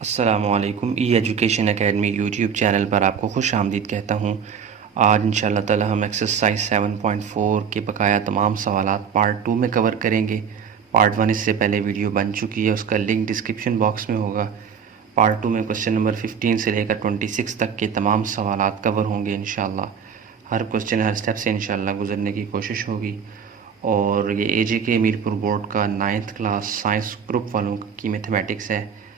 अस्सलामुअलैकुम। ई education academy YouTube channel पर आपको खुश आमदीद कहता हूँ। आज इंशाल्लाह ताला हम एक्सरसाइज 7.4 के बकाया तमाम सवालात पार्ट 2 में कवर करेंगे। पार्ट 1 इससे पहले वीडियो बन चुकी है, उसका लिंक डिस्क्रिप्शन बॉक्स में होगा। पार्ट 2 में क्वेश्चन नंबर 15 से लेकर 26 तक के तमाम सवालात कवर होंगे इंशाल्लाह। हर क्वेश्चन हर स्टेप से इंशाल्लाह गुजरने की कोशिश होगी। और ये AJK मीरपुर बोर्ड का 9th क्लास साइंस ग्रुप वालों की मैथमेटिक्स है।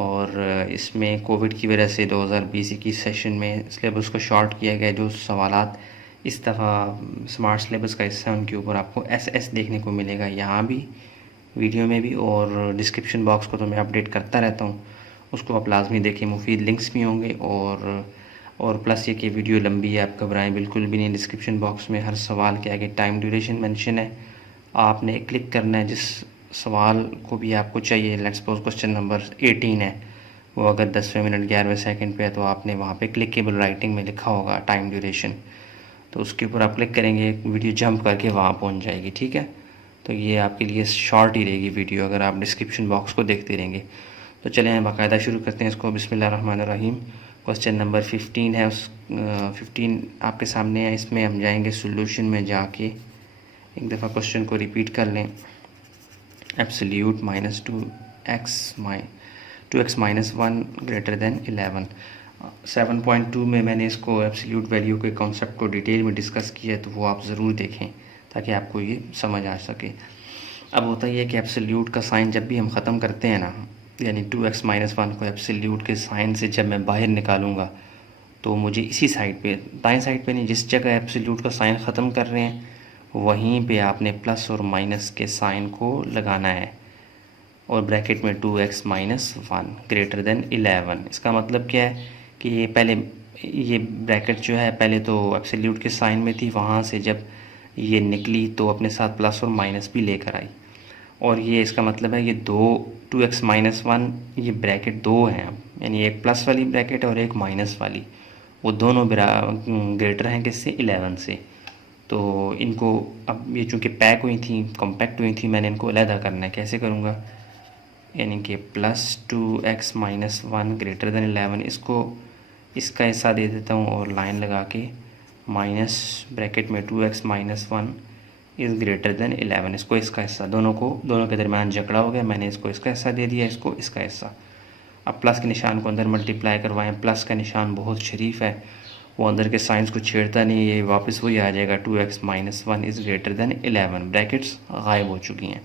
और इसमें कोविड की वजह से 2020-21 सेशन में सिलेबस को शॉर्ट किया गया। जो सवालात इस दफ़ा स्मार्ट सिलेबस का हिस्सा है उनके ऊपर आपको SS देखने को मिलेगा, यहाँ भी वीडियो में भी, और डिस्क्रिप्शन बॉक्स को तो मैं अपडेट करता रहता हूँ, उसको आप लाजमी देखें। मुफीद लिंक्स भी होंगे और प्लस ये कि वीडियो लंबी है, आप घबराएं बिल्कुल भी नहीं। डिस्क्रिप्शन बॉक्स में हर सवाल के आगे टाइम ड्यूरेशन मेंशन है, आपने क्लिक करना है जिस सवाल को भी आपको चाहिए। लेट्स सपोज क्वेश्चन नंबर 18 है, वो अगर 10वें मिनट 11वें सेकंड पे है तो आपने वहाँ पे क्लिकेबल राइटिंग में लिखा होगा टाइम ड्यूरेशन, तो उसके ऊपर आप क्लिक करेंगे, वीडियो जंप करके वहाँ पहुँच जाएगी। ठीक है, तो ये आपके लिए शॉर्ट ही रहेगी वीडियो अगर आप डिस्क्रिप्शन बॉक्स को देखते रहेंगे। तो चलें हम बाकायदा शुरू करते हैं इसको। बिस्मिल्लाहिर्रहमानिर्रहीम। क्वेश्चन नंबर 15 है, उस 15 आपके सामने है। इसमें हम जाएंगे सोल्यूशन में, जाके एक दफ़ा क्वेश्चन को रिपीट कर लें। Absolute minus 2x minus 1 greater then 11। 7.2 में मैंने इसको एब्सोल्यूट वैल्यू के कॉन्सेप्ट को डिटेल में डिस्कस किया है, तो वो आप ज़रूर देखें ताकि आपको ये समझ आ सके। अब होता ही है कि एब्सोल्यूट का साइन जब भी हम ख़त्म करते हैं ना, यानी 2x माइनस 1 को एब्सोल्यूट के साइन से जब मैं बाहर निकालूंगा तो मुझे इसी साइड पे, दाएं साइड पे नहीं, जिस जगह एब्सोल्यूट का साइन ख़त्म कर रहे हैं वहीं पे आपने प्लस और माइनस के साइन को लगाना है, और ब्रैकेट में 2x माइनस 1 ग्रेटर देन 11। इसका मतलब क्या है कि ये पहले ये ब्रैकेट जो है पहले तो एब्सोल्यूट के साइन में थी, वहाँ से जब ये निकली तो अपने साथ प्लस और माइनस भी लेकर आई। और ये इसका मतलब है ये 2x माइनस 1, ये ब्रैकेट दो हैं, यानी एक प्लस वाली ब्रैकेट और एक माइनस वाली, वो दोनों ग्रेटर हैं किससे, 11 से। तो इनको अब ये चूँकि पैक हुई थी, कॉम्पैक्ट हुई थी, मैंने इनको अलहदा करना है। कैसे करूँगा, यानी कि plus 2x minus 1 greater then 11, इसको इसका हिस्सा दे देता हूँ और लाइन लगा के माइनस ब्रैकेट में 2x minus 1 is greater then 11, इसको इसका हिस्सा, दोनों के दरमियान झगड़ा हो गया, मैंने इसको इसका हिस्सा दे दिया, इसको इसका हिस्सा। अब प्लस के निशान को अंदर मल्टीप्लाई करवाएं, प्लस का निशान बहुत शरीफ है, वो अंदर के साइंस को छेड़ता नहीं, ये वापस वही आ जाएगा 2x minus 1 is greater then 11। Brackets गायब हो चुकी हैं।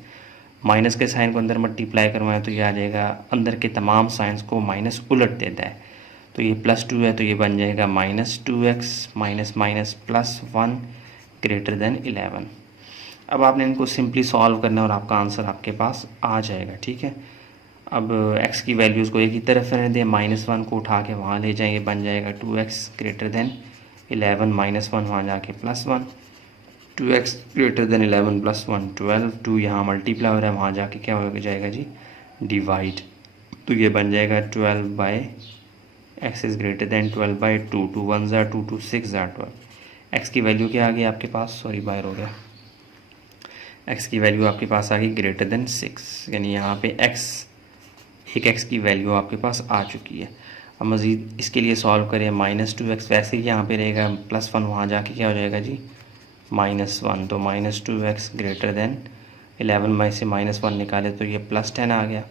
माइनस के साइन को अंदर मल्टीप्लाई करवाएं तो ये आ जाएगा, अंदर के तमाम साइंस को माइनस उलट देता है, तो ये प्लस 2 है तो ये बन जाएगा minus 2x minus minus plus 1 greater then 11। अब आपने इनको सिंपली सॉल्व करना है और आपका आंसर आपके पास आ जाएगा। ठीक है, अब x की वैल्यूज़ को एक ही तरफ रहने दें, माइनस 1 को उठा के वहाँ ले जाएंगे, बन जाएगा 2x ग्रेटर देन 11 माइनस 1 वहाँ जाके plus 1, 2x greater than 11 plus 1 12, 2 यहाँ मल्टीप्लाई हो रहा है, वहाँ जाके क्या हो जाएगा जी, डिवाइड, तो ये बन जाएगा 12 by x is greater then 12 by 2, 2 1 ज़ा 2, 2 6 ज़ा 12। x की वैल्यू क्या आ गई आपके पास, सॉरी बाहर हो गया, x की वैल्यू आपके पास आ गई ग्रेटर देन 6, यानी यहाँ पे एक x की वैल्यू आपके पास आ चुकी है। अब मज़ीद इसके लिए सॉल्व करें, माइनस 2x वैसे ही यहाँ पे रहेगा, प्लस 1 वहाँ जाके क्या हो जाएगा जी, माइनस 1, तो माइनस 2x ग्रेटर देन 11 में से माइनस 1 निकाले तो ये प्लस 10 आ गया।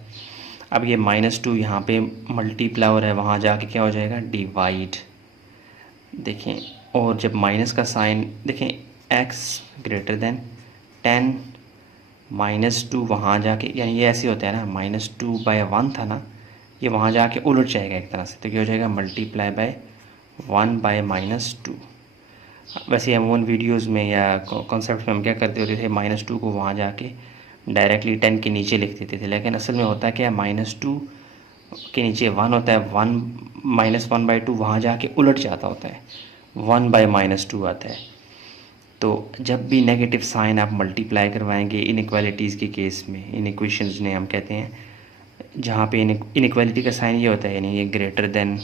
अब ये माइनस 2 यहाँ पे मल्टीप्लाई हो रहा है, वहाँ जाके क्या हो जाएगा, डिवाइड, देखें, और जब माइनस का साइन देखें, x ग्रेटर देन 10 माइनस 2 वहाँ जाके, यानी ये ऐसे होता है ना, माइनस 2 बाय 1 था ना, ये वहाँ जाके उलट जाएगा एक तरह से, तो क्या हो जाएगा, मल्टीप्लाई बाय 1 बाय माइनस 2। वैसे हम उन वीडियोज़ में या कॉन्सेप्ट में हम क्या करते होते थे, माइनस 2 को वहाँ जाके डायरेक्टली 10 के नीचे लिख देते थे, लेकिन असल में होता है क्या, माइनस 2 के नीचे 1 होता है, 1 माइनस 1 बाई 2 वहाँ जाके उलट जाता होता है, 1 बाय माइनस 2 आता है। तो जब भी नेगेटिव साइन आप मल्टीप्लाई करवाएंगे इनइक्वालिटीज़ के केस में, इनइक्वेशंस ने हम कहते हैं, जहाँ पे इनइक्वालिटी का साइन ये होता है, यानी ये greater then,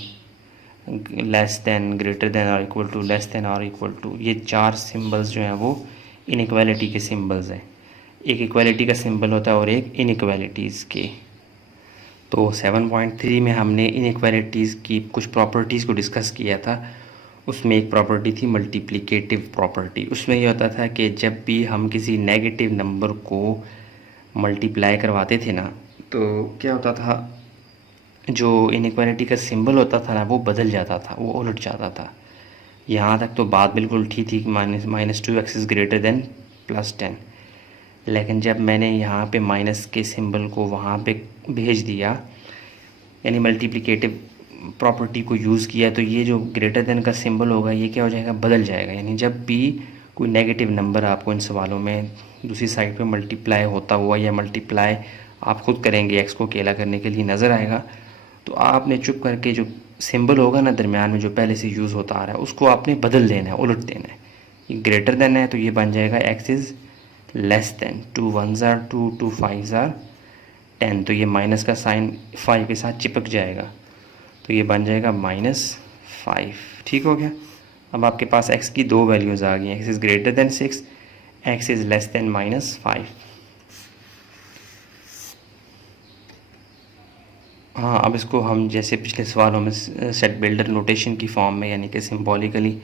less than, greater than और इक्वल टू, लेस देन और इक्वल टू, ये चार सिंबल्स जो हैं वो इनइक्वालिटी के सिंबल्स हैं। एक इक्वालिटी का सिंबल होता है और एक इनइक्वालिटीज़ के। तो 7.3 में हमने इनइक्वालिटीज़ की कुछ प्रॉपर्टीज़ को डिस्कस किया था। उसमें एक प्रॉपर्टी थी मल्टीप्लिकेटिव प्रॉपर्टी। उसमें ये होता था कि जब भी हम किसी नेगेटिव नंबर को मल्टीप्लाई करवाते थे ना, तो क्या होता था, जो इनइक्वालिटी का सिंबल होता था ना वो बदल जाता था, वो उलट जाता था। यहाँ तक तो बात बिल्कुल ठीक थी कि -2x इज़ ग्रेटर देन +10। लेकिन जब मैंने यहाँ पे माइनस के सिंबल को वहाँ पे भेज दिया, यानी मल्टीप्लिकेटिव प्रॉपर्टी को यूज़ किया, तो ये जो ग्रेटर देन का सिंबल होगा ये क्या हो जाएगा, बदल जाएगा। यानी जब भी कोई नेगेटिव नंबर आपको इन सवालों में दूसरी साइड पे मल्टीप्लाई होता हुआ या मल्टीप्लाई आप खुद करेंगे एक्स को अकेला करने के लिए नज़र आएगा, तो आपने चुप करके जो सिंबल होगा ना दरमियान में जो पहले से यूज़ होता आ रहा है उसको आपने बदल देना है, उलट देना है। ये ग्रेटर देन है तो ये बन जाएगा x is less then, 2 1s are 2, 2 5s are 10, तो ये माइनस का साइन 5 के साथ चिपक जाएगा, तो ये बन जाएगा -5। ठीक हो गया। अब आपके पास x की दो वैल्यूज़ आ गई, x is greater then 6, x is less then -5। हाँ, अब इसको हम जैसे पिछले सवालों में सेट बिल्डर नोटेशन की फॉर्म में, यानी कि सिम्बॉलिकली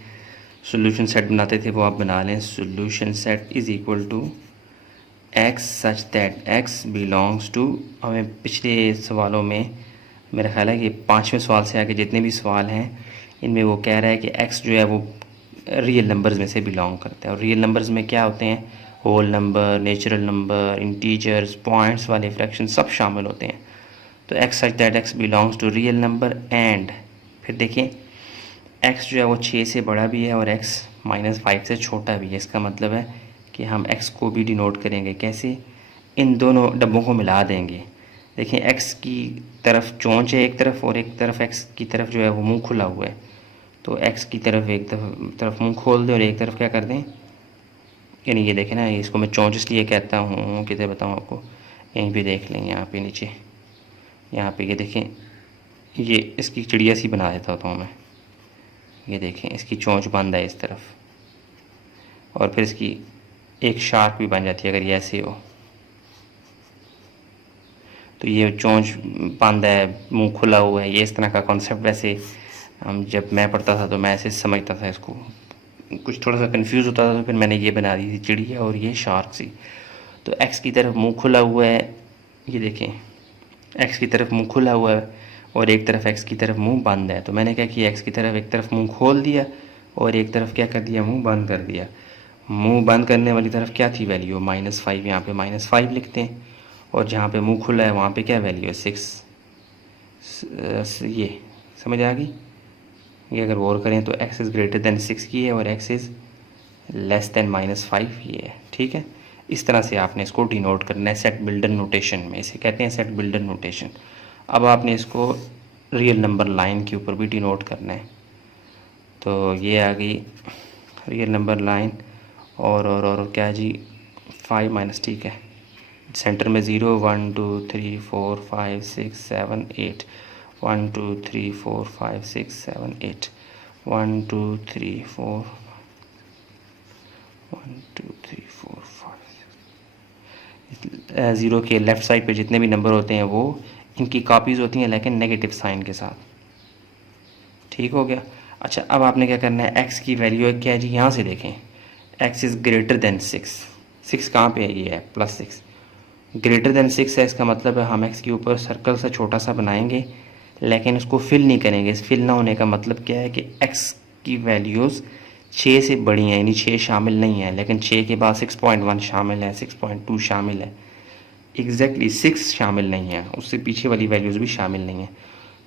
सॉल्यूशन सेट बनाते थे, वो आप बना लें। Solution set is equal to x such that x belongs to, हमें पिछले सवालों में मेरा ख्याल है कि 5वें सवाल से आगे जितने भी सवाल हैं इनमें वो कह रहा है कि x जो है वो रियल नंबर्स में से बिलोंग करता है। और रियल नंबर्स में क्या होते हैं, whole number, natural number, integers, points वाले फ्रैक्शन सब शामिल होते हैं। तो x such that x belongs to real number and, फिर देखें x जो है वो 6 से बड़ा भी है और x -5 से छोटा भी है। इसका मतलब है कि हम x को भी डिनोट करेंगे कैसे, इन दोनों डब्बों को मिला देंगे। देखें x की तरफ चोंच है एक तरफ और एक तरफ x की तरफ जो है वो मुंह खुला हुआ है, तो x की तरफ एक तरफ मुंह खोल दें और एक तरफ क्या कर दें, यानी ये देखें ना, इसको मैं चोंच इसलिए कहता हूँ, कितने बताऊँ आपको, यहीं पे देख लें, यहाँ पे नीचे, यहाँ पे ये देखें, ये इसकी चिड़िया सी बना देता होता हूँ मैं। ये देखें इसकी चोंच बंद है इस तरफ, और फिर इसकी एक शार्क भी बन जाती है अगर ये ऐसे हो, तो ये चोंच बंद है, मुंह खुला हुआ है। ये इस तरह का कॉन्सेप्ट वैसे हम जब मैं पढ़ता था तो मैं ऐसे समझता था इसको, कुछ थोड़ा सा कंफ्यूज होता था, तो फिर मैंने ये बना दी थी चिड़िया और ये शार्क सी। तो एक्स की तरफ मुंह खुला हुआ है, ये देखें एक्स की तरफ मुंह खुला हुआ है और एक तरफ एक्स की तरफ मुंह बंद है। तो मैंने क्या किया, एक्स की तरफ एक तरफ मुंह खोल दिया और एक तरफ क्या कर दिया, मुंह बंद कर दिया। मुंह बंद करने वाली तरफ क्या थी वैल्यू, -5, यहाँ पे -5 लिखते हैं, और जहाँ पे मुंह खुला है वहाँ पे क्या वैल्यू है, 6। ये समझ आ गई। ये अगर गौर करें तो x इज़ ग्रेटर देन 6 की है और x इज़ लेस देन -5 ये है। ठीक है, इस तरह से आपने इसको डिनोट करना है सेट बिल्डर नोटेशन में, इसे कहते हैं सेट बिल्डर नोटेशन। अब आपने इसको रियल नंबर लाइन के ऊपर भी डिनोट करना है। तो ये आ गई रियल नंबर लाइन, और क्या जी, 5 - ठीक है, सेंटर में 0 1 2 3 4 5 6 7 8, 1 2 3 4 5 6 7 8, 1 2 3 4 1 2 3 4 5 ज़ीरो के लेफ़्ट साइड पे जितने भी नंबर होते हैं वो इनकी कॉपीज़ होती हैं लेकिन नेगेटिव साइन के साथ। ठीक हो गया। अच्छा, अब आपने क्या करना है, x की वैल्यू क्या है जी, यहाँ से देखें, x इज़ ग्रेटर देन 6। 6 कहाँ पे है, ये है +6, ग्रेटर देन 6 है। इसका मतलब है हम x के ऊपर सर्कल सा छोटा सा बनाएंगे लेकिन उसको फिल नहीं करेंगे। इस फिल ना होने का मतलब क्या है कि x की वैल्यूज़ 6 से बड़ी हैं, यानी 6 शामिल नहीं है, लेकिन 6 के बाद 6.1 शामिल है, 6.2 शामिल है, एग्जैक्टली 6 शामिल नहीं है, उससे पीछे वाली वैल्यूज़ भी शामिल नहीं है।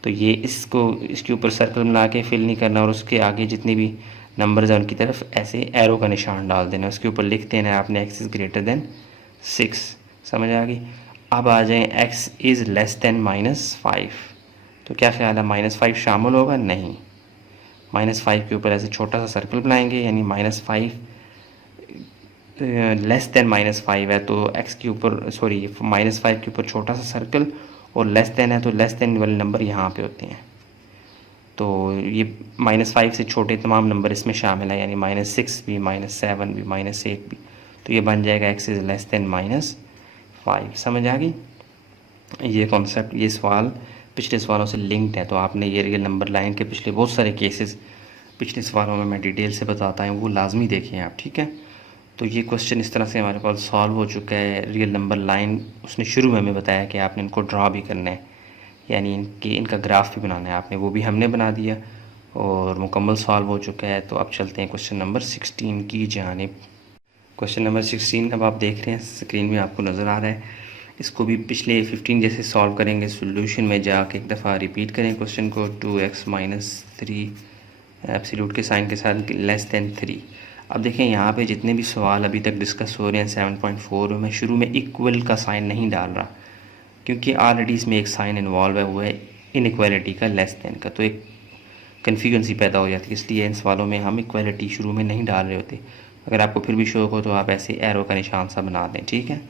तो ये इसके ऊपर सर्कल बना के फिल नहीं करना, और उसके आगे जितने भी नंबर्स हैं उनकी तरफ ऐसे एरो का निशान डाल देना, उसके ऊपर लिख देना है आपने x इज़ ग्रेटर देन 6। समझ आ गई। अब आ जाएं x इज़ लेस देन -5, तो क्या ख्याल है, -5 शामिल होगा, नहीं। -5 के ऊपर ऐसे छोटा सा सर्कल बनाएंगे, यानी -5 लेस देन -5 है तो x के ऊपर, सॉरी -5 के ऊपर छोटा सा सर्कल, और लेस देन है तो लेस देन वाले नंबर यहाँ पे होते हैं। तो ये -5 से छोटे तमाम नंबर इसमें शामिल है, यानी -6 भी, -7 भी, -8 भी। तो ये बन जाएगा x इज़ लेस देन -5। समझ आ गई। ये कॉन्सेप्ट, ये सवाल पिछले सवालों से लिंक्ड है, तो आपने ये रियल नंबर लाइन के पिछले बहुत सारे केसेस पिछले सवालों में मैं डिटेल से बताता हूँ, वो लाजमी देखें आप, ठीक है। तो ये क्वेश्चन इस तरह से हमारे पास सॉल्व हो चुका है। रियल नंबर लाइन उसने शुरू में हमें बताया कि आपने इनको ड्रा भी करना है, यानी इनका ग्राफ भी बनाना है आपने, वो भी हमने बना दिया और मुकम्मल सॉल्व हो चुका है। तो अब चलते हैं क्वेश्चन नंबर 16 की जानिब। क्वेश्चन नंबर 16 अब आप देख रहे हैं स्क्रीन में, आपको नज़र आ रहा है। इसको भी पिछले 15 जैसे सॉल्व करेंगे। सॉल्यूशन में जाके एक दफ़ा रिपीट करें क्वेश्चन को। 2x - 3 एब्सोल्यूट के साइन के साथ लेस दैन 3। अब देखें यहाँ पे जितने भी सवाल अभी तक डिस्कस हो रहे हैं 7.4 में शुरू में इक्वल का साइन नहीं डाल रहा, क्योंकि ऑलरेडी इसमें एक साइन इन्वॉल्व है, वो है इनइक्वालिटी का, लेस दैन का। तो एक कन्फ्यूजन सी पैदा हो जाती है, इसलिए इन सवालों में हम इक्वालिटी शुरू में नहीं डाल रहे होते। अगर आपको फिर भी शौक हो तो आप ऐसे एरो का निशान सा बना दें, ठीक है।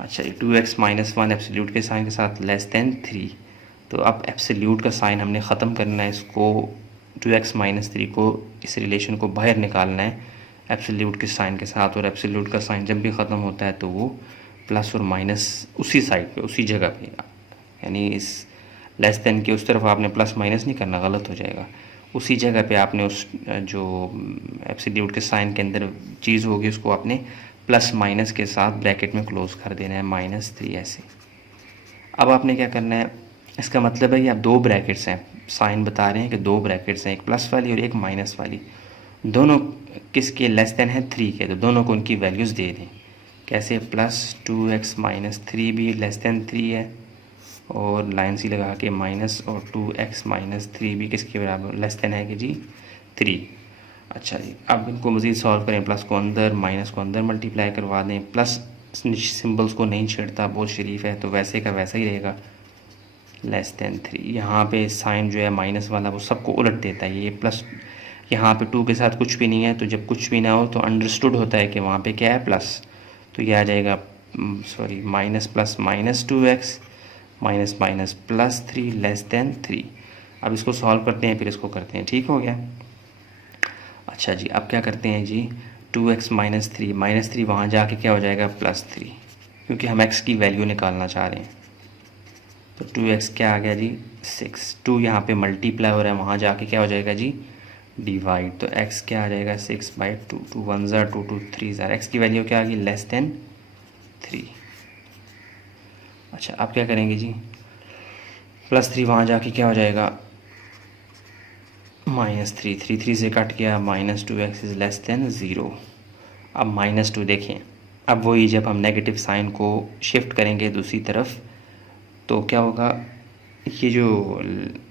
अच्छा, 2x - 1 एब्सोल्यूट के साइन के साथ लेस दैन 3। तो अब एब्सोल्यूट का साइन हमने ख़त्म करना है, इसको 2x - 3 को, इस रिलेशन को बाहर निकालना है एब्सोल्यूट के साइन के साथ। और एब्सोल्यूट का साइन जब भी ख़त्म होता है तो वो प्लस और माइनस उसी साइड पे, उसी जगह पे, यानी इस लेस दैन के उस तरफ आपने प्लस माइनस नहीं करना, गलत हो जाएगा। उसी जगह पे आपने उस जो एब्सोल्यूट के साइन के अंदर चीज़ होगी उसको आपने प्लस माइनस के साथ ब्रैकेट में क्लोज कर देना है, -3 ऐसे। अब आपने क्या करना है, इसका मतलब है कि आप दो ब्रैकेट्स हैं, साइन बता रहे हैं कि दो ब्रैकेट्स हैं, एक प्लस वाली और एक माइनस वाली, दोनों किसके लेस देन है 3 के, तो दोनों को उनकी वैल्यूज़ दे दें। कैसे, प्लस 2x - 3 भी लेस देन 3 है, और लाइन सी लगा के माइनस, और 2x - 3 भी किसके बराबर लेस देन है कि जी 3। अच्छा जी, अब इनको मज़ीद सॉल्व करें, प्लस को अंदर माइनस को अंदर मल्टीप्लाई करवा दें। प्लस सिंबल्स को नहीं छेड़ता, बहुत शरीफ है, तो वैसे का वैसा ही रहेगा, लेस दैन 3। यहाँ पे साइन जो है माइनस वाला वो सबको उलट देता है, ये प्लस, यहाँ पे 2 के साथ कुछ भी नहीं है, तो जब कुछ भी ना हो तो अंडरस्टूड होता है कि वहाँ पे क्या है, प्लस। तो ये आ जाएगा sorry minus plus -2x minus minus +3 less than 3। अब इसको सॉल्व करते हैं, फिर इसको करते हैं, ठीक हो गया। अच्छा जी, अब क्या करते हैं जी, 2x - 3 -3 वहाँ जाके क्या हो जाएगा, +3, क्योंकि हम x की वैल्यू निकालना चाह रहे हैं। तो 2x क्या आ गया जी 6, 2 यहाँ पे मल्टीप्लाई हो रहा है, वहाँ जाके क्या हो जाएगा जी डिवाइड। तो x क्या आ जाएगा 6/2, 2 1 ज़ा 2 2 3 ज़ा, x की वैल्यू क्या आ गई, लेस दैन 3। अच्छा, अब क्या करेंगे जी, +3 वहाँ जाके क्या हो जाएगा, -3, 3 से कट गया, -2x इज़ लेस दैन 0। अब -2 देखें, अब वही जब हम नेगेटिव साइन को शिफ्ट करेंगे दूसरी तरफ तो क्या होगा, ये जो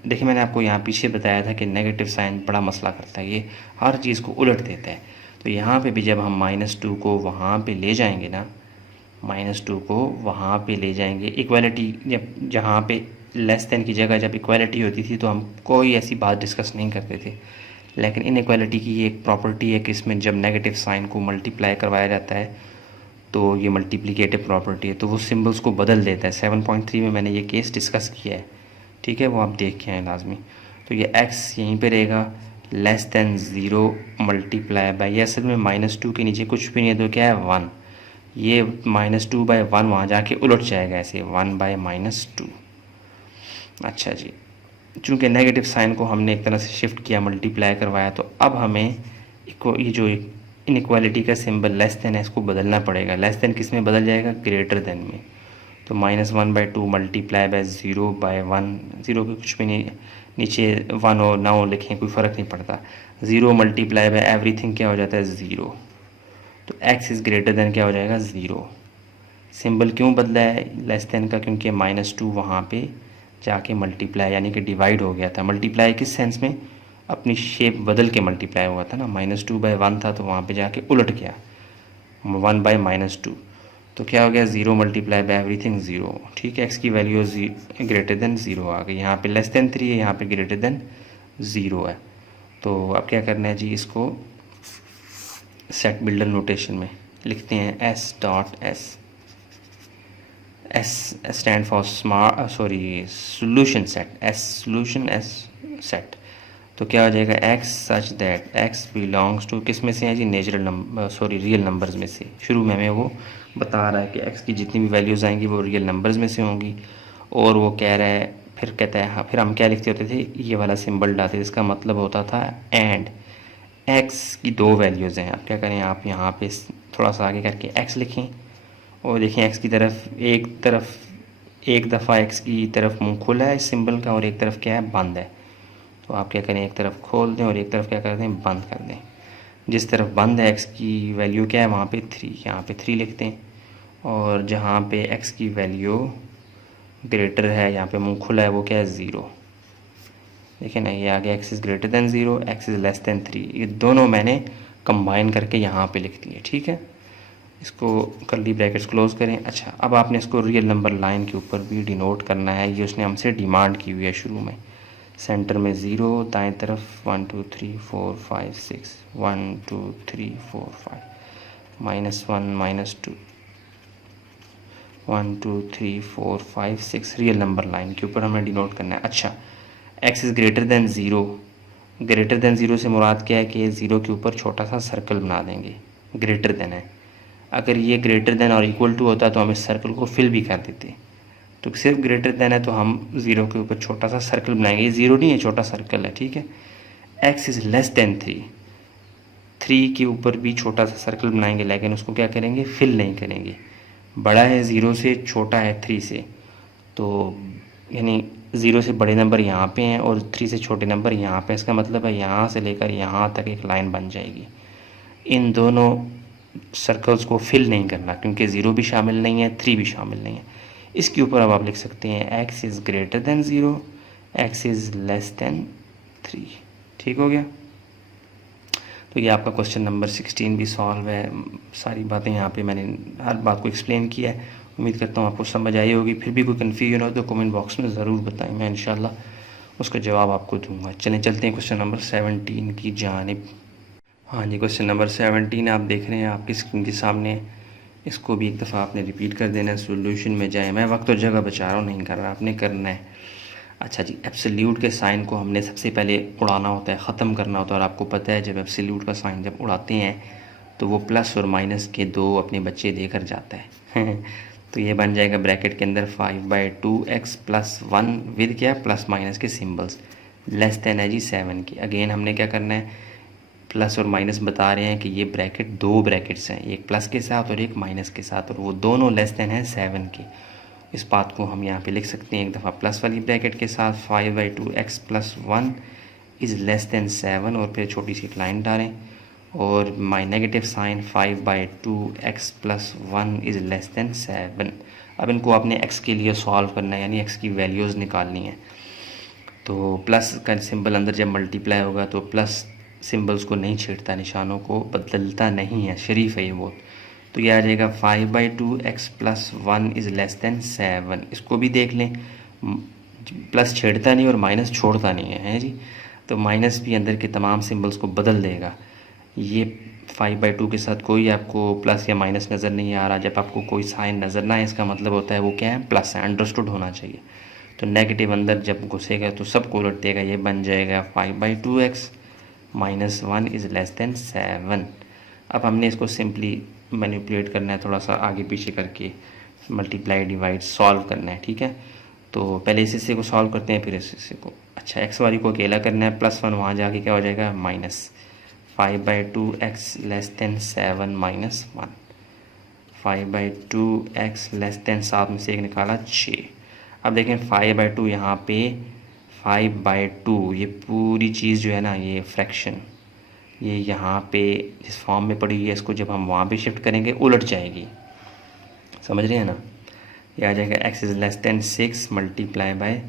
देखिए मैंने आपको यहाँ पीछे बताया था कि नेगेटिव साइन बड़ा मसला करता है, ये हर चीज़ को उलट देता है। तो यहाँ पे भी जब हम -2 को वहाँ पे ले जाएंगे ना, -2 को वहाँ पे ले जाएंगे, इक्वालिटी जब जहाँ पे लेस देन की जगह जब इक्वालिटी होती थी तो हम कोई ऐसी बात डिस्कस नहीं करते थे। लेकिन इनइक्वालिटी की ये एक प्रॉपर्टी है कि इसमें जब नेगेटिव साइन को मल्टीप्लाई करवाया जाता है तो ये मल्टीप्लिकेटिव प्रॉपर्टी है, तो वो सिंबल्स को बदल देता है। 7.3 में मैंने ये केस डिस्कस किया है, ठीक है, वो आप देख के आए लाजमी। तो ये x यहीं पे रहेगा, लेस दैन 0 मल्टीप्लाई बाय, ये असल में -2 के नीचे कुछ भी नहीं है तो क्या है 1, ये -2/1 वहाँ जाके उलट जाएगा ऐसे 1/-2। अच्छा जी, चूँकि नेगेटिव साइन को हमने एक तरह से शिफ्ट किया, मल्टीप्लाई करवाया, तो अब हमें ये जो इनइक्वालिटी का सिंबल लेस देन है इसको बदलना पड़ेगा। लेस देन किस में बदल जाएगा, ग्रेटर देन में। तो -1/2 मल्टीप्लाई बाय 0/1, 0 के कुछ भी नहीं, नीचे 1 हो ना हो लिखें कोई फ़र्क नहीं पड़ता, 0 मल्टीप्लाई बाय एवरीथिंग क्या हो जाता है 0। तो x इज़ ग्रेटर देन क्या हो जाएगा 0। सिंबल क्यों बदला है लेस देन का, क्योंकि -2 वहाँ पे जाके मल्टीप्लाई यानी कि डिवाइड हो गया था। मल्टीप्लाई किस सेंस में, अपनी शेप बदल के मल्टीप्लाई हुआ था ना, -2/1 था तो वहाँ पे जाके उलट गया 1/-2, तो क्या हो गया 0 मल्टीप्लाई बाय एवरीथिंग 0, ठीक है। x की वैल्यू ग्रेटर देन 0 आ गई, यहाँ पे लेस देन 3 है, यहाँ पे ग्रेटर देन 0 है। तो अब क्या करना है जी, इसको सेट बिल्डर नोटेशन में लिखते हैं S.S, S stand for solution set, S solution, S set. तो क्या हो जाएगा x such that x belongs to, किस में से है जी, नेचुरल नंबर रियल नंबर्स में से। शुरू में हमें वो बता रहा है कि एक्स की जितनी भी वैल्यूज़ आएंगी वो रियल नंबर्स में से होंगी। और वो कह रहा है, फिर कहता है हाँ, फिर हम क्या लिखते होते थे, ये वाला सिंबल डालते थे, इसका मतलब होता था एंड एक्स की दो वैल्यूज़ हैं। अब क्या करें, आप यहाँ पे थोड़ा सा आगे करके एक्स लिखें और देखें एक्स की तरफ एक दफ़ा एक्स की तरफ मुंह खुला है इस सिंबल का और एक तरफ क्या है, बंद है। तो आप क्या करें, एक तरफ खोल दें और एक तरफ क्या कर दें, बंद कर दें। जिस तरफ बंद है एक्स की वैल्यू क्या है, वहाँ पे 3, यहाँ पे 3 लिखते हैं। और जहाँ पे एक्स की वैल्यू ग्रेटर है, यहाँ पे मुंह खुला है, वो क्या है, 0। देखिए ना, ये आ गया x is greater than 0, x is less then 3। ये दोनों मैंने कंबाइन करके यहाँ पे लिख दिए, ठीक है। इसको कर्ली ब्रैकेट्स क्लोज करें। अच्छा, अब आपने इसको रियल नंबर लाइन के ऊपर भी डिनोट करना है, ये उसने हमसे डिमांड की हुई है शुरू में। सेंटर में 0, दाएं तरफ 1 2 3 4 5 6, 1 2 3 4 5, -1 -2, 1 2 3 4 5 6 रियल नंबर लाइन के ऊपर हमें डिनोट करना है। अच्छा, x is greater than 0, greater than 0 से मुराद क्या है कि 0 के ऊपर छोटा सा सर्कल बना देंगे, ग्रेटर दैन है। अगर ये ग्रेटर दैन और इक्वल टू होता तो हम इस सर्कल को फिल भी कर देते। तो सिर्फ ग्रेटर दैन है तो हम 0 के ऊपर छोटा सा सर्कल बनाएंगे। ये 0 नहीं है, छोटा सर्कल है, ठीक है। एक्स इज़ लेस दैन 3 के ऊपर भी छोटा सा सर्कल बनाएंगे, लेकिन उसको क्या करेंगे, फिल नहीं करेंगे। बड़ा है 0 से, छोटा है 3 से, तो यानी 0 से बड़े नंबर यहाँ पे हैं और 3 से छोटे नंबर यहाँ पे। इसका मतलब है यहाँ से लेकर यहाँ तक एक लाइन बन जाएगी। इन दोनों सर्कल्स को फिल नहीं करना, क्योंकि 0 भी शामिल नहीं है, 3 भी शामिल नहीं है। इसके ऊपर अब आप लिख सकते हैं x is greater than 0, x is less then 3। ठीक हो गया। तो ये आपका क्वेश्चन नंबर 16 भी सॉल्व है। सारी बातें यहाँ पे मैंने हर बात को एक्सप्लेन किया है। उम्मीद करता हूँ आपको समझ आई होगी। फिर भी कोई कन्फ्यूजन हो तो कमेंट बॉक्स में ज़रूर बताएं, मैं इंशाल्लाह उसका जवाब आपको दूंगा। चलते हैं क्वेश्चन नंबर 17 की जानिब। हाँ जी, क्वेश्चन नंबर 17 आप देख रहे हैं आपकी स्क्रीन के सामने। इसको भी एक दफ़ा आपने रिपीट कर देना है। सोल्यूशन में जाए, मैं वक्त और जगह बचा रहा हूँ, नहीं कर रहा, आपने करना है। अच्छा जी, एब्सोल्यूट के साइन को हमने सबसे पहले उड़ाना होता है, ख़त्म करना होता है। और आपको पता है जब एब्सोल्यूट का साइन जब उड़ाते हैं तो वो प्लस और माइनस के 2 अपने बच्चे देकर जाता है तो ये बन जाएगा ब्रैकेट के अंदर 5/2x + 1 विद क्या, प्लस माइनस के सिम्बल्स, लेस दैन है जी 7 की। अगेन हमने क्या करना है, प्लस और माइनस बता रहे हैं कि ये ब्रैकेट 2 ब्रैकेट्स हैं, एक प्लस के साथ और एक माइनस के साथ, और वो दोनों लेस दैन है 7 के। इस बात को हम यहाँ पे लिख सकते हैं एक दफ़ा प्लस वाली ब्रैकेट के साथ, 5/2x + 1 इज़ लेस दैन 7, और फिर छोटी सी एक लाइन डालें और माई negative sign 5/2x + 1 is less than 7। अब इनको आपने x के लिए सॉल्व करना है, यानी x की वैल्यूज़ निकालनी है। तो प्लस का सिंबल अंदर जब मल्टीप्लाई होगा तो प्लस सिंबल्स को नहीं छेड़ता, निशानों को बदलता नहीं है, शरीफ है ये बहुत। तो ये आ जाएगा 5/2x + 1 इज़ लेस दैन 7। इसको भी देख लें, प्लस छेड़ता नहीं और माइनस छोड़ता नहीं है जी। तो माइनस भी अंदर के तमाम सिंबल्स को बदल देगा। ये 5/2 के साथ कोई आपको प्लस या माइनस नज़र नहीं आ रहा। जब आपको कोई साइन नज़र ना आए, इसका मतलब होता है वो क्या है, प्लस है, अंडरस्टूड होना चाहिए। तो नेगेटिव अंदर जब घुसेगा तो सबको उलट देगा, ये बन जाएगा 5/2x - 1 इज़ लेस दैन 7। अब हमने इसको सिंपली मैनिपुलेट करना है, थोड़ा सा आगे पीछे करके मल्टीप्लाई डिवाइड सॉल्व करना है, ठीक है। तो पहले इस हिस्से को सॉल्व करते हैं, फिर इस हिस्से को। अच्छा, एक्स वाली को अकेला करना है, +1 वहाँ जाके क्या हो जाएगा, minus 5/2x less than 7 - 1, 5/2x less than 7 में से एक निकाला 6। अब देखें 5/2 यहाँ पे 5/2, ये पूरी चीज़ जो है ना, ये फ्रैक्शन ये यहाँ पे जिस फॉर्म में पड़ी हुई है, इसको जब हम वहाँ पे शिफ्ट करेंगे उलट जाएगी, समझ रहे हैं ना। ये आ जाएगा x is less then 6 multiply by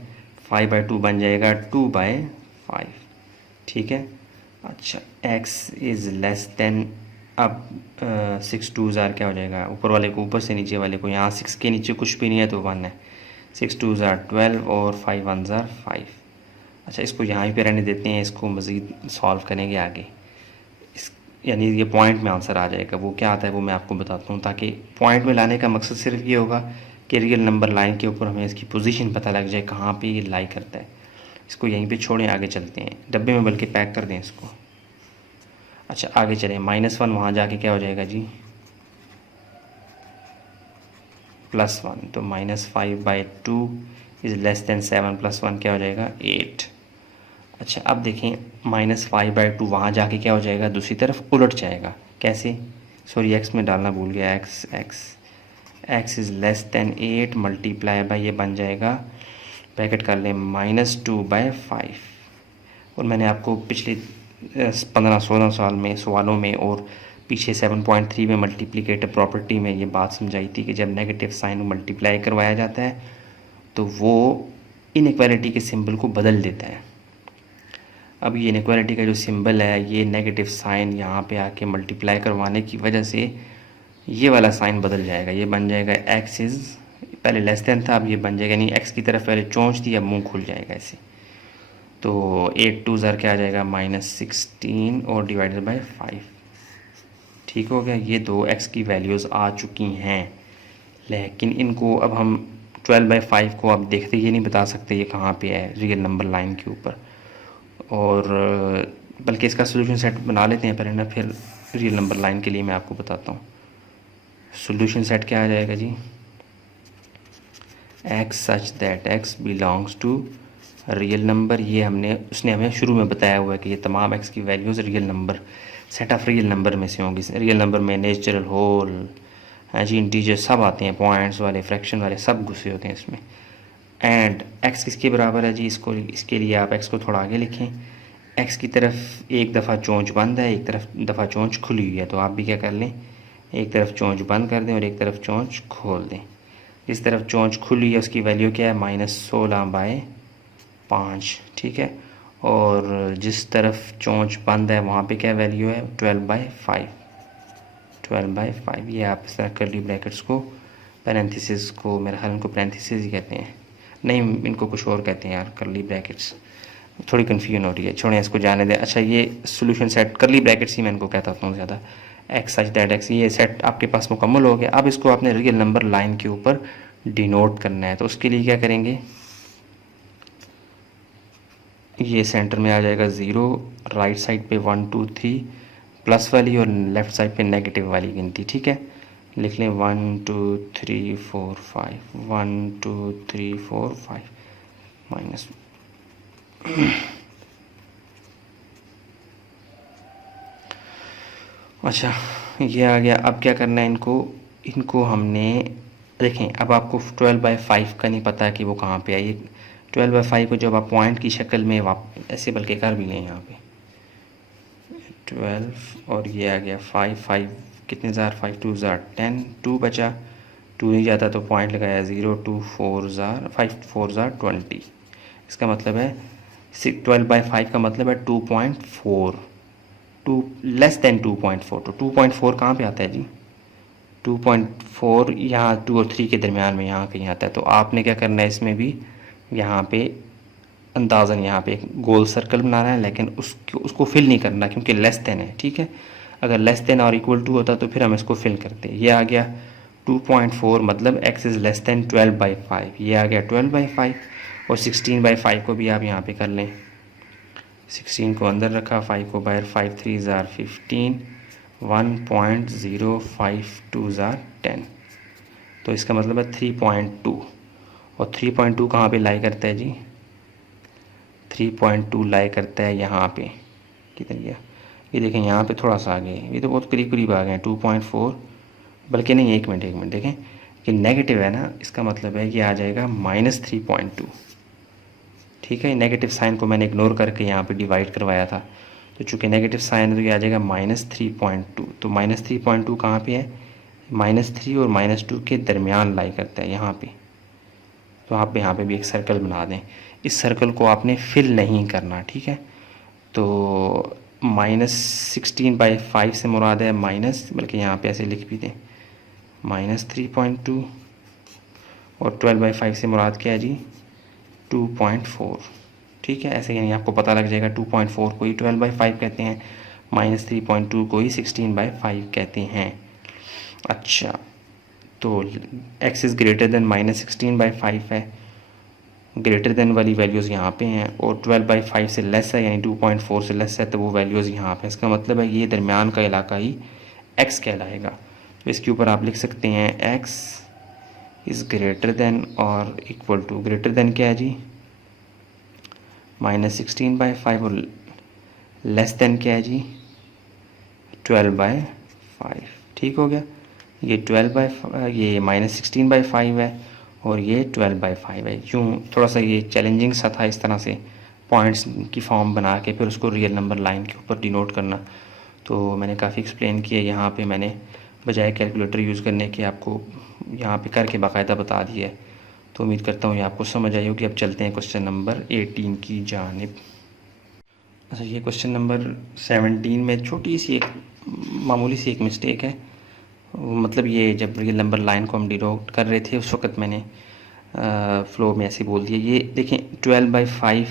5/2 बन जाएगा 2/5, ठीक है। अच्छा, x इज़ लेस दैन, अब 6 2 ज़ार क्या हो जाएगा, ऊपर वाले को ऊपर से नीचे वाले को, यहाँ 6 के नीचे कुछ भी नहीं है तो 1 है, 6 2 ज़ार 12 और 5 1 ज़ार 5। अच्छा, इसको यहाँ पे रहने देते हैं, इसको मज़ीद सॉल्व करेंगे आगे। यानी ये पॉइंट में आंसर आ जाएगा। वो क्या आता है वो मैं आपको बताता हूँ, ताकि पॉइंट में लाने का मकसद सिर्फ ये होगा कि रियल नंबर लाइन के ऊपर हमें इसकी पोजीशन पता लग जाए, कहाँ पे ये लाई करता है। इसको यहीं पे छोड़ें, आगे चलते हैं, डब्बे में बल्कि पैक कर दें इसको। अच्छा, आगे चलें, -1 वहाँ जाके क्या हो जाएगा जी, +1, तो -5/2 इज़ लेस देन 7 + 1 क्या हो जाएगा 8। अच्छा अब देखें -5/2 वहाँ जाके क्या हो जाएगा, दूसरी तरफ उलट जाएगा। कैसे, सॉरी एक्स में डालना भूल गया, x is less then 8 multiply by, ये बन जाएगा ब्रैकेट कर लें -2/5। और मैंने आपको पिछले 15-16 साल में सवालों में और पीछे 7.3 में मल्टीप्लिकेटिव प्रॉपर्टी में ये बात समझाई थी कि जब नेगेटिव साइन मल्टीप्लाई करवाया जाता है तो वो इनइक्वालिटी के सिंबल को बदल देता है। अब ये इनइक्वालिटी का जो सिंबल है, ये नेगेटिव साइन यहाँ पे आके मल्टीप्लाई करवाने की वजह से ये वाला साइन बदल जाएगा। ये बन जाएगा एक्स इज़, पहले लेस देन था, अब ये बन जाएगा, नहीं एक्स की तरफ पहले चोंच थी, अब मुंह खुल जाएगा ऐसे। तो 8 2 ज़ार क्या आ जाएगा -16 और डिवाइडेड बाय 5। ठीक हो गया। ये दो एक्स की वैल्यूज़ आ चुकी हैं, लेकिन इनको अब हम 12/5 को अब देखते ये नहीं बता सकते ये कहाँ पे है रियल नंबर लाइन के ऊपर, और बल्कि इसका सोल्यूशन सेट बना लेते हैं पहले ना, फिर रियल नंबर लाइन के लिए मैं आपको बताता हूँ। सोल्यूशन सेट क्या आ जाएगा जी, x such that x belongs to real number. ये उसने हमें शुरू में बताया हुआ है कि ये तमाम एक्स की values real number, set of real number में से होंगी। रियल नंबर में नेचुरल, होल, जी, इंटीजर सब आते हैं, पॉइंट्स वाले, फ्रैक्शन वाले सब घुसे होते हैं इसमें। एंड एक्स किसके बराबर है जी, इसके लिए आप एक्स को थोड़ा आगे लिखें। एक्स की तरफ एक दफ़ा चोंच बंद है, एक दफ़ा चोंच खुली हुई है, तो आप भी क्या कर लें, एक तरफ चोंच बंद कर दें और एक तरफ चोंच खोल दें। इस तरफ चोंच खुली है उसकी वैल्यू क्या है -16/5, ठीक है। और जिस तरफ चोंच बंद है वहाँ पे क्या वैल्यू है 12/5। ये आप इस तरह करली ब्रैकेट्स को, पैरेंथेसिस को, मेरे ख्याल इनको पैरेंथेसिस ही कहते हैं, नहीं इनको कुछ और कहते हैं यार, करली ब्रैकेट्स, थोड़ी कन्फ्यूजन हो रही है, छोड़ें इसको, जाने दें। अच्छा ये सोल्यूशन सेट करली ब्रैकेट्स ही मैं इनको कहता हूँ ज़्यादा, एक्स सच दैट एक्स, ये सेट आपके पास मुकम्मल हो गया। अब इसको आपने रियल नंबर लाइन के ऊपर डिनोट करना है, तो उसके लिए क्या करेंगे, ये सेंटर में आ जाएगा 0, राइट साइड पे 1 2 3 प्लस वाली और लेफ़्ट साइड पे नेगेटिव वाली गिनती, ठीक है। लिख लें 1 2 3 4 5, 1 2 3 4 5 माइनस अच्छा ये आ गया। अब क्या करना है, इनको हमने देखें, अब आपको 12/5 का नहीं पता कि वो कहाँ पे है। ये 12/5 को जब आप पॉइंट की शक्ल में ऐसे बल्कि कर भी लें यहाँ पे 12 और ये आ गया 5 कितने ज़ार 5 2 ज़ार 10, 2 बचा, 2 नहीं जाता तो पॉइंट लगाया 0, 2 4 ज़ार 5 4 ज़ार 20। इसका मतलब है 12/5 का मतलब है 2.4, 2 लेस देन 2.4। तो 2.4 कहाँ पे आता है जी, 2.4 यहाँ 2 और 3 के दरमियान में यहाँ कहीं आता है। तो आपने क्या करना है, इसमें भी यहाँ पे अंदाज़न यहाँ पे एक गोल सर्कल बनाना है, लेकिन उसको फिल नहीं करना क्योंकि लेस देन है, ठीक है। अगर लेस देन और इक्वल टू होता तो फिर हम इसको फिल करते। ये आ गया 2.4 मतलब x इज़ लेस देन 12/5, ये आ गया 12/5। और 16/5 को भी आप यहाँ पे कर लें, 16 को अंदर रखा, 5 को बाहर, 5 3 ज़ार 15, 1.052 ज़ार 10। तो इसका मतलब है 3.2, और 3.2 कहाँ पे लाई करता है जी, 3.2 लाई करता है यहाँ पे, किधर गया ये देखें, यहाँ पे थोड़ा सा आगे, ये तो बहुत करीब करीब आ गए 2.4, बल्कि नहीं एक मिनट देखें कि नेगेटिव है ना, इसका मतलब है कि आ जाएगा -3.2, ठीक है। नेगेटिव साइन को मैंने इग्नोर करके यहाँ पे डिवाइड करवाया था, तो चूँकि नेगेटिव साइन है तो ये आ जाएगा -3.2। तो -3.2 कहाँ पे है, -3 और -2 के दरमियान लाई करता है यहाँ पे। तो आप यहाँ पे भी एक सर्कल बना दें, इस सर्कल को आपने फिल नहीं करना, ठीक है। तो -16/5 से मुराद है माइनस, बल्कि यहाँ पे ऐसे लिख भी दें -3.2, और 12/5 से मुराद क्या है जी 2.4, ठीक है। ऐसे यानी आपको पता लग जाएगा 2.4 को ही 12/5 कहते हैं, -3.2 को ही 16/5 कहते हैं। अच्छा तो x इज़ ग्रेटर देन -16/5 है, ग्रेटर देन वाली वैल्यूज़ यहाँ पे हैं, और 12/5 से लेस है यानी 2.4 से लेस है तो वो वैल्यूज़ यहाँ पे। इसका मतलब है ये दरमियान का इलाका ही x कहलाएगा। तो इसके ऊपर आप लिख सकते हैं x इज़ ग्रेटर देन और इक्वल टू, ग्रेटर देन क्या है जी -16/5 और लेस देन क्या है जी 12/5। ठीक हो गया, ये 12/5 ये -16/5 है और ये 12/5 है। यूँ थोड़ा सा ये चैलेंजिंग सा था इस तरह से पॉइंट्स की फॉर्म बना के फिर उसको रियल नंबर लाइन के ऊपर डिनोट करना, तो मैंने काफ़ी एक्सप्लेन किया। यहाँ पे मैंने बजाय कैलकुलेटर यूज़ करने के आपको यहाँ पे करके बाकायदा बता दिया है। तो उम्मीद करता हूँ ये आपको समझ आई होगी। अब चलते हैं क्वेश्चन नंबर 18 की जानिब। अच्छा, ये क्वेश्चन नंबर 17 में छोटी सी एक मामूली सी एक मिस्टेक है। मतलब ये जब रियल नंबर लाइन को हम डिनोट कर रहे थे उस वक्त मैंने फ्लो में ऐसे बोल दिया। ये देखें 12/5,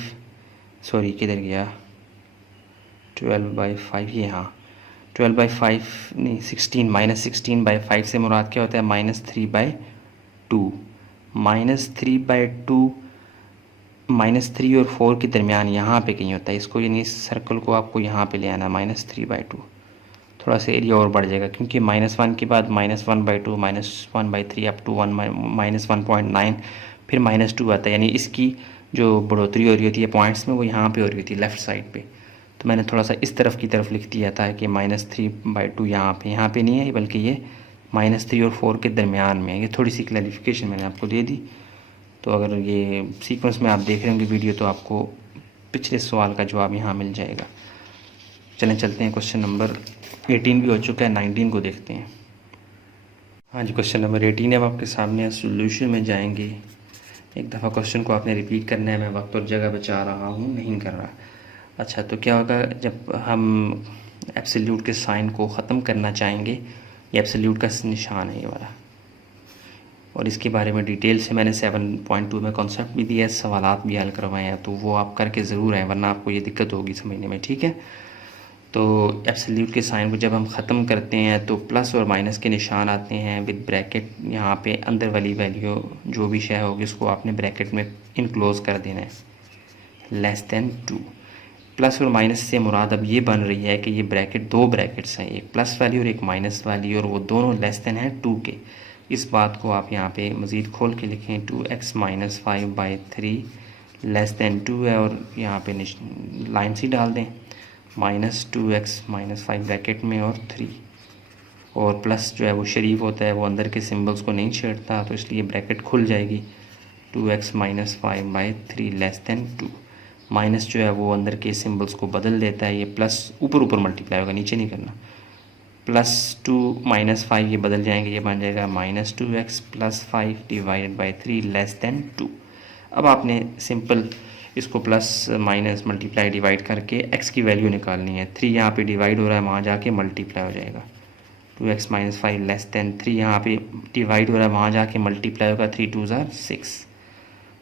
सॉरी किधर गया 12/5, ये हाँ 12/5 नहीं 16 -16/5 से मुराद क्या होता है -3/2। -3/2 -3 और 4 के दरमियान यहाँ पे कहीं होता है इसको, यानी इस सर्कल को आपको यहाँ पे ले आना -3/2। थोड़ा सा एरिया और बढ़ जाएगा क्योंकि -1 के बाद -1/2 -1/3 अप टू -1.9 फिर -2 आता है, यानी इसकी जो बढ़ोतरी हो रही होती है पॉइंट्स में वो यहाँ पे हो रही होती है लेफ़्ट साइड पे। तो मैंने थोड़ा सा इस तरफ की तरफ लिख दिया था कि -3/2 यहाँ पे नहीं है बल्कि ये -3 और 4 के दरमियान में। ये थोड़ी सी क्लैरिफिकेशन मैंने आपको दे दी। तो अगर ये सीक्वेंस में आप देख रहे होंगे वीडियो तो आपको पिछले सवाल का जवाब यहाँ मिल जाएगा। चलें चलते हैं, क्वेश्चन नंबर 18 भी हो चुका है, 19 को देखते हैं। हाँ जी, क्वेश्चन नंबर 18 अब आपके सामने सोल्यूशन में जाएंगे। एक दफ़ा क्वेश्चन को आपने रिपीट करना है, मैं वक्त और जगह बचा रहा हूँ, नहीं कर रहा। अच्छा, तो क्या होगा जब हम एब्सोल्यूट के साइन को ख़त्म करना चाहेंगे, ये एब्सोल्यूट का निशान है ये वाला, और इसके बारे में डिटेल से मैंने 7.2 में कॉन्सेप्ट भी दिया है, सवालात भी हल करवाए हैं, तो वो आप करके ज़रूर आएँ वरना आपको ये दिक्कत होगी समझने में। ठीक है, तो एब्सोल्यूट के साइन को जब हम ख़त्म करते हैं तो प्लस और माइनस के निशान आते हैं विद ब्रैकेट। यहाँ पे अंदर वाली वैल्यू जो भी शय होगी उसको आपने ब्रैकेट में इनक्लोज कर देना है, <2। प्लस और माइनस से मुराद अब ये बन रही है कि ये ब्रैकेट दो ब्रैकेट्स हैं, एक प्लस वाली और एक माइनस वाली, और वो दोनों है 2 के। इस बात को आप यहाँ पे मज़ीद खोल के लिखें, 2x - 5/3 <2 है, और यहाँ पे लाइन सी डाल दें -2x - 5 ब्रैकेट में और 3, और प्लस जो है वो शरीफ होता है, वो अंदर के सिंबल्स को नहीं छेड़ता, तो इसलिए ब्रैकेट खुल जाएगी 2x - 5/3 <2। माइनस जो है वो अंदर के सिंबल्स को बदल देता है, ये प्लस ऊपर ऊपर मल्टीप्लाई होगा, नीचे नहीं करना। +2 - 5 ये बदल जाएंगे, ये बन जाएगा -2x + 5 ÷ 3 <2। अब आपने सिंपल इसको प्लस माइनस मल्टीप्लाई डिवाइड करके x की वैल्यू निकालनी है। 3 यहाँ पे डिवाइड हो रहा है, वहाँ जाके मल्टीप्लाई हो जाएगा। 2x - 5 <, 3 यहाँ पे डिवाइड हो रहा है, वहाँ जाके मल्टीप्लाई होगा, 3 2 6।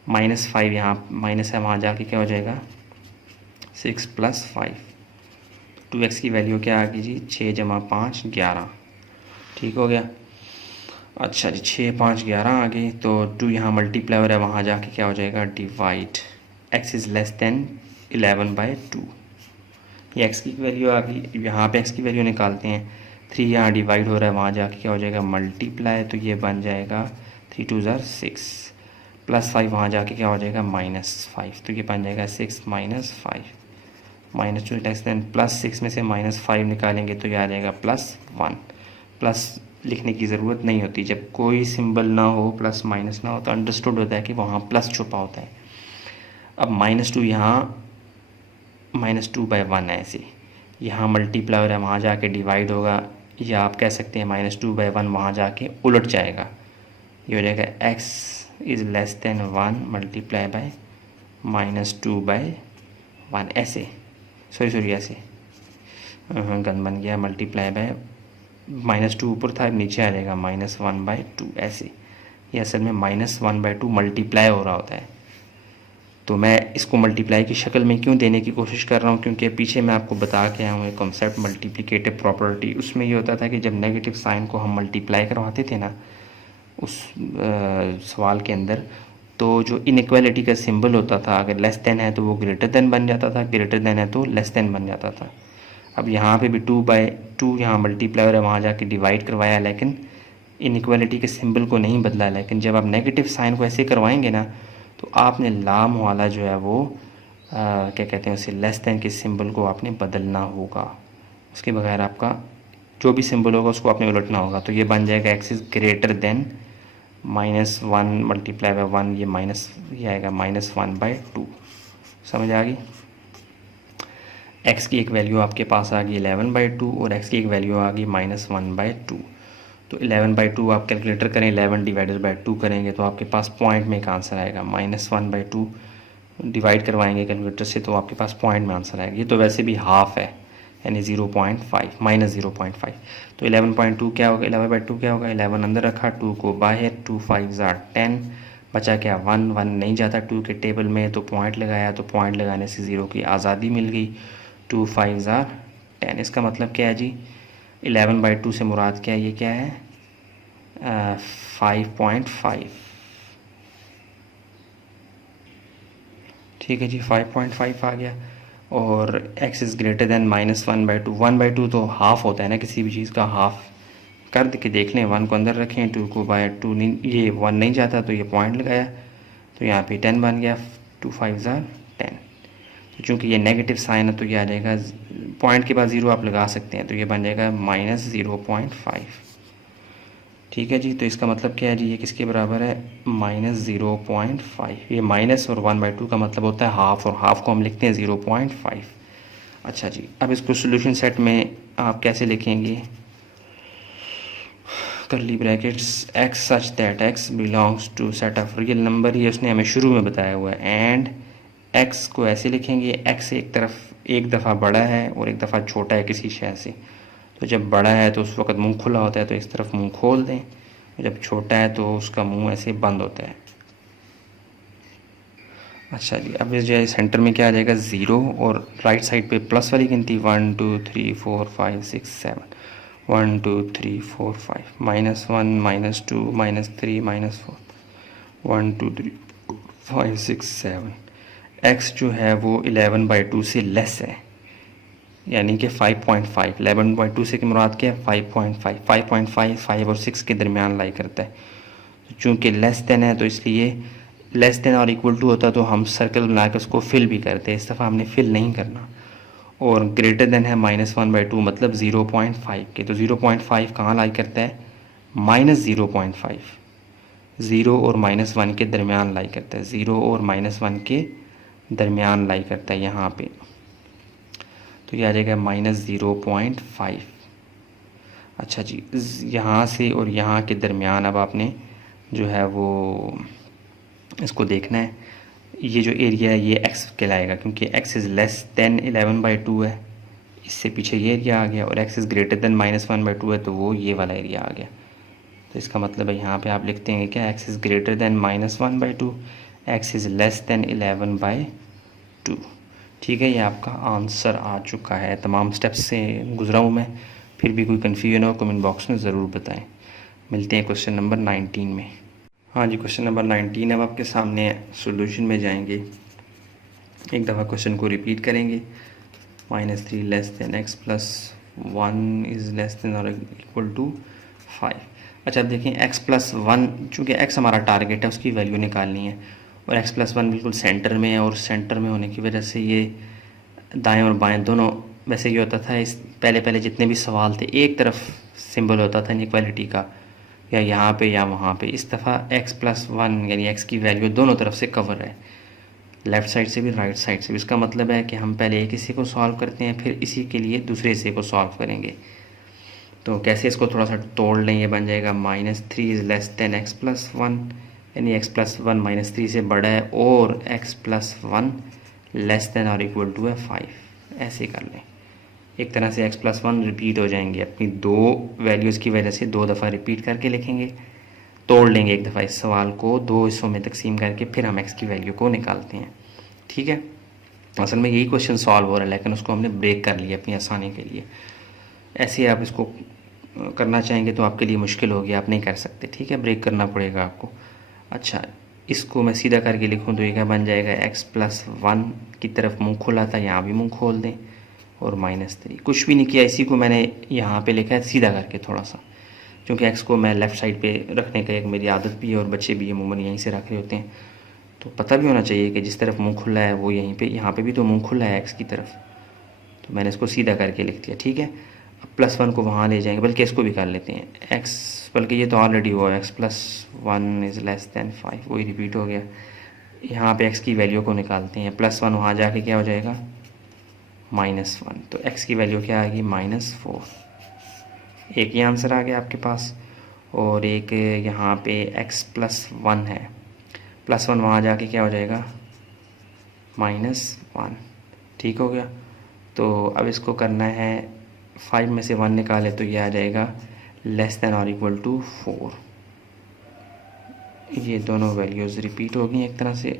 -5 यहाँ माइनस है, वहाँ जाके क्या हो जाएगा 6 + 5। 2x की वैल्यू क्या आ गई जी 6 + 5 11। ठीक हो गया। अच्छा जी, 6 5 11 आ गई, तो 2 यहाँ मल्टीप्लाई हो रहा है, वहाँ जाके क्या हो जाएगा डिवाइड। x is < 11/2। ये x की वैल्यू आ गई, यहाँ पे x की वैल्यू निकालते हैं। 3 यहाँ डिवाइड हो रहा है, वहाँ जाके क्या हो जाएगा मल्टीप्लाई, तो ये बन जाएगा 3 2 6 + 5, वहाँ जाके क्या हो जाएगा -5, तो ये बन जाएगा 6 - 5 -2 +6 में से -5 निकालेंगे तो ये आ जाएगा +1। प्लस लिखने की ज़रूरत नहीं होती, जब कोई सिंबल ना हो प्लस माइनस ना हो तो अंडरस्टूड होता है कि वहाँ प्लस छुपा होता है। अब -2 यहाँ -2/1 है, ऐसे यहाँ मल्टीप्लाई हो रहा है, वहाँ जाके डिवाइड होगा, या आप कह सकते हैं -2/1 वहाँ जाके उलट जाएगा, ये हो जाएगा x इज़ < 1 × -2/1 ऐसे, सॉरी ऐसे गन बन गया, मल्टीप्लाई बाय -2 ऊपर था, नीचे आ जाएगा -1/2 ऐसे। ये असल में -1/2 मल्टीप्लाई हो रहा होता है। तो मैं इसको मल्टीप्लाई की शक्ल में क्यों देने की कोशिश कर रहा हूँ, क्योंकि पीछे मैं आपको बता के आया हूँ एक कॉन्सेप्ट मल्टीप्लिकेटिव प्रॉपर्टी। उसमें ये होता था कि जब नेगेटिव साइन को हम मल्टीप्लाई करवाते थे ना उस सवाल के अंदर, तो जो इनइक्वालिटी का सिंबल होता था, अगर < है तो वो ग्रेटर बन जाता था, ग्रेटर है तो < बन जाता था। अब यहाँ पे भी 2/2 यहाँ मल्टीप्लाई हो रहा है, वहाँ जाके डिवाइड करवाया, लेकिन इनइक्वालिटी के सिंबल को नहीं बदला, लेकिन जब आप नेगेटिव साइन को ऐसे करवाएंगे ना तो आपने लाम वाला जो है वो क्या कहते हैं उसे लेस देन के सिंबल को आपने बदलना होगा। उसके बगैर आपका जो भी सिंबल होगा उसको आपने उलटना होगा। तो ये बन जाएगा x is greater then -1 multiply by 1, ये माइनस ये आएगा -1/2। समझ आ गई। एक्स की एक वैल्यू आपके पास आ गई 11/2 और एक्स की एक वैल्यू आ गई -1/2। तो 11/2 आप कैलकुलेटर करें, 11 डिवाइडेड बाय 2 करेंगे तो आपके पास पॉइंट में एक आंसर आएगा। -1/2 डिवाइड करवाएंगे कैलकुलेटर से तो आपके पास पॉइंट में आंसर आएगा। ये तो वैसे भी हाफ है, यानी 0.5 -0.5। तो 11.2 क्या होगा, 11/2 क्या होगा, 11 अंदर रखा, 2 को बाहर, 2 5 are 10, बचा क्या 1 1 नहीं जाता 2 के टेबल में, तो पॉइंट लगाया, तो पॉइंट लगाने से 0 की आज़ादी मिल गई। 2 5 are 10। इसका मतलब क्या है जी, 11/2 से मुराद क्या है, ये क्या है 5.5। ठीक है जी, 5.5 आ गया। और x इज़ ग्रेटर देन -1/2। 1/2 तो हाफ होता है ना किसी भी चीज़ का, हाफ कर के देख लें। 1 को अंदर रखें, 2 को बाहर, 2 नहीं, ये 1 नहीं जाता तो ये पॉइंट लगाया तो यहाँ पे 10 बन गया। 2 5 are 10। तो चूँकि ये नेगेटिव साइन है तो ये आ जाएगा, पॉइंट के बाद 0 आप लगा सकते हैं, तो ये बन जाएगा -0.5। ठीक है जी। तो इसका मतलब क्या है जी, ये किसके बराबर है -0.5। ये माइनस और 1/2 का मतलब होता है हाफ, और हाफ को हम लिखते हैं 0.5। अच्छा जी, अब इसको सोल्यूशन सेट में आप कैसे लिखेंगे, curly brackets x such that x belongs to set of real number, ये उसने हमें शुरू में बताया हुआ है। एंड x को ऐसे लिखेंगे, x एक तरफ एक दफ़ा बड़ा है और एक दफ़ा छोटा है किसी शय से। तो जब बड़ा है तो उस वक्त मुंह खुला होता है तो इस तरफ मुंह खोल दें, जब छोटा है तो उसका मुंह ऐसे बंद होता है। अच्छा जी, अब इस जो सेंटर में क्या आ जाएगा 0, और राइट साइड पे प्लस वाली गिनती 1 2 3 4 5 6 7, 1 2 3 4 5, -1 -2 -3 -4, 1 2 3 4 5 6 7। x जो है वो 11/2 से लेस है, यानी कि 5.5। 11/2 से की मुराद क्या है 5.5। 5.5 5 और 6 के दरमियान लाई करता है। चूँकि लेस देन है तो इसलिए लेस देन और इक्वल टू होता तो हम सर्कल बना के उसको फिल भी करते, इस दफ़ा हमने फिल नहीं करना। और ग्रेटर देन है -1/2 मतलब 0.5 के, तो 0.5 कहाँ लाई करता है -0.5। 0 और -1 के दरमियान लाई करता है, 0 और -1 के दरमियान लाई करता है यहाँ पे। तो ये आ जाएगा -0.5। अच्छा जी, यहाँ से और यहाँ के दरमियान अब आपने जो है वो इसको देखना है। ये जो एरिया है ये x कहलाएगा, क्योंकि x इज़ लेस देन 11/2 है, इससे पीछे ये एरिया आ गया, और x इज़ ग्रेटर देन -1/2 है तो वो ये वाला एरिया आ गया। तो इसका मतलब है यहाँ पे आप लिखते हैं क्या, x is greater then -1/2, x is less then 11/2। ठीक है, ये आपका आंसर आ चुका है। तमाम स्टेप्स से गुजरा हूँ मैं, फिर भी कोई कन्फ्यूजन हो कमेंट बॉक्स में ज़रूर बताएं। मिलते हैं क्वेश्चन नंबर 19 में। हाँ जी, क्वेश्चन नंबर 19 अब आपके सामने है। सोल्यूशन में जाएंगे, एक दफ़ा क्वेश्चन को रिपीट करेंगे। -3 less than x plus 1 is less than और इक्वल टू 5। अच्छा, अब देखें x प्लस 1, चूँकि x हमारा टारगेट है उसकी वैल्यू निकालनी है, और x प्लस 1 बिल्कुल सेंटर में है, और सेंटर में होने की वजह से ये दाएं और बाएं दोनों, वैसे ये होता था इस पहले जितने भी सवाल थे एक तरफ सिंबल होता था इनइक्वालिटी का, या यहाँ पे या वहाँ पे। इस दफ़ा x प्लस 1 यानी x की वैल्यू दोनों तरफ से कवर है, लेफ़्ट साइड से भी राइट साइड से भी। इसका मतलब है कि हम पहले एक हिस्से को सॉल्व करते हैं, फिर इसी के लिए दूसरे हिस्से को सॉल्व करेंगे। तो कैसे इसको थोड़ा सा तोड़ लें, ये बन जाएगा -3 is less then x plus 1, यानी x प्लस 1 -3 से बड़ा है, और x प्लस 1 लेस देन और इक्वल टू है 5। ऐसे कर लें, एक तरह से x प्लस 1 रिपीट हो जाएंगे, अपनी दो वैल्यूज़ की वजह से 2 दफ़ा रिपीट करके लिखेंगे। तोड़ लेंगे एक दफ़ा इस सवाल को 2 हिस्सों में तकसीम करके, फिर हम x की वैल्यू को निकालते हैं। ठीक है, असल में यही क्वेश्चन सॉल्व हो रहा है, लेकिन उसको हमने ब्रेक कर लिया अपनी आसानी के लिए। ऐसे आप इसको करना चाहेंगे तो आपके लिए मुश्किल होगी, आप नहीं कर सकते। ठीक है, ब्रेक करना पड़ेगा आपको। अच्छा, इसको मैं सीधा करके लिखूँ तो ये क्या बन जाएगा, x प्लस 1 की तरफ मुँह खुला था, यहाँ भी मुँह खोल दें, और -3। कुछ भी नहीं किया, इसी को मैंने यहाँ पे लिखा है सीधा करके थोड़ा सा। क्योंकि एक्स को मैं लेफ़्ट साइड पे रखने का एक मेरी आदत भी है और बच्चे भी अमूमन यहीं से रख रहे होते हैं, तो पता भी होना चाहिए कि जिस तरफ मुंह खुला है वो यहीं पे, यहाँ पे भी तो मुंह खुला है एक्स की तरफ, तो मैंने इसको सीधा करके लिख दिया। ठीक है, अब +1 को वहाँ ले जाएंगे, बल्कि इसको भी कर लेते हैं एक्स, बल्कि ये तो ऑलरेडी हुआ है, x+1 इज़ लेस दैन 5, वही रिपीट हो गया। यहाँ पे x की वैल्यू को निकालते हैं, +1 वहाँ जाके क्या हो जाएगा -1, तो x की वैल्यू क्या आएगी -4। एक ही आंसर आ गया आपके पास, और एक यहाँ पे x+1 है, +1 वहाँ जाके क्या हो जाएगा -1। ठीक हो गया। तो अब इसको करना है 5 में से 1 निकाले तो ये आ जाएगा <<4। ये दोनों वैल्यूज़ रिपीट हो गई एक तरह से,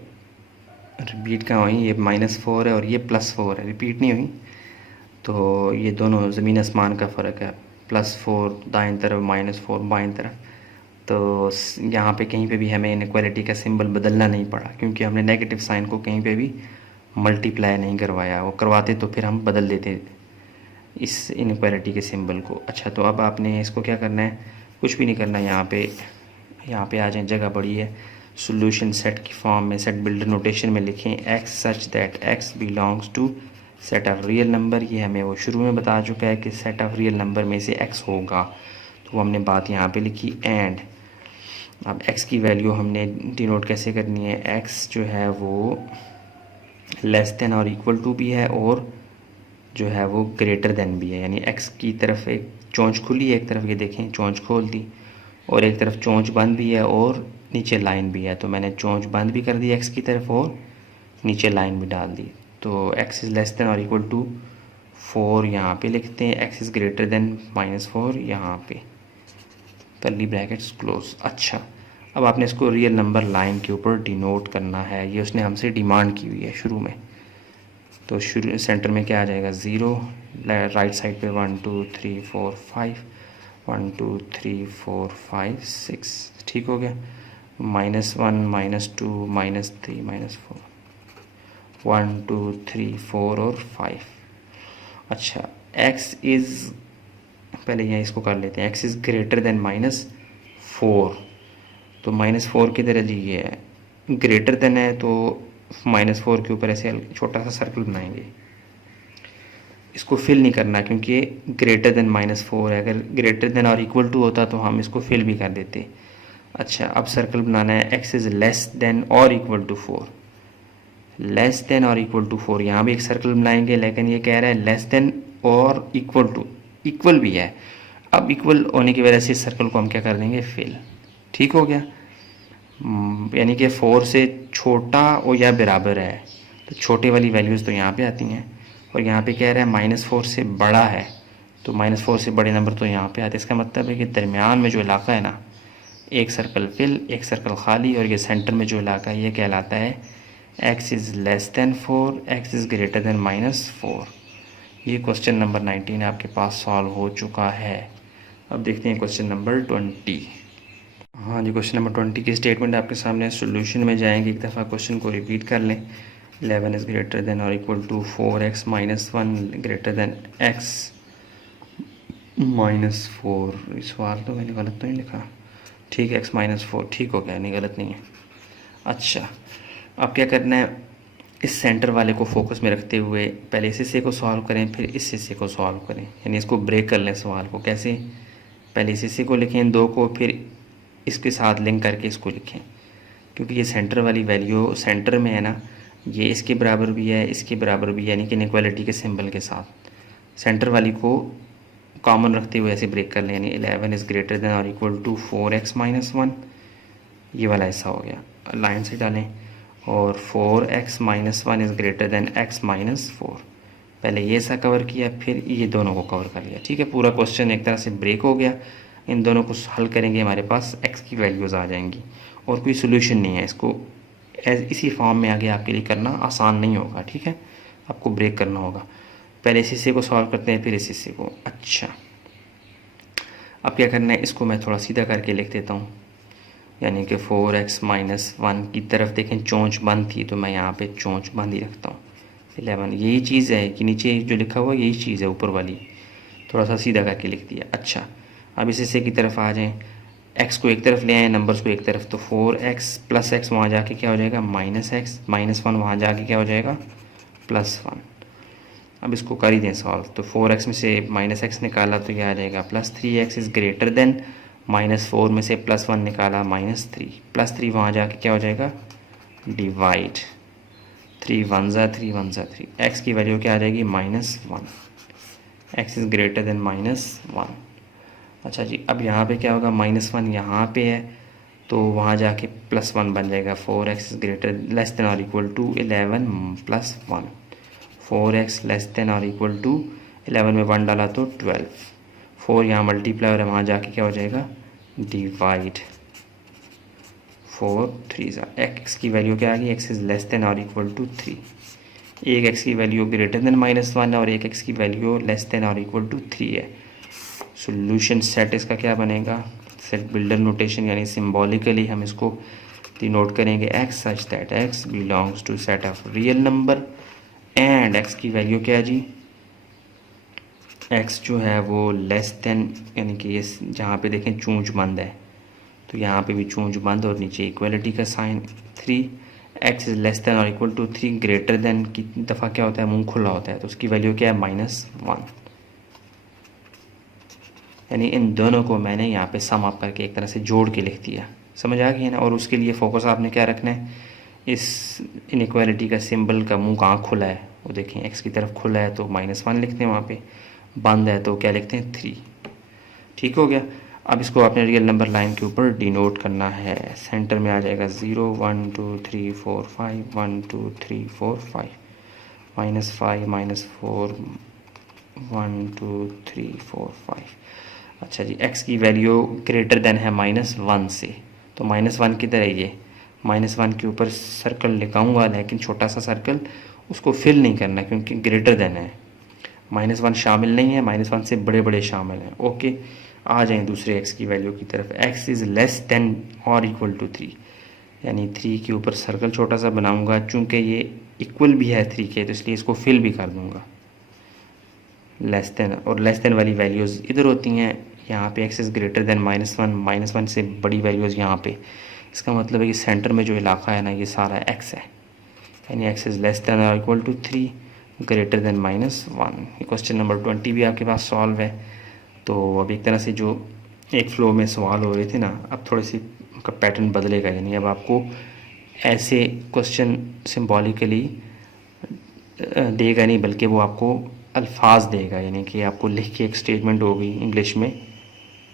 रिपीट कहाँ हुई, ये -4 है और ये +4 है, रिपीट नहीं हुई। तो ये दोनों ज़मीन आसमान का फ़र्क है, +4 दाएं तरफ, -4 बाएं तरफ। तो यहाँ पे कहीं पे भी हमें इनइक्वालिटी का सिंबल बदलना नहीं पड़ा, क्योंकि हमने नेगेटिव साइन को कहीं पे भी मल्टीप्लाई नहीं करवाया, वो करवाते तो फिर हम बदल देते इस इनइक्वालिटी के सिंबल को। अच्छा, तो अब आपने इसको क्या करना है, कुछ भी नहीं करना, यहाँ पे आ जाए, जगह बड़ी है। सॉल्यूशन सेट की फॉर्म में, सेट बिल्डर नोटेशन में लिखें x such that x belongs to set of real number. ये हमें वो शुरू में बता चुका है कि सेट ऑफ रियल नंबर में से x होगा, तो वो हमने बात यहाँ पे लिखी। एंड अब x की वैल्यू हमने डिनोट कैसे करनी है, x जो है वो लेस देन और इक्वल टू भी है, और जो है वो ग्रेटर देन भी है, यानी x की तरफ एक चोंच खुली है, एक तरफ ये देखें चोंच खोल दी, और एक तरफ चोंच बंद भी है और नीचे लाइन भी है। तो मैंने चोंच बंद भी कर दी x की तरफ और नीचे लाइन भी डाल दी। तो x इज़ लेस देन और इक्वल टू 4 यहाँ पे लिखते हैं, x इज़ ग्रेटर देन -4 यहाँ पे, कर्ली ब्रैकेट्स क्लोज। अच्छा, अब आपने इसको रियल नंबर लाइन के ऊपर डिनोट करना है, ये उसने हमसे डिमांड की हुई है शुरू में। तो शुरू सेंटर में क्या आ जाएगा 0, राइट साइड पे 1 2 3 4 5, 1 2 3 4 5 6, ठीक हो गया। -1 -2 -3 -4, 1 2 3 4 और 5। अच्छा, x इज़, पहले यहाँ इसको कर लेते हैं, x इज़ ग्रेटर देन -4, तो -4 की तरह जी ये है, ग्रेटर देन है तो -4 के ऊपर ऐसे छोटा सा सर्कल बनाएंगे। इसको फिल नहीं करना क्योंकि ये ग्रेटर देन -4 है, अगर ग्रेटर देन और इक्वल टू होता तो हम इसको फिल भी कर देते। अच्छा, अब सर्कल बनाना है, x इज़ लेस देन और इक्वल टू 4, लेस देन और इक्वल टू 4, यहाँ भी एक सर्कल बनाएंगे, लेकिन ये कह रहा है लेस देन और इक्वल टू, इक्वल भी है। अब इक्वल होने की वजह से इस सर्कल को हम क्या कर देंगे, फिल। ठीक हो गया, यानी कि 4 से छोटा और या बराबर है, तो छोटे वाली वैल्यूज़ तो यहाँ पे आती हैं, और यहाँ पे कह रहा है -4 से बड़ा है, तो -4 से बड़े नंबर तो यहाँ पे आते हैं। इसका मतलब है कि दरमियान में जो इलाका है ना, एक सर्कल फिल, एक सर्कल खाली, और ये सेंटर में जो इलाका है ये कहलाता है x is less then 4, x is greater then -4। ये क्वेश्चन नंबर 19 आपके पास सॉल्व हो चुका है। अब देखते हैं क्वेश्चन नंबर 20। हाँ जी, क्वेश्चन नंबर 20 की स्टेटमेंट आपके सामने। सॉल्यूशन में जाएंगे, एक दफ़ा क्वेश्चन को रिपीट कर लें। 11 इज़ ग्रेटर देन और equal to 4x -1 greater than x -4। इस सवाल तो मैंने गलत तो नहीं लिखा, ठीक है, x -4 ठीक हो गया, नहीं गलत नहीं है। अच्छा, अब क्या करना है, इस सेंटर वाले को फोकस में रखते हुए पहले इस हिस्से को सॉल्व करें, फिर इस हिस्से को सॉल्व करें, यानी इसको ब्रेक कर लें सवाल को। कैसे, पहले इस हिस्से को लिखें 2 को, फिर इसके साथ लिंक करके इसको लिखें, क्योंकि ये सेंटर वाली वैल्यू सेंटर में है ना, ये इसके बराबर भी है, इसके बराबर भी है, यानी कि इनइक्वालिटी के सिंबल के साथ सेंटर वाली को कॉमन रखते हुए ऐसे ब्रेक कर लें, यानी 11 इज़ ग्रेटर देन और इक्वल टू 4x -1, ये वाला ऐसा हो गया, लाइन से डालें, और 4x -1 is greater than x -4। पहले ये सा कवर किया, फिर ये दोनों को कवर कर लिया। ठीक है, पूरा क्वेश्चन एक तरह से ब्रेक हो गया। इन दोनों को हल करेंगे, हमारे पास x की वैल्यूज़ आ जाएंगी, और कोई सोल्यूशन नहीं है। इसको इसी फॉर्म में आगे आपके लिए करना आसान नहीं होगा। ठीक है, आपको ब्रेक करना होगा। पहले इस हिस्से को सॉल्व करते हैं, फिर इस हिस्से को। अच्छा, अब क्या करना है, इसको मैं थोड़ा सीधा करके लिख देता हूँ, यानी कि 4x -1 की तरफ देखें चोंच बंद थी, तो मैं यहाँ पे चोंच बंद ही रखता हूँ। 11, यही चीज़ है कि नीचे जो लिखा हुआ यही चीज़ है ऊपर वाली, थोड़ा सा सीधा करके लिख दिया। अच्छा, अब इस हिस्से की तरफ आ जाएं, x को एक तरफ ले आए, नंबर्स को एक तरफ, तो 4x प्लस एक्स वहाँ जाके क्या हो जाएगा माइनस एक्स, -1 वहाँ जाके क्या हो जाएगा +1। अब इसको कर ही दें सॉल्व, तो 4x में से -x निकाला तो क्या आ जाएगा +3x इज़ ग्रेटर देन, -4 में से +1 निकाला -3, +3 वहाँ जाके क्या हो जाएगा डिवाइड, 3 1 ज़ा 3 1 ज़ा 3, x की वैल्यू क्या आ जाएगी -1, x इज़ ग्रेटर देन -1। अच्छा जी, अब यहाँ पे क्या होगा -1 यहाँ पे है तो वहाँ जाके +1 बन जाएगा, 4x ग्रेटर लेस देन और equal to 11 + 1, 4x less than और इक्वल टू 11 में 1 डाला तो 12, 4 यहाँ मल्टीप्लाई और वहाँ जाके क्या हो जाएगा डिवाइड, 4 3 x की वैल्यू क्या आ गई, x इज़ लेस देन और इक्वल टू 3, एक x की वैल्यू ग्रेटर देन -1 और एक x की वैल्यू लेस देन और इक्वल टू 3 है। सॉल्यूशन सेट इसका क्या बनेगा, सेट बिल्डर नोटेशन यानी सिंबॉलिकली हम इसको डिनोट करेंगे x such that x belongs to set of real number and x की वैल्यू क्या है जी, x जो है वो लेस देन, यानी कि ये जहाँ पे देखें चूंज बंद है तो यहाँ पे भी चूंज बंद और नीचे इक्वलिटी का sign 3, x is less than और इक्वल टू 3, ग्रेटर देन की दफ़ा क्या होता है मुंह खुला होता है तो उसकी वैल्यू क्या है -1, यानी इन दोनों को मैंने यहाँ पे सम अप करके एक तरह से जोड़ के लिख दिया, समझ आ गई है ना। और उसके लिए फोकस आपने क्या रखना है, इस इनइक्वालिटी का सिंबल का मुंह कहाँ खुला है वो देखें, x की तरफ खुला है तो -1 लिखते हैं, वहाँ पे बंद है तो क्या लिखते हैं 3, ठीक हो गया। अब इसको आपने रियल नंबर लाइन के ऊपर डिनोट करना है, सेंटर में आ जाएगा 0 1 2 3 4 5 1 2 3 4 5, -5 -4 1 2 3 4 5। अच्छा जी, x की वैल्यू ग्रेटर देन है -1 से, तो -1 किधर है, ये -1 के ऊपर सर्कल लिखाऊंगा लेकिन छोटा सा सर्कल, उसको फिल नहीं करना क्योंकि ग्रेटर देन है, -1 शामिल नहीं है, -1 से बड़े बड़े शामिल हैं। ओके, आ जाएं दूसरे x की वैल्यू की तरफ, x इज़ लेस देन और इक्वल टू 3, यानी 3 के ऊपर सर्कल छोटा सा बनाऊंगा, चूँकि ये इक्वल भी है 3 के तो इसलिए इसको फिल भी कर दूंगा लेस देन, और लेस देन वाली वैल्यूज़ इधर होती हैं, यहाँ पे x इज़ ग्रेटर देन -1 से बड़ी वैल्यूज़ यहाँ पे, इसका मतलब है कि सेंटर में जो इलाका है ना ये सारा x है, यानी x इज़ लेस देन और इक्वल टू 3 ग्रेटर देन -1। ये क्वेश्चन नंबर 20 भी आपके पास सॉल्व है। तो अब एक तरह से जो एक फ्लो में सवाल हो रहे थे ना, अब थोड़ी सी उनका पैटर्न बदलेगा, यानी अब आपको ऐसे क्वेश्चन सिंबॉलिकली देगा नहीं बल्कि वो आपको अल्फाज देगा, यानी कि आपको लिख के एक स्टेटमेंट होगी इंग्लिश में,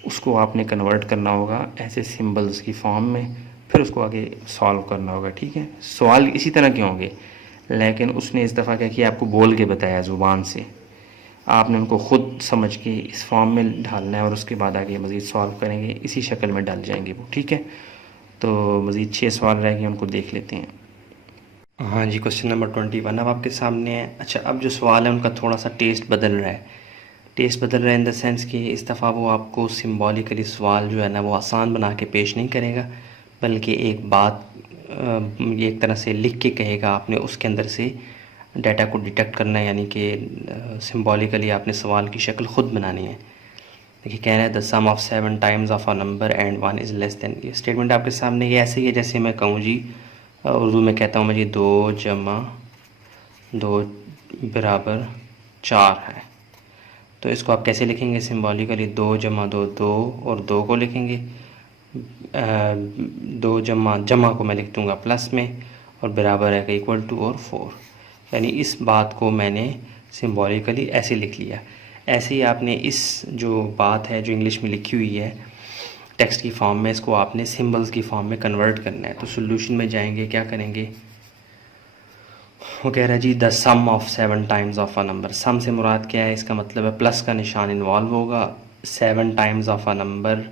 उसको आपने कन्वर्ट करना होगा ऐसे सिंबल्स की फॉर्म में, फिर उसको आगे सॉल्व करना होगा, ठीक है। सवाल इसी तरह के होंगे लेकिन उसने इस दफ़ा क्या किया, आपको बोल के बताया ज़ुबान से, आपने उनको ख़ुद समझ के इस फॉर्म में ढालना है और उसके बाद आगे मज़ीद सॉल्व करेंगे, इसी शक्ल में डाल जाएंगे वो, ठीक है। तो मज़ीद 6 सवाल रह गए, उनको देख लेते हैं। हाँ जी, क्वेश्चन नंबर 21 अब आपके सामने है। अच्छा, अब जो सवाल है उनका थोड़ा सा टेस्ट बदल रहा है, टेस्ट बदल रहा है इन द सेंस कि इस दफ़ा वो आपको सिंबॉलिकली सवाल जो है ना वो आसान बना के पेश नहीं करेगा, बल्कि एक बात ये एक तरह से लिख के कहेगा, आपने उसके अंदर से डाटा को डिटेक्ट करना है, यानी कि सिंबॉलिकली आपने सवाल की शक्ल ख़ुद बनानी है। देखिए कह रहा है the sum of 7 times of a number and 1 is less than, ये स्टेटमेंट आपके सामने ये ऐसे ही है जैसे मैं कहूँ जी, उर्दू में कहता हूँ मैं जी 2 जमा 2 बराबर 4 है, तो इसको आप कैसे लिखेंगे सिंबॉलिकली, 2 जमा 2 2 और 2 को लिखेंगे, 2 जमा को मैं लिख दूँगा प्लस में और बराबर है इक्वल टू और 4, यानी इस बात को मैंने सिंबॉलिकली ऐसे लिख लिया। ऐसे ही आपने इस जो बात है जो इंग्लिश में लिखी हुई है टेक्स्ट की फॉर्म में, इसको आपने सिंबल्स की फॉर्म में कन्वर्ट करना है। तो सॉल्यूशन में जाएंगे, क्या करेंगे, वो कह रहा है जी the sum of 7 times of a number, sum से मुराद क्या है, इसका मतलब है प्लस का निशान इन्वॉल्व होगा, 7 times of a number,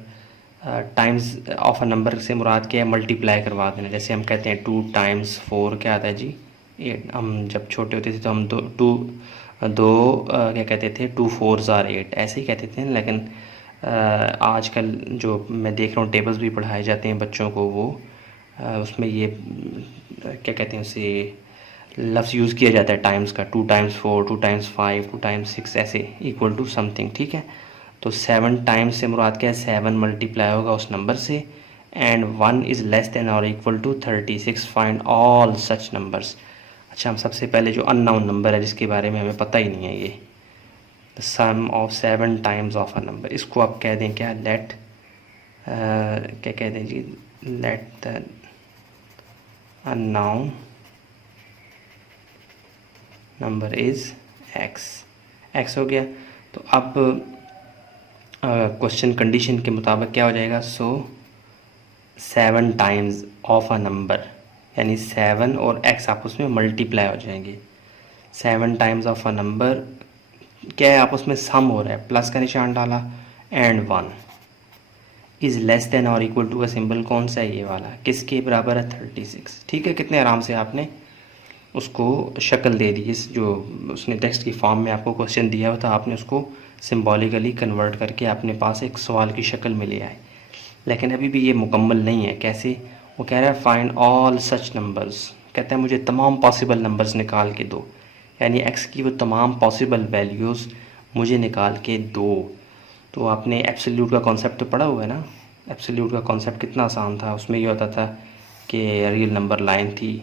times of a number से मुराद क्या है, मल्टीप्लाई करवा देना। जैसे हम कहते हैं 2 टाइम्स 4 क्या आता है जी 8, हम जब छोटे होते थे तो हम दो क्या कहते थे 2 4s are 8 ऐसे ही कहते थे, लेकिन आजकल जो मैं देख रहा हूँ टेबल्स भी पढ़ाए जाते हैं बच्चों को, वो उसमें ये क्या कहते हैं उसे लफ्ज़ यूज़ किया जाता है टाइम्स का, 2 टाइम्स 4 2 टाइम्स 5 2 टाइम्स 6 ऐसे इक्वल टू समथिंग, ठीक है। तो 7 टाइम्स से मुराद क्या है, 7 मल्टीप्लाई होगा उस नंबर से, एंड 1 इज़ लेस देन और equal to 36, find all such numbers. अच्छा, हम सबसे पहले जो अननोन नंबर है जिसके बारे में हमें पता ही नहीं है, ये the sum of 7 times of a number, इसको आप कह दें क्या, लेट क्या कह दें जी, let the unknown number is x हो गया। तो अब क्वेश्चन कंडीशन के मुताबिक क्या हो जाएगा, सो 7 टाइम्स ऑफ अ नंबर, यानी 7 और x आपस में मल्टीप्लाई हो जाएंगे। 7 टाइम्स ऑफ अ नंबर क्या है, आपस में सम हो रहा है, प्लस का निशान डाला, एंड 1 इज़ लेस देन और इक्वल टू का सिंबल कौन सा है, ये वाला, किसके बराबर है, 36। ठीक है, कितने आराम से आपने उसको शक्ल दे दी, इस जो उसने टेक्स्ट की फॉर्म में आपको क्वेश्चन दिया हुआ था, आपने उसको सिंबॉलिकली कन्वर्ट करके अपने पास एक सवाल की शक्ल में ले आए। लेकिन अभी भी ये मुकम्मल नहीं है। कैसे, वो कह रहा है फाइंड ऑल सच नंबर्स, कहता है मुझे तमाम पॉसिबल नंबर्स निकाल के दो, यानी एक्स की वो तमाम पॉसिबल वैल्यूज़ मुझे निकाल के दो। तो आपने एब्सोल्यूट का कॉन्सेप्ट तो पढ़ा हुआ है ना, एब्सोल्यूट का कॉन्सेप्ट कितना आसान था, उसमें ये होता था कि रियल नंबर लाइन थी,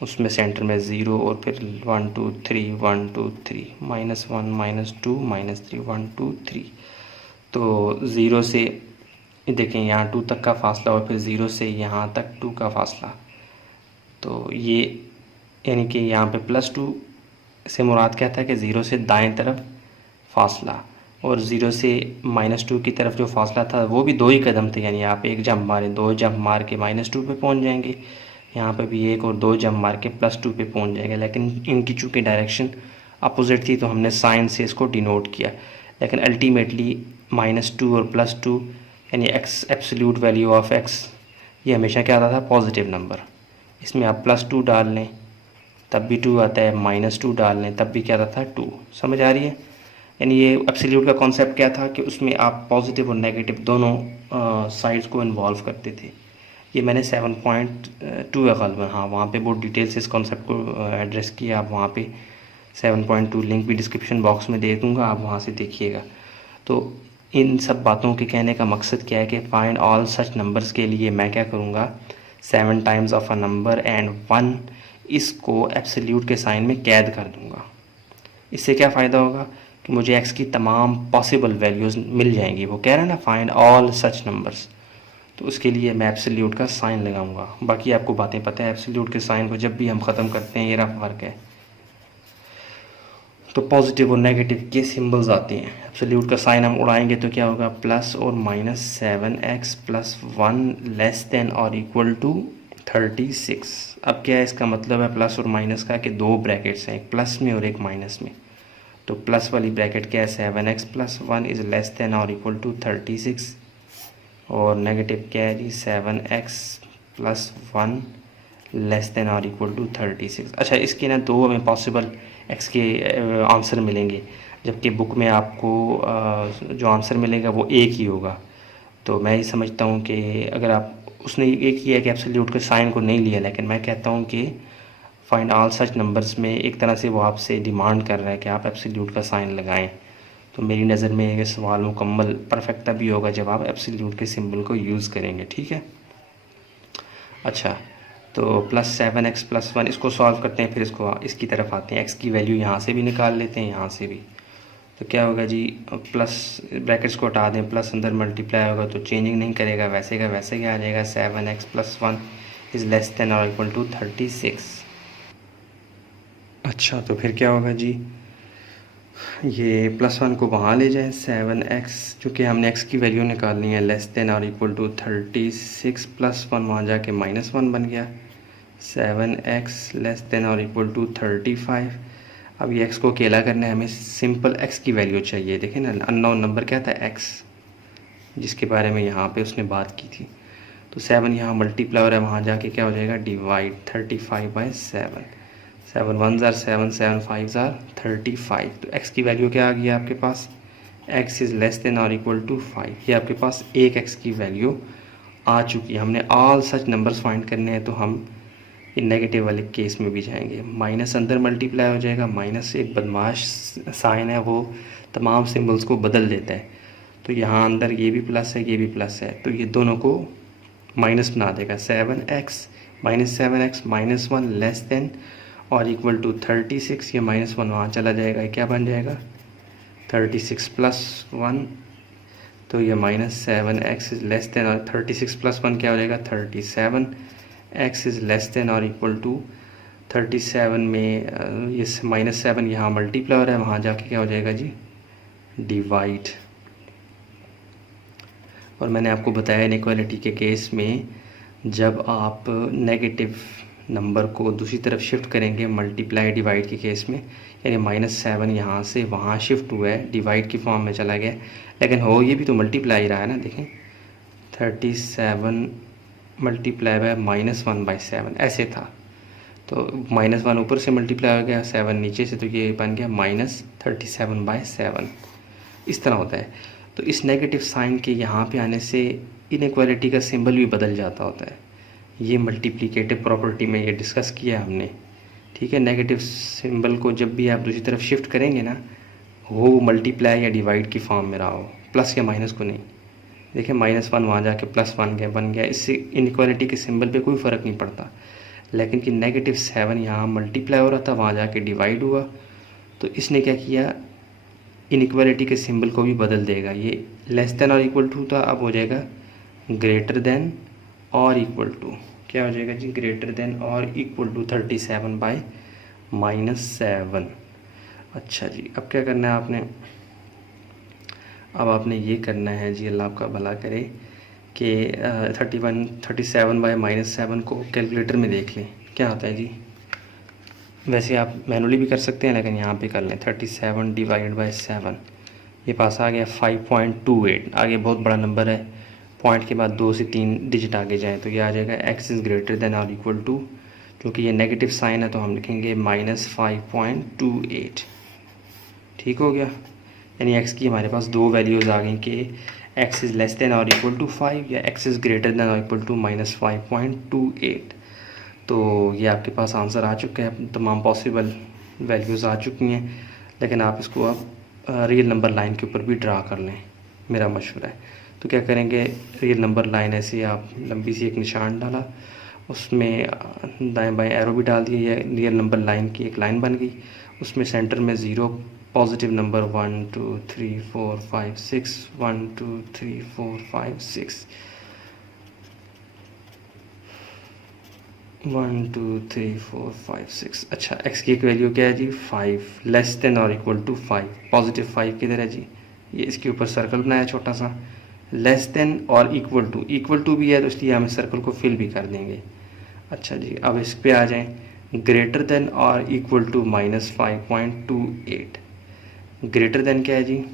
उसमें सेंटर में 0 और फिर 1 2 3 1 2 3 -1 -2 -3 1 2 3। तो 0 से देखें यहाँ 2 तक का फासला और फिर 0 से यहाँ तक 2 का फासला, तो ये यानी कि यहाँ पे +2 से मुराद क्या था कि 0 से दाएं तरफ फासला, और 0 से -2 की तरफ जो फासला था वो भी 2 ही कदम थे, यानी आप एक जंप मारें, 2 जंप मार के -2 पे पहुँच जाएंगे, यहाँ पे भी 1 और 2 जंप मार के +2 पे पहुँच जाएंगे। लेकिन इनकी चूँकि डायरेक्शन अपोजिट थी तो हमने साइन से इसको डिनोट किया, लेकिन अल्टीमेटली -2 और +2 यानी x absolute value of x, ये हमेशा क्या आता था, पॉजिटिव नंबर। इसमें आप +2 डाल लें तब भी 2 आता है, -2 डाल लें तब भी क्या आता था, 2। समझ आ रही है? यानी ये एब्सोल्यूट का कॉन्सेप्ट क्या था कि उसमें आप पॉजिटिव और नेगेटिव दोनों साइड्स को इन्वॉल्व करते थे। ये मैंने 7.2 है ग़ालिबन, हाँ वहाँ पे बहुत डिटेल से इस कॉन्सेप्ट को एड्रेस किया। आप वहाँ पे 7.2 लिंक भी डिस्क्रिप्शन बॉक्स में दे दूँगा, आप वहाँ से देखिएगा। तो इन सब बातों के कहने का मकसद क्या है कि फाइंड ऑल सच नंबर्स के लिए मैं क्या करूँगा, 7 times of a number and 1, इसको एब्सोल्यूट के साइन में कैद कर दूँगा। इससे क्या फ़ायदा होगा कि मुझे एक्स की तमाम पॉसिबल वैल्यूज़ मिल जाएंगी। वो कह रहे हैं ना फाइंड ऑल सच नंबर्स, तो उसके लिए मैं एब्सोल्यूट का साइन लगाऊंगा। बाकी आपको बातें पता है, एब्सोल्यूट के साइन को जब भी हम ख़त्म करते हैं, ये रफ वर्क है, तो पॉजिटिव और नेगेटिव के सिंबल्स आते हैं। एब्सोल्यूट का साइन हम उड़ाएंगे तो क्या होगा, प्लस और -7x + 1 लेस देन और इक्वल टू 36। अब क्या है इसका मतलब है प्लस और माइनस का कि 2 ब्रैकेट्स हैं, एक प्लस में और एक माइनस में। तो प्लस वाली ब्रैकेट क्या है, 7x + 1 इज़ लेस देन और इक्वल टू 36, और नेगेटिव क्या है जी, 7x + 1 लेस देन और इक्वल टू 36। अच्छा, इसके ना 2 हमें पॉसिबल एक्स के आंसर मिलेंगे, जबकि बुक में आपको जो आंसर मिलेगा वो एक ही होगा। तो मैं ये समझता हूँ कि अगर आप, उसने एक ही है कि एब्सोल्यूट के साइन को नहीं लिया, लेकिन मैं कहता हूँ कि फाइंड ऑल सच नंबर्स में एक तरह से वो आपसे डिमांड कर रहा है कि आप एब्सोल्यूट का साइन लगाएं। तो मेरी नज़र में ये सवाल मुकम्मल परफेक्ट तभी होगा जब आप एब्सोल्यूट के सिंबल को यूज़ करेंगे। ठीक है, अच्छा तो +7x + 1 इसको सॉल्व करते हैं, फिर इसकी तरफ आते हैं। x की वैल्यू यहाँ से भी निकाल लेते हैं, यहाँ से भी। तो क्या होगा जी, प्लस ब्रैकेट्स को हटा दें, प्लस अंदर मल्टीप्लाई होगा तो चेंजिंग नहीं करेगा, वैसे का वैसे क्या आ जाएगा, 7x + 1 इज़ लेस देन और इक्वल टू 36। अच्छा, तो फिर क्या होगा जी, ये +1 को वहाँ ले जाएं, 7x चूँकि हमने x की वैल्यू निकालनी है, लेस देन और इक्वल टू 36 + 1 वहाँ जाके -1 बन गया, 7x लेस देन और इक्वल टू 35। अब ये x को अकेला करना है, हमें सिंपल x की वैल्यू चाहिए। देखें ना, अननोन नंबर क्या था, x, जिसके बारे में यहाँ पे उसने बात की थी। तो 7 यहाँ मल्टीप्लाई हो रहा है, वहाँ जाके क्या हो जाएगा, divide 35/7, 7 1s are 7, 7 5s are 35। तो x की वैल्यू क्या आ गई आपके पास, x इज़ लेस देन और इक्वल टू 5। ये आपके पास एक x की वैल्यू आ चुकी है। हमने ऑल सच नंबर्स फाइंड करने हैं, तो हम ये नेगेटिव वाले केस में भी जाएंगे। माइनस अंदर मल्टीप्लाई हो जाएगा, माइनस एक बदमाश साइन है, वो तमाम सिंबल्स को बदल देता है। तो यहाँ अंदर ये भी प्लस है, ये भी प्लस है, तो ये दोनों को माइनस बना देगा। 7x minus 7x minus 1 less than और इक्वल टू 36, ये माइनस 1 वहाँ चला जाएगा, ये क्या बन जाएगा 36 प्लस 1, तो ये minus 7x is less than, और 36 प्लस 1 क्या हो जाएगा 37x इज़ लेस देन और इक्वल टू 37 में ये माइनस 7 यहाँ मल्टीप्लाई है, वहाँ जाके क्या हो जाएगा जी डिवाइड। और मैंने आपको बताया इनइक्वालिटी के केस में जब आप नेगेटिव नंबर को दूसरी तरफ शिफ्ट करेंगे मल्टीप्लाई डिवाइड के केस में, यानी -7 यहाँ से वहाँ शिफ्ट हुआ है, डिवाइड की फॉर्म में चला गया, लेकिन हो ये भी तो मल्टीप्लाई रहा है ना। देखें 37 मल्टीप्लाई बाय -1/7 ऐसे था, तो -1 ऊपर से मल्टीप्लाई हो गया, 7 नीचे से, तो ये बन गया -37/7। इस तरह होता है। तो इस नेगेटिव साइन के यहाँ पे आने से इनइक्वालिटी का सिंबल भी बदल जाता होता है। ये मल्टीप्लिकेटिव प्रॉपर्टी में ये डिस्कस किया हमने, ठीक है। नेगेटिव सिंबल को जब भी आप दूसरी तरफ शिफ्ट करेंगे ना, वो मल्टीप्लाई या डिवाइड की फॉर्म में रहा हो, प्लस या माइनस को नहीं। देखिए -1 वहाँ जाके +1 बन गया, इससे इनइक्वालिटी के सिंबल पे कोई फ़र्क नहीं पड़ता। लेकिन कि -7 यहाँ मल्टीप्लाई हो रहा था, वहाँ जाके डिवाइड हुआ, तो इसने क्या किया इनइक्वालिटी के सिंबल को भी बदल देगा। ये लेस देन और इक्वल टू था, अब हो जाएगा ग्रेटर देन और इक्वल टू, क्या हो जाएगा जी ग्रेटर देन और इक्वल टू 37/-7। अच्छा जी, अब क्या करना है आपने, अब आपने ये करना है जी, अल्लाह आपका भला करे कि 37/-7 को कैलकुलेटर में देख लें क्या होता है जी। वैसे आप मैनुअली भी कर सकते हैं, लेकिन यहाँ पे कर लें 37 डिवाइडेड बाय 7, ये पास आ गया 5.28। आगे बहुत बड़ा नंबर है, पॉइंट के बाद 2 से 3 डिजिट आगे जाए तो ये आ जाएगा x इज़ ग्रेटर देन और इक्वल टू, क्योंकि ये नेगेटिव साइन है तो हम लिखेंगे -5.28। ठीक हो गया, यानी x की हमारे पास दो वैल्यूज़ आ गई कि x इज़ लेस देन और इक्वल टू 5 या x इज़ ग्रेटर देन और इक्वल टू -5.28। तो ये आपके पास आंसर आ चुका है, तमाम पॉसिबल वैल्यूज़ आ चुकी हैं। लेकिन आप इसको आप रियल नंबर लाइन के ऊपर भी ड्रा कर लें, मेरा मशवरा है। तो क्या करेंगे, रियल नंबर लाइन ऐसे आप लंबी सी एक निशान डाला, उसमें दाएं बाएं एरो भी डाल दिए, रियल नंबर लाइन की एक लाइन बन गई, उसमें सेंटर में 0 पॉजिटिव नंबर 1 2 3 4 5 6 1 2 3 4 5 6 1 2 3 4 5 6। अच्छा, x की एक वैल्यू क्या है जी 5, लेस देन और इक्वल टू 5, पॉजिटिव 5 किधर है जी, ये इसके ऊपर सर्कल बनाया छोटा सा, लेस देन और इक्वल टू भी है तो इसलिए हम सर्कल को फिल भी कर देंगे। अच्छा जी, अब इस पे आ जाएं, ग्रेटर देन और इक्वल टू -5.28। ग्रेटर देन क्या है जी,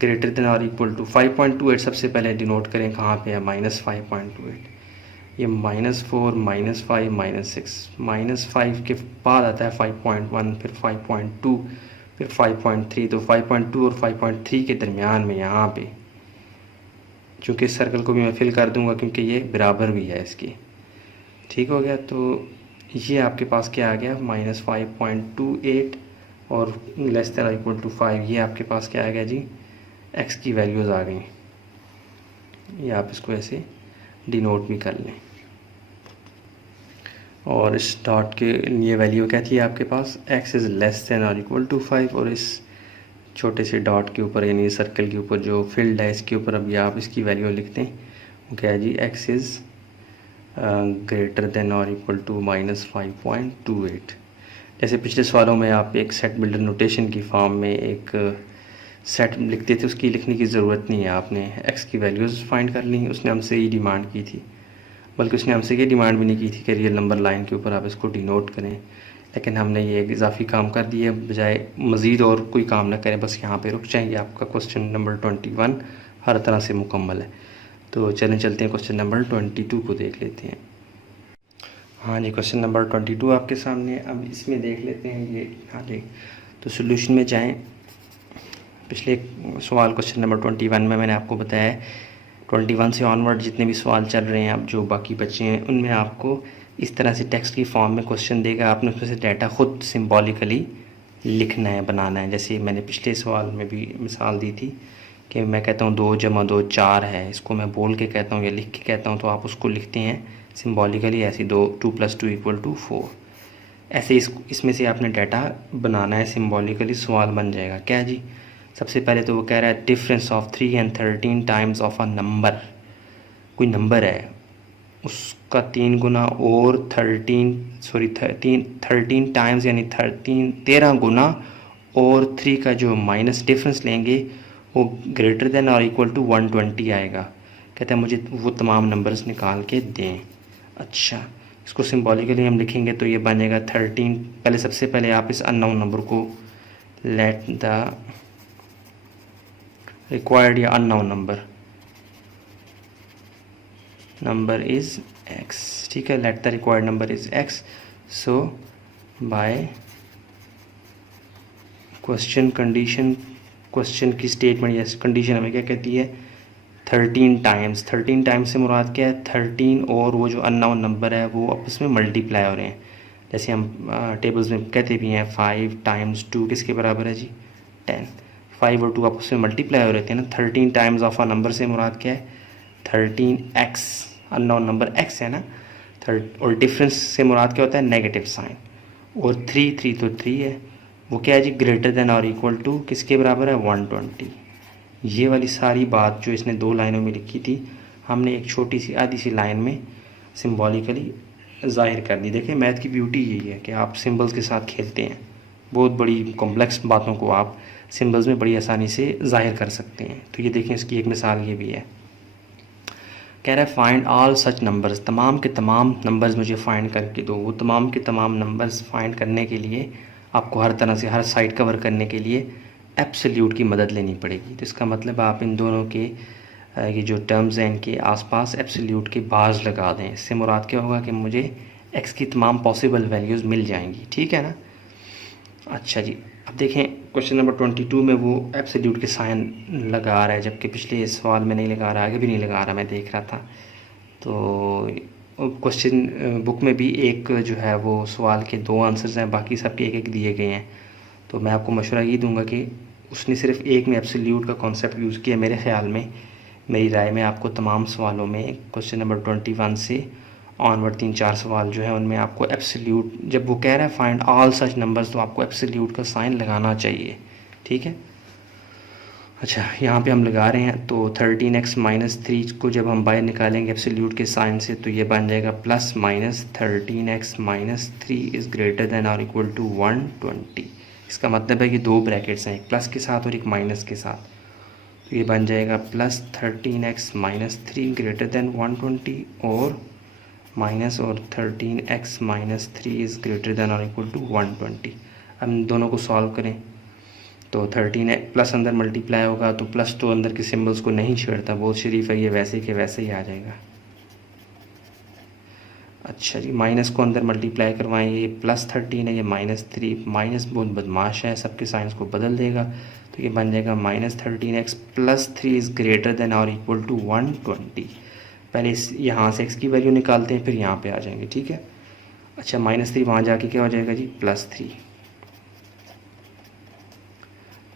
ग्रेटर देन और इक्वल टू 5.28 सबसे पहले डिनोट करें, कहाँ पे है -5.28, ये -4 -5 -6 -5 के बाद आता है 5.1, फिर 5.2, फिर 5.3, तो 5.2 और 5.3 के दरमियान में यहाँ पे, चूँकि इस सर्कल को भी मैं फिल कर दूंगा क्योंकि ये बराबर भी है इसकी। ठीक हो गया, तो ये आपके पास क्या आ गया -5.28 और लेस देन और इक्वल टू 5, ये आपके पास क्या आ गया जी x की वैल्यूज़ आ गई। ये आप इसको ऐसे डिनोट भी कर लें। और इस डॉट के ये वैल्यू क्या थी आपके पास, x इज़ लेस देन और इक्वल टू 5, और इस छोटे से डॉट के ऊपर यानी सर्कल के ऊपर जो फील्ड है इसके ऊपर अभी आप इसकी वैल्यू लिखते हैं, वो क्या है जी x इज़ ग्रेटर देन और इक्वल टू -5.28। जैसे पिछले सवालों में आप एक सेट बिल्डर नोटेशन की फॉर्म में एक सेट लिखते थे, उसकी लिखने की ज़रूरत नहीं है, आपने x की वैल्यूज़ फाइंड कर ली। उसने हमसे ये डिमांड की थी, बल्कि उसने हमसे ये डिमांड भी नहीं की थी कि रियल नंबर लाइन के ऊपर आप इसको डिनोट करें, लेकिन हमने ये एक इजाफी काम कर दिया, बजाय मज़ीद और कोई काम ना करें, बस यहाँ पे रुक जाएंगे। आपका क्वेश्चन नंबर 21 हर तरह से मुकम्मल है। तो चलें चलते हैं क्वेश्चन नंबर 22 को देख लेते हैं। हाँ जी, क्वेश्चन नंबर 22 आपके सामने। अब इसमें देख लेते हैं ये, हाँ जी, तो सोल्यूशन में जाएँ। पिछले सवाल क्वेश्चन नंबर 21 में मैंने आपको बताया है 21 से ऑनवर्ड जितने भी सवाल चल रहे हैं अब जो बाकी बचे हैं उनमें आपको इस तरह से टेक्स्ट की फॉर्म में क्वेश्चन देगा, आपने उसमें से डाटा खुद सिंबॉलिकली लिखना है, बनाना है। जैसे मैंने पिछले सवाल में भी मिसाल दी थी कि मैं कहता हूँ 2 + 2 4 है, इसको मैं बोल के कहता हूँ या लिख के कहता हूँ, तो आप उसको लिखते हैं सिम्बॉलिकली ऐसे 2 + 2 = 4। ऐसे इसमें से आपने डाटा बनाना है सिम्बॉलिकली, सवाल बन जाएगा। क्या जी, सबसे पहले तो वो कह रहा है difference of 3 and 13 times of a number. कोई नंबर है उसका 3 गुना और 13 टाइम्स यानी 13 गुना और 3 का जो माइनस डिफरेंस लेंगे वो ग्रेटर देन और इक्वल टू 120 आएगा। कहते हैं मुझे वो तमाम नंबर्स निकाल के दें। अच्छा, इसको सिम्बॉलिकली हम लिखेंगे तो ये बनेगा 13। पहले सबसे पहले आप इस अननोन नंबर को लेट द रिक्वायर्ड या अननोन नंबर इज़ x, ठीक है, let the required number is x। So by question condition, question की स्टेटमेंट या कंडीशन हमें क्या कहती है, 13 टाइम्स। 13 टाइम्स से मुराद क्या है, 13 और वो जो अननोन नंबर है वो आपस में मल्टीप्लाई हो रहे हैं। जैसे हम टेबल्स में कहते भी हैं 5 × 2 किसके बराबर है जी, 10। 5 और 2 आपस में मल्टीप्लाई हो रहे थे ना। 13 टाइम्स ऑफ अ नंबर से मुराद क्या है, 13x, अननोन नंबर x है ना। और डिफरेंस से मुराद क्या होता है, नेगेटिव साइन। और 3 तो 3 है, वो क्या है जी, ग्रेटर देन और इक्वल टू किसके बराबर है, 120। ये वाली सारी बात जो इसने 2 लाइनों में लिखी थी, हमने एक छोटी सी आधी सी लाइन में सिम्बॉलिकली ज़ाहिर कर दी। देखिए मैथ की ब्यूटी यही है कि आप सिंबल्स के साथ खेलते हैं, बहुत बड़ी कॉम्प्लेक्स बातों को आप सिंबल्स में बड़ी आसानी से ज़ाहिर कर सकते हैं। तो ये देखें, इसकी एक मिसाल ये भी है। कह रहा है फाइंड ऑल सच नंबर्स, तमाम के तमाम नंबर्स मुझे फ़ाइंड करके दो। वो तमाम के तमाम नंबर्स फ़ाइंड करने के लिए आपको हर तरह से हर साइड कवर करने के लिए एब्सोल्यूट की मदद लेनी पड़ेगी। तो इसका मतलब आप इन दोनों के ये जो टर्म्स हैं इनके आसपास एब्सोल्यूट के बाज लगा दें। इससे मुराद क्या होगा कि मुझे x की तमाम पॉसिबल वैल्यूज़ मिल जाएंगी, ठीक है ना। अच्छा जी, अब देखें क्वेश्चन नंबर 22 में वो एब्सोल्यूट के साइन लगा रहा है, जबकि पिछले सवाल में नहीं लगा रहा, आगे भी नहीं लगा रहा, मैं देख रहा था। तो क्वेश्चन बुक में भी एक जो है वो सवाल के 2 आंसर्स हैं, बाकी सबके एक दिए गए हैं। तो मैं आपको मशवरा ये दूंगा कि उसने सिर्फ एक में एब्सोल्यूट का कॉन्सेप्ट यूज़ किया। मेरे ख्याल में, मेरी राय में, आपको तमाम सवालों में क्वेश्चन नंबर 21 से ऑनवर्ड 3-4 सवाल जो है उनमें आपको एब्सोल्यूट, जब वो कह रहा है फाइंड ऑल सच नंबर्स, तो आपको एब्सोल्यूट का साइन लगाना चाहिए, ठीक है। अच्छा, यहाँ पे हम लगा रहे हैं। तो 13x - 3 को जब हम बाहर निकालेंगे एब्सोल्यूट के साइन से, तो ये बन जाएगा plus minus 13x - 3 is greater than और इक्वल टू 120। इसका मतलब है कि 2 ब्रैकेट्स हैं, एक प्लस के साथ और एक माइनस के साथ। तो ये बन जाएगा प्लस 13x - 3 ग्रेटर देन 120 और माइनस और 13x - 3 इज़ ग्रेटर देन और इक्वल टू 120। अब इन दोनों को सॉल्व करें तो 13 प्लस अंदर मल्टीप्लाई होगा, तो प्लस तो अंदर के सिम्बल्स को नहीं छेड़ता, बहुत शरीफ है, ये वैसे के वैसे ही आ जाएगा। अच्छा जी, माइनस को अंदर मल्टीप्लाई करवाएं, ये प्लस 13 है, ये -3, माइनस बहुत बदमाश है, सबके साइंस को बदल देगा। तो ये बन जाएगा -13x + 3 इज़ ग्रेटर देन और इक्वल टू 120। पहले इस यहाँ से x की वैल्यू निकालते हैं, फिर यहाँ पे आ जाएंगे, ठीक है। अच्छा, -3 वहाँ जाके क्या हो जाएगा जी, +3।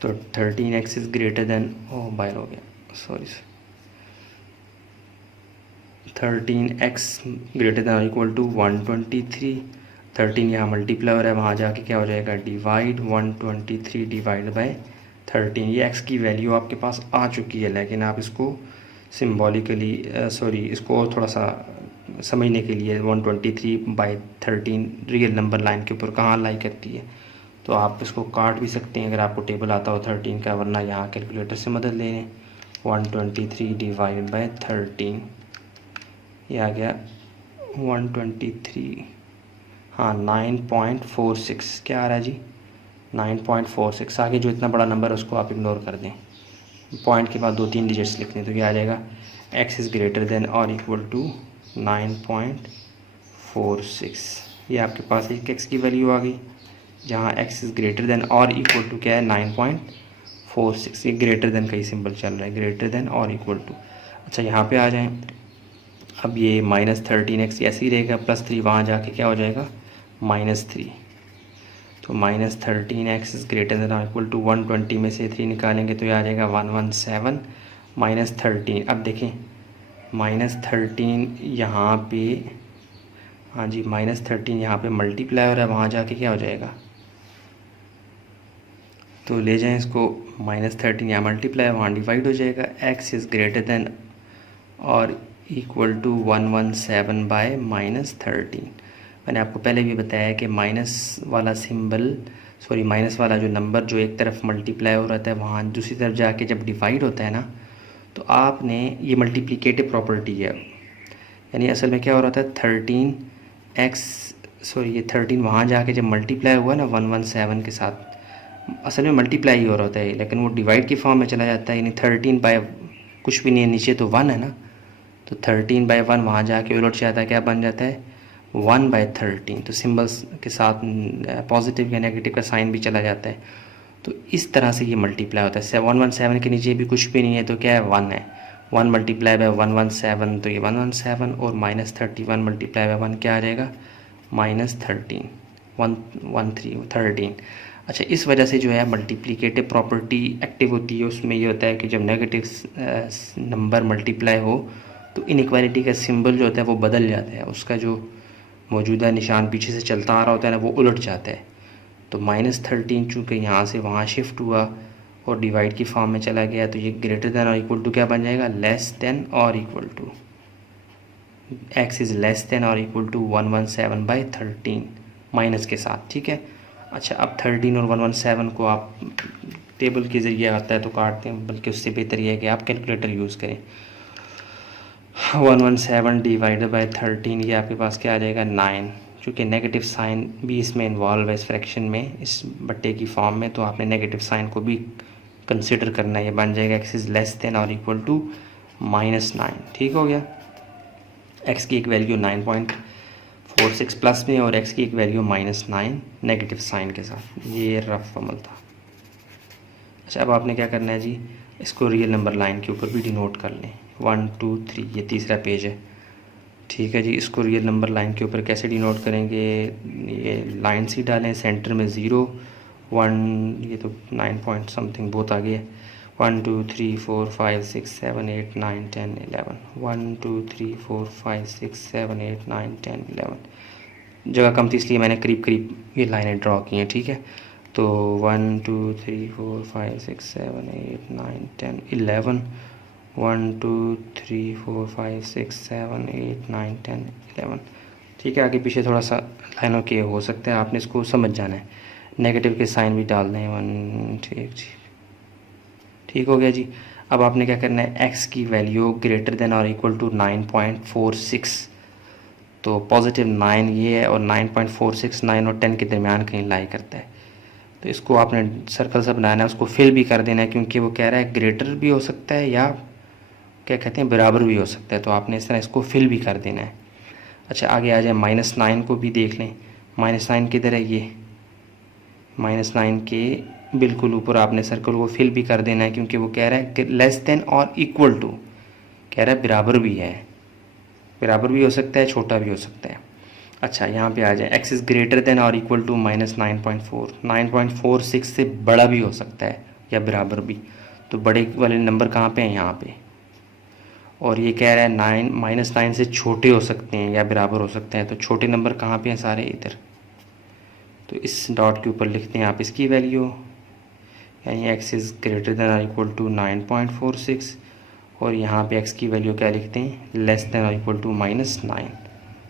तो 13x इज़ ग्रेटर देन, ओ बाहर हो गया, सॉरी, 13x ग्रेटर देन और इक्वल टू 123। 13 यहाँ मल्टीप्लाई हो रहा है, वहाँ जाके क्या हो जाएगा, डिवाइड 123 डिवाइड बाय 13। ये x की वैल्यू आपके पास आ चुकी है, लेकिन आप इसको सिम्बॉलिकली इसको और थोड़ा सा समझने के लिए 123/13 रियल नंबर लाइन के ऊपर कहाँ लाई करती है, तो आप इसको काट भी सकते हैं अगर आपको टेबल आता हो 13 का, वरना यहाँ कैलकुलेटर से मदद ले लें। 123 डिवाइड बाय 13, ये आ गया 123, हाँ 9.46। क्या आ रहा है जी, 9.46। आगे जो इतना बड़ा नंबर है उसको आप इग्नोर कर दें, पॉइंट के बाद 2-3 डिजिट्स लिखने, तो क्या आ जाएगा, x इज़ ग्रेटर देन और इक्वल टू 9.46। ये आपके पास एक x की वैल्यू आ गई, जहाँ x इज़ ग्रेटर देन और इक्वल टू क्या है, 9.46। ये ग्रेटर देन का ही सिंबल चल रहा है, ग्रेटर देन और इक्वल टू। अच्छा, यहाँ पे आ जाएं। अब ये -13x ऐसे ही रहेगा, +3 वहाँ जाके क्या हो जाएगा, -3। तो -13x इज़ ग्रेटर देन और इक्वल टू 120 में से 3 निकालेंगे तो ये आ जाएगा 117 -13। अब देखें -13 यहाँ पे, हाँ जी -13 यहाँ पे मल्टीप्लाई हो रहा है, वहाँ जाके क्या हो जाएगा, तो ले जाएं इसको, -13 यहाँ मल्टीप्लाई वहाँ डिवाइड हो जाएगा। x इज़ ग्रेटर देन और इक्वल टू 117 बाय -13। मैंने आपको पहले भी बताया कि माइनस वाला सिंबल, सॉरी माइनस वाला जो नंबर जो एक तरफ मल्टीप्लाई हो रहा है वहाँ दूसरी तरफ जाके जब डिवाइड होता है ना, तो आपने ये मल्टीप्लिकेटिव प्रॉपर्टी है, यानी असल में क्या हो रहा था 13x, सॉरी ये 13 वहाँ जाके जब मल्टीप्लाई हुआ ना 117 के साथ, असल में मल्टीप्लाई ही हो रहा होता है लेकिन वो डिवाइड की फॉर्म में चला जाता है, यानी 13 बाय कुछ भी नहीं है, नीचे तो 1 है ना, तो 13 बाय 1 वहाँ जाके उलट जाता है, क्या बन जाता है 1/13। तो सिंबल्स के साथ पॉजिटिव या नेगेटिव का साइन भी चला जाता है। तो इस तरह से ये मल्टीप्लाई होता है। 117 के नीचे भी कुछ भी नहीं है तो क्या है 1 है, 1 मल्टीप्लाई बाय 117 तो ये 117 और -31 मल्टीप्लाई बाय 1 क्या आ जाएगा -13 13। अच्छा, इस वजह से जो है मल्टीप्लिकेटिव प्रॉपर्टी एक्टिव होती है। उसमें ये होता है कि जब नेगेटिव नंबर मल्टीप्लाई हो तो इनइक्वालिटी का सिंबल जो होता है वो बदल जाता है, उसका जो मौजूदा निशान पीछे से चलता आ रहा होता है ना वो उलट जाता है। तो -13 चूँकि यहाँ से वहाँ शिफ्ट हुआ और डिवाइड की फॉर्म में चला गया तो ये ग्रेटर देन और इक्वल टू क्या बन जाएगा, लेस देन और equal to, x is less than और इक्वल टू 117/13 माइनस के साथ, ठीक है। अच्छा, अब 13 और 117 को आप टेबल के ज़रिए आता है तो काटते हैं, बल्कि उससे बेहतर यह है कि आप कैलकुलेटर यूज़ करें। 117 डिवाइडेड बाय 13 ये आपके पास क्या आ जाएगा 9। चूँकि नेगेटिव साइन भी इसमें इन्वॉल्व है इस फ्रैक्शन में, इस बट्टे की फॉर्म में, तो आपने नेगेटिव साइन को भी कंसिडर करना है। ये बन जाएगा x इज़ लेस देन और इक्वल टू -9, ठीक हो गया। x की एक वैल्यू 9.46 प्लस में और x की एक वैल्यू -9 नेगेटिव साइन के साथ। ये रफ अमल था। अच्छा, अब आपने क्या करना है जी, इसको रियल नंबर लाइन के ऊपर भी डिनोट कर लें। 1 2 3 ये तीसरा पेज है, ठीक है जी। इसको रियल नंबर लाइन के ऊपर कैसे डिनोट करेंगे, ये लाइन सी डालें, सेंटर में 0 1, ये तो 9 पॉइंट समथिंग बहुत आगे है। 1 2 3 4 5 6 7 8 9 10 11 1 2 3 4 5 6 7 8 9 10 11 जगह कम थी इसलिए मैंने करीब करीब ये लाइनें ड्रॉ की हैं, ठीक है। तो 1 2 3 4 5 6 7 8 9 10 11 1 2 3 4 5 6 7 8 9 10 11, ठीक है। आगे पीछे थोड़ा सा लाइनों के हो सकते हैं, आपने इसको समझ जाना है। नेगेटिव के साइन भी डाल दें 1, ठीक जी, ठीक हो गया जी। अब आपने क्या करना है, x की वैल्यू ग्रेटर देन और इक्वल टू 9.46, तो पॉजिटिव 9 ये है और 9.46 9 और 10 के दरमियान कहीं लाई करता है। तो इसको आपने सर्कल सा बनाना है, उसको फिल भी कर देना है, क्योंकि वो कह रहा है ग्रेटर भी हो सकता है या क्या कहते हैं बराबर भी हो सकता है, तो आपने इस तरह इसको फिल भी कर देना है। अच्छा, आगे आ जाए -9 को भी देख लें। -9 किधर है, ये -9 के बिल्कुल ऊपर आपने सर्कल को फिल भी कर देना है, क्योंकि वो कह रहा है कि लेस देन और इक्वल टू, कह रहा है बराबर भी है, बराबर भी हो सकता है, छोटा भी हो सकता है। अच्छा, यहाँ पे आ जाए, x इज़ ग्रेटर देन और इक्वल टू -9.4, 9.46 से बड़ा भी हो सकता है या बराबर भी। तो बड़े वाले नंबर कहाँ पे हैं, यहाँ पे। और ये कह रहा है -9 से छोटे हो सकते हैं या बराबर हो सकते हैं, तो छोटे नंबर कहाँ पे हैं, सारे इधर। तो इस डॉट के ऊपर लिखते हैं आप इसकी वैल्यू, यानी x इज़ ग्रेटर देन और इक्वल टू 9.46 और यहाँ पे x की वैल्यू क्या लिखते हैं, लेस देन और इक्वल टू -9।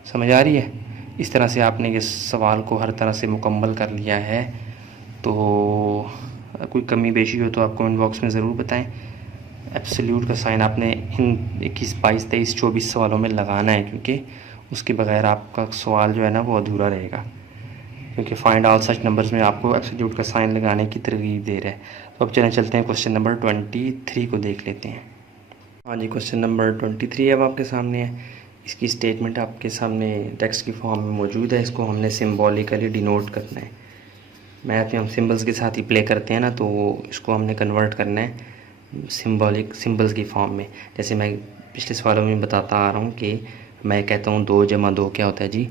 समझ आ रही है। इस तरह से आपने ये सवाल को हर तरह से मुकम्मल कर लिया है। तो कोई कमी बेशी हो तो आप कमेंट बॉक्स में ज़रूर बताएं। एब्सोल्यूट का साइन आपने इन 21 22 23 24 सवालों में लगाना है, क्योंकि उसके बगैर आपका सवाल जो है ना वो अधूरा रहेगा, क्योंकि फाइंड ऑल सच नंबर्स में आपको एब्सोल्यूट का साइन लगाने की तरगीब दे रहा है। तो अब चलते हैं क्वेश्चन नंबर 23 को देख लेते हैं। हाँ जी, क्वेश्चन नंबर 23 अब आपके सामने है। इसकी स्टेटमेंट आपके सामने टेक्स्ट की फॉर्म में मौजूद है। इसको हमने सिम्बॉलिकली डिनोट करना है। मैथ में हम सिंबल्स के साथ ही प्ले करते हैं ना, तो इसको हमने कन्वर्ट करना है सिम्बॉलिक सिंबल्स की फॉर्म में। जैसे मैं पिछले सवालों में बताता आ रहा हूँ कि मैं कहता हूँ 2 + 2 क्या होता है जी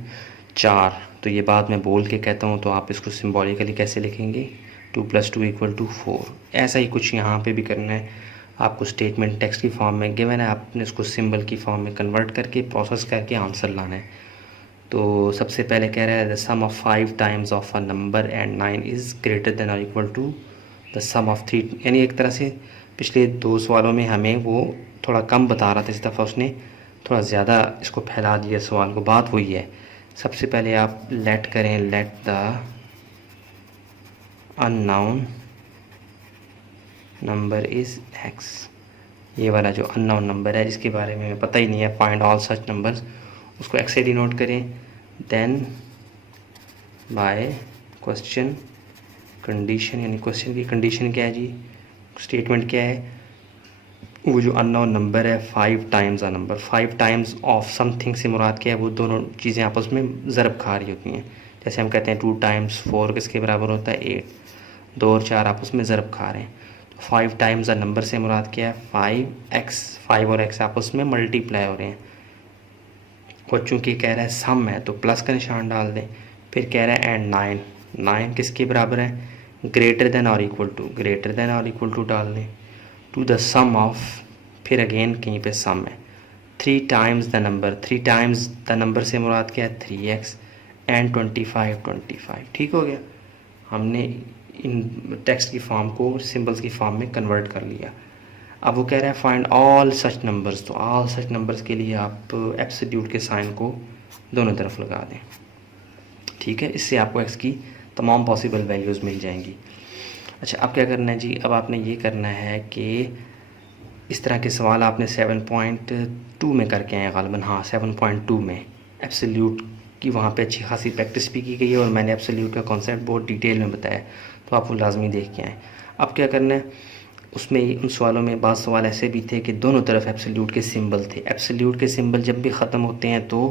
4, तो ये बात मैं बोल के कहता हूँ, तो आप इसको सिम्बॉलिकली कैसे लिखेंगे, 2 + 2 = 4। ऐसा ही कुछ यहाँ पे भी करना है आपको। स्टेटमेंट टेक्स्ट की फॉर्म में गिवन है, आपने इसको सिंबल की फॉर्म में कन्वर्ट करके प्रोसेस करके आंसर लाना है। तो सबसे पहले कह रहा है the sum of 5 times of a number and 9 is greater than और equal to the sum of 3, यानी एक तरह से पिछले 2 सवालों में हमें वो थोड़ा कम बता रहा था, इस दफ़ा उसने थोड़ा ज़्यादा इसको फैला दिया सवाल को। बात वही है, सबसे पहले आप लेट करें, late the unknown number is x। ये वाला जो अननोन नंबर है जिसके बारे में पता ही नहीं है, फाइंड ऑल सच नंबर्स, उसको x से डिनोट करें। देन बाय क्वेश्चन कंडीशन, यानी क्वेश्चन की कंडीशन क्या है जी, स्टेटमेंट क्या है, वो जो अननोन नंबर है 5 times a number, 5 times of something से मुराद क्या है, वो दोनों चीज़ें आपस में ज़रब खा रही होती हैं। जैसे हम कहते हैं 2 टाइम्स 4 किसके बराबर होता है, 8, 2 और 4 आपस में ज़रब खा रहे हैं। तो 5 टाइम्स अ नंबर से मुराद क्या है, 5x, 5 और x आपस में मल्टीप्लाई हो रहे हैं। और चूँकि कह रहा है सम है तो प्लस का निशान डाल दें। फिर कह रहा है एंड 9, 9 किसके बराबर है, ग्रेटर देन और इक्वल टू, ग्रेटर देन और इक्वल टू डाल दें टू द सम ऑफ, फिर अगेन कहीं पे सम है, 3 times the number, 3 times the number से मुराद क्या है 3x एंड 25, 25। ठीक हो गया, हमने इन टेक्स्ट की फॉर्म को सिंबल्स की फॉर्म में कन्वर्ट कर लिया। अब वो कह रहा है फाइंड ऑल सच नंबर्स, तो ऑल सच नंबर्स के लिए आप एब्सोल्यूट के साइन को दोनों तरफ लगा दें। ठीक है, इससे आपको x की तमाम पॉसिबल वैल्यूज़ मिल जाएंगी। अच्छा, अब क्या करना है जी, अब आपने ये करना है कि इस तरह के सवाल आपने 7.2 में करके आए गालिबन, हाँ 7.2 में एब्सोल्यूट की वहाँ पे अच्छी खासी प्रैक्टिस भी की गई है और मैंने एब्सोल्यूट का कॉन्सेप्ट बहुत डिटेल में बताया, तो आप वो लाजमी देख के आएँ। अब क्या करना है, उसमें उन सवालों में बाद सवाल ऐसे भी थे कि दोनों तरफ एब्सोल्यूट के सिंबल थे। एब्सोल्यूट के सिंबल जब भी ख़त्म होते हैं तो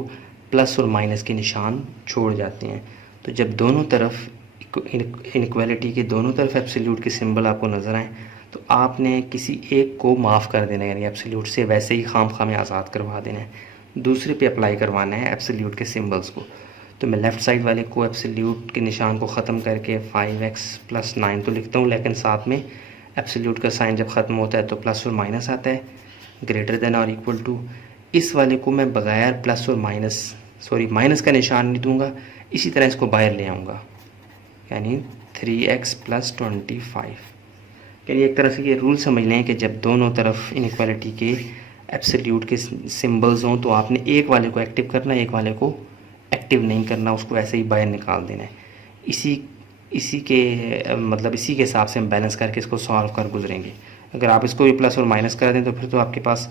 प्लस और माइनस के निशान छोड़ जाते हैं। तो जब दोनों तरफ इनइक्वालिटी के दोनों तरफ एब्सोल्यूट के सिंबल आपको नज़र आए तो आपने किसी एक को माफ़ कर देना है, यानी एब्सोल्यूट से वैसे ही खाम में आज़ाद करवा देना है, दूसरे पे अप्लाई करवाना है एब्सोल्यूट के सिंबल्स को। तो मैं लेफ़्ट साइड वाले को एब्सोल्यूट के निशान को ख़त्म करके 5x + 9 तो लिखता हूँ, लेकिन साथ में एब्सोल्यूट का साइन जब ख़त्म होता है तो प्लस और माइनस आता है, ग्रेटर देन और इक्वल टू। इस वाले को मैं बगैर प्लस और माइनस, सॉरी माइनस का निशान नहीं दूंगा, इसी तरह इसको बाहर ले आऊँगा, यानी 3x + 25। यानी एक तरह से ये रूल समझ लें कि जब दोनों तरफ इनइक्वालिटी के एब्सोल्यूट के सिंबल्स हों तो आपने एक वाले को एक्टिव करना है, एक वाले को एक्टिव नहीं करना, उसको ऐसे ही बाहर निकाल देना है। इसी के हिसाब से हम बैलेंस करके इसको सॉल्व कर गुजरेंगे। अगर आप इसको भी प्लस और माइनस कर दें तो फिर तो आपके पास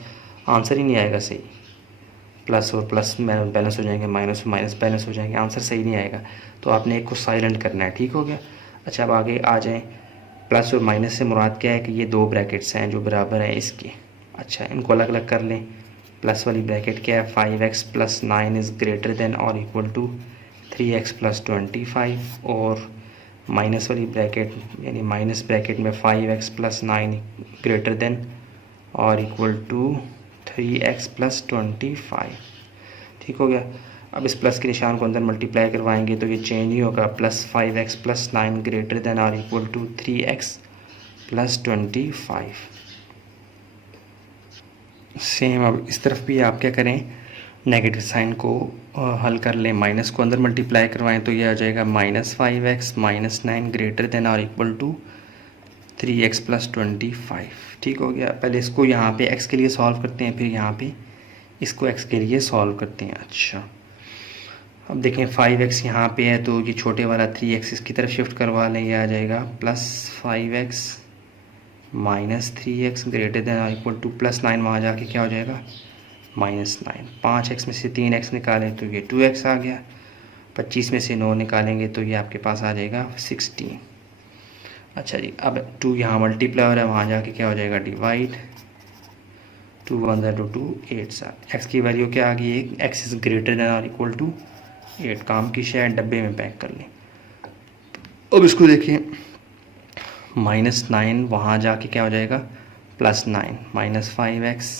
आंसर ही नहीं आएगा सही। प्लस और प्लस बैलेंस हो जाएंगे, माइनस और माइनस बैलेंस हो जाएंगे, आंसर सही नहीं आएगा। तो आपने एक को साइलेंट करना है। ठीक हो गया। अच्छा, अब आगे आ जाएँ। प्लस और माइनस से मुराद क्या है कि ये 2 ब्रैकेट्स हैं जो बराबर हैं इसके। अच्छा, इनको अलग अलग कर लें। प्लस वाली ब्रैकेट क्या है, 5x + 9 इज़ ग्रेटर देन और इक्वल टू 3x + 25, और माइनस वाली ब्रैकेट यानी माइनस ब्रैकेट में 5x + 9 ग्रेटर देन और इक्वल टू 3x + 25। ठीक हो गया। अब इस प्लस के निशान को अंदर मल्टीप्लाई करवाएंगे तो ये चेंज ही होगा, +5x + 9 ग्रेटर देन और इक्वल टू 3x + 25। सेम अब इस तरफ भी आप क्या करें, नेगेटिव साइन को हल कर लें, माइनस को अंदर मल्टीप्लाई करवाएं तो ये आ जाएगा -5x - 9 ग्रेटर देन और इक्वल टू 3x + 25। ठीक हो गया। पहले इसको यहाँ पे x के लिए सॉल्व करते हैं, फिर यहाँ पे इसको x के लिए सॉल्व करते हैं। अच्छा, अब देखें 5x यहाँ पे है तो ये छोटे वाला 3x इसकी तरफ शिफ्ट करवा लें, ये आ जाएगा +5x - 3x ग्रेटर देन और इक्वल टू +9, वहाँ जाके क्या हो जाएगा -9। 5x में से 3x निकालें तो ये 2x आ गया। 25 में से 9 निकालेंगे तो ये आपके पास आ जाएगा 16। अच्छा जी, अब 2 यहाँ मल्टीप्लाई हो रहा है, वहाँ जाके क्या हो जाएगा डिवाइड, 2 × 1 = 2, 8 x की वैल्यू क्या आ गई, x इज़ ग्रेटर देन और इक्वल टू 8। काम की शायद डब्बे में पैक कर लें। अब इसको देखिए, -9 वहाँ जाके क्या हो जाएगा +9, -5x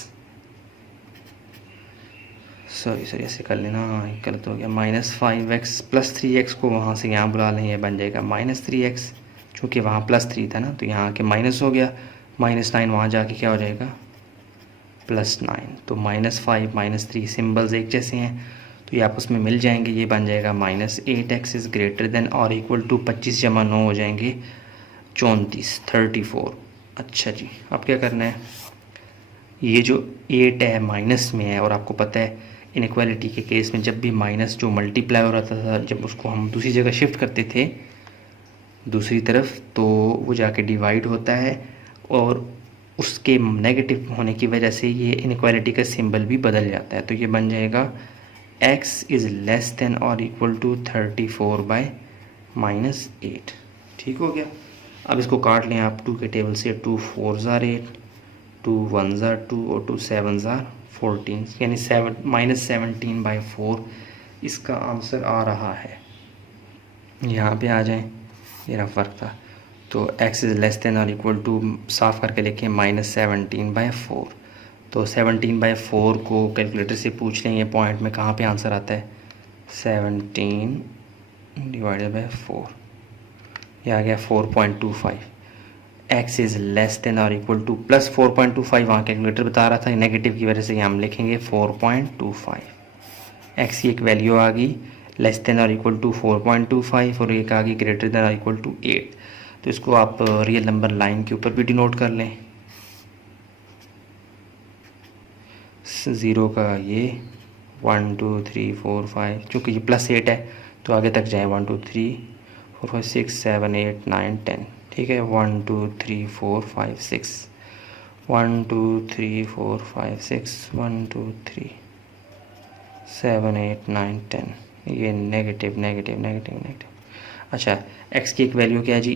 सॉरी ऐसे कर लेना, गलत हो गया। -5x + 3x को वहाँ से यहाँ बुला लें, ये बन जाएगा -3x, चूँकि वहाँ +3 था ना तो यहाँ आके माइनस हो गया, -9 वहाँ जाके क्या हो जाएगा +9। तो -5 -3 सिम्बल्स एक जैसे हैं तो ये आपस में मिल जाएंगे, ये बन जाएगा -8x इज़ ग्रेटर देन और इक्वल टू 25 × 9 हो जाएंगे 34 34। अच्छा जी, अब क्या करना है, ये जो 8 है माइनस में है और आपको पता है इनइक्वालिटी के केस में जब भी माइनस जो मल्टीप्लाई हो रहा था जब उसको हम दूसरी जगह शिफ्ट करते थे दूसरी तरफ तो वो जाके डिवाइड होता है और उसके नेगेटिव होने की वजह से ये इनइक्वालिटी का सिंबल भी बदल जाता है। तो ये बन जाएगा x इज़ लेस देन और इक्वल टू 34/-8। ठीक हो गया। अब इसको काट लें आप 2 के टेबल से, 2 4s are 8, 2 1s are 2 और 2 7s are 14, यानी -17/4 इसका आंसर आ रहा है। यहाँ पे आ जाएं, ये रहा फ़र्क था। तो x इज़ लेस देन और इक्वल टू साफ़ करके लिखें -17/4। तो 17/4 को कैलकुलेटर से पूछ लें ये पॉइंट में कहाँ पे आंसर आता है, 17 / 4, ये आ गया 4.25। x इज़ लेस देन और इक्वल टू +4.25 वहाँ कैलकुलेटर बता रहा था, नेगेटिव की वजह से हम लिखेंगे 4.25। x की एक वैल्यू आ गई लेस देन और इक्वल टू 4.25 और एक आ गई ग्रेटर देन और इक्वल टू 8। तो इसको आप रियल नंबर लाइन के ऊपर भी डिनोट कर लें, 0 का ये 1 2 3 4 5, चूँकि ये +8 है तो आगे तक जाएँ 1 2 3 4 5 6 7 8 9 10। ठीक है, 1 2 3 4 5 6 1 2 3 4 5 6 1 2 3 7 8 9 10, ये नेगेटिव नेगेटिव नेगेटिव नेगेटिव। अच्छा, x की एक वैल्यू क्या है जी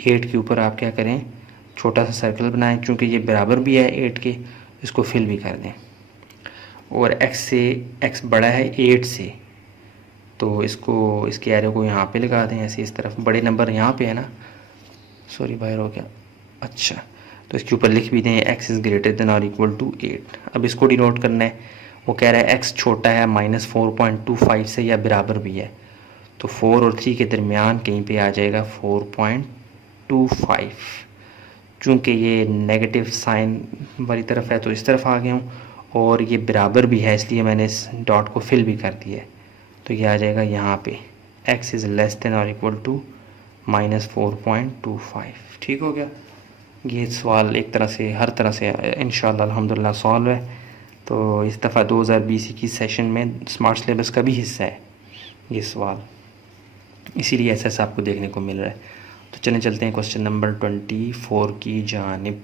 8 के ऊपर आप क्या करें, छोटा सा सर्कल बनाएं, क्योंकि ये बराबर भी है 8 के, इसको फिल भी कर दें। और x बड़ा है 8 से तो इसके एरो को यहाँ पे लगा दें ऐसे, इस तरफ बड़े नंबर यहाँ पे है ना, सॉरी बाहर हो गया। अच्छा, तो इसके ऊपर लिख भी दें x इज़ ग्रेटर देन और इक्वल टू 8। अब इसको डिनोट करना है, वो कह रहा है x छोटा है -4.25 से या बराबर भी है, तो 4 और 3 के दरमियान कहीं पे आ जाएगा 4.25। चूँकि ये नेगेटिव साइन वाली तरफ है तो इस तरफ आ गया हूँ, और ये बराबर भी है इसलिए मैंने इस डॉट को फिल भी कर दिया है। तो ये आ जाएगा यहाँ पे x इज़ लेस देन और इक्वल टू -4.25। ठीक हो गया। ये सवाल एक तरह से हर तरह से इंशाअल्लाह अल्हम्दुलिल्लाह सॉल्व है। तो इस दफ़ा 2020 की सेशन में स्मार्ट सिलेबस का भी हिस्सा है ये सवाल, इसीलिए ऐसा आपको देखने को मिल रहा है। तो चलते हैं क्वेश्चन नंबर 24 की जानिब।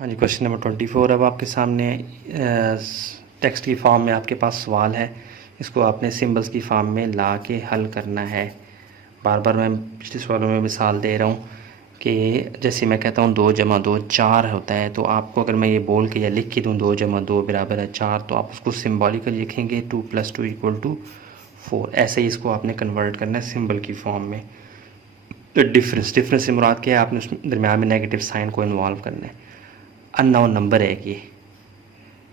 हाँ जी, क्वेश्चन नंबर 24 अब आपके सामने टेक्स्ट की फॉर्म में आपके पास सवाल है, इसको आपने सिंबल्स की फॉर्म में ला के हल करना है। बार बार मैं पिछले सवालों में मिसाल दे रहा हूँ कि जैसे मैं कहता हूँ 2 + 2 4 होता है, तो आपको अगर मैं ये बोल के या लिख के दूँ 2 + 2 = 4, तो आप उसको सिम्बॉलिकली लिखेंगे 2 + 2 = 4। ऐसे ही इसको आपने कन्वर्ट करना है सिंबल की फॉर्म में। तो डिफरेंस से मुराद क्या है, आपने उस दरम्यान में नेगेटिव साइन को इन्वॉल्व करना है। अननोन नंबर है कि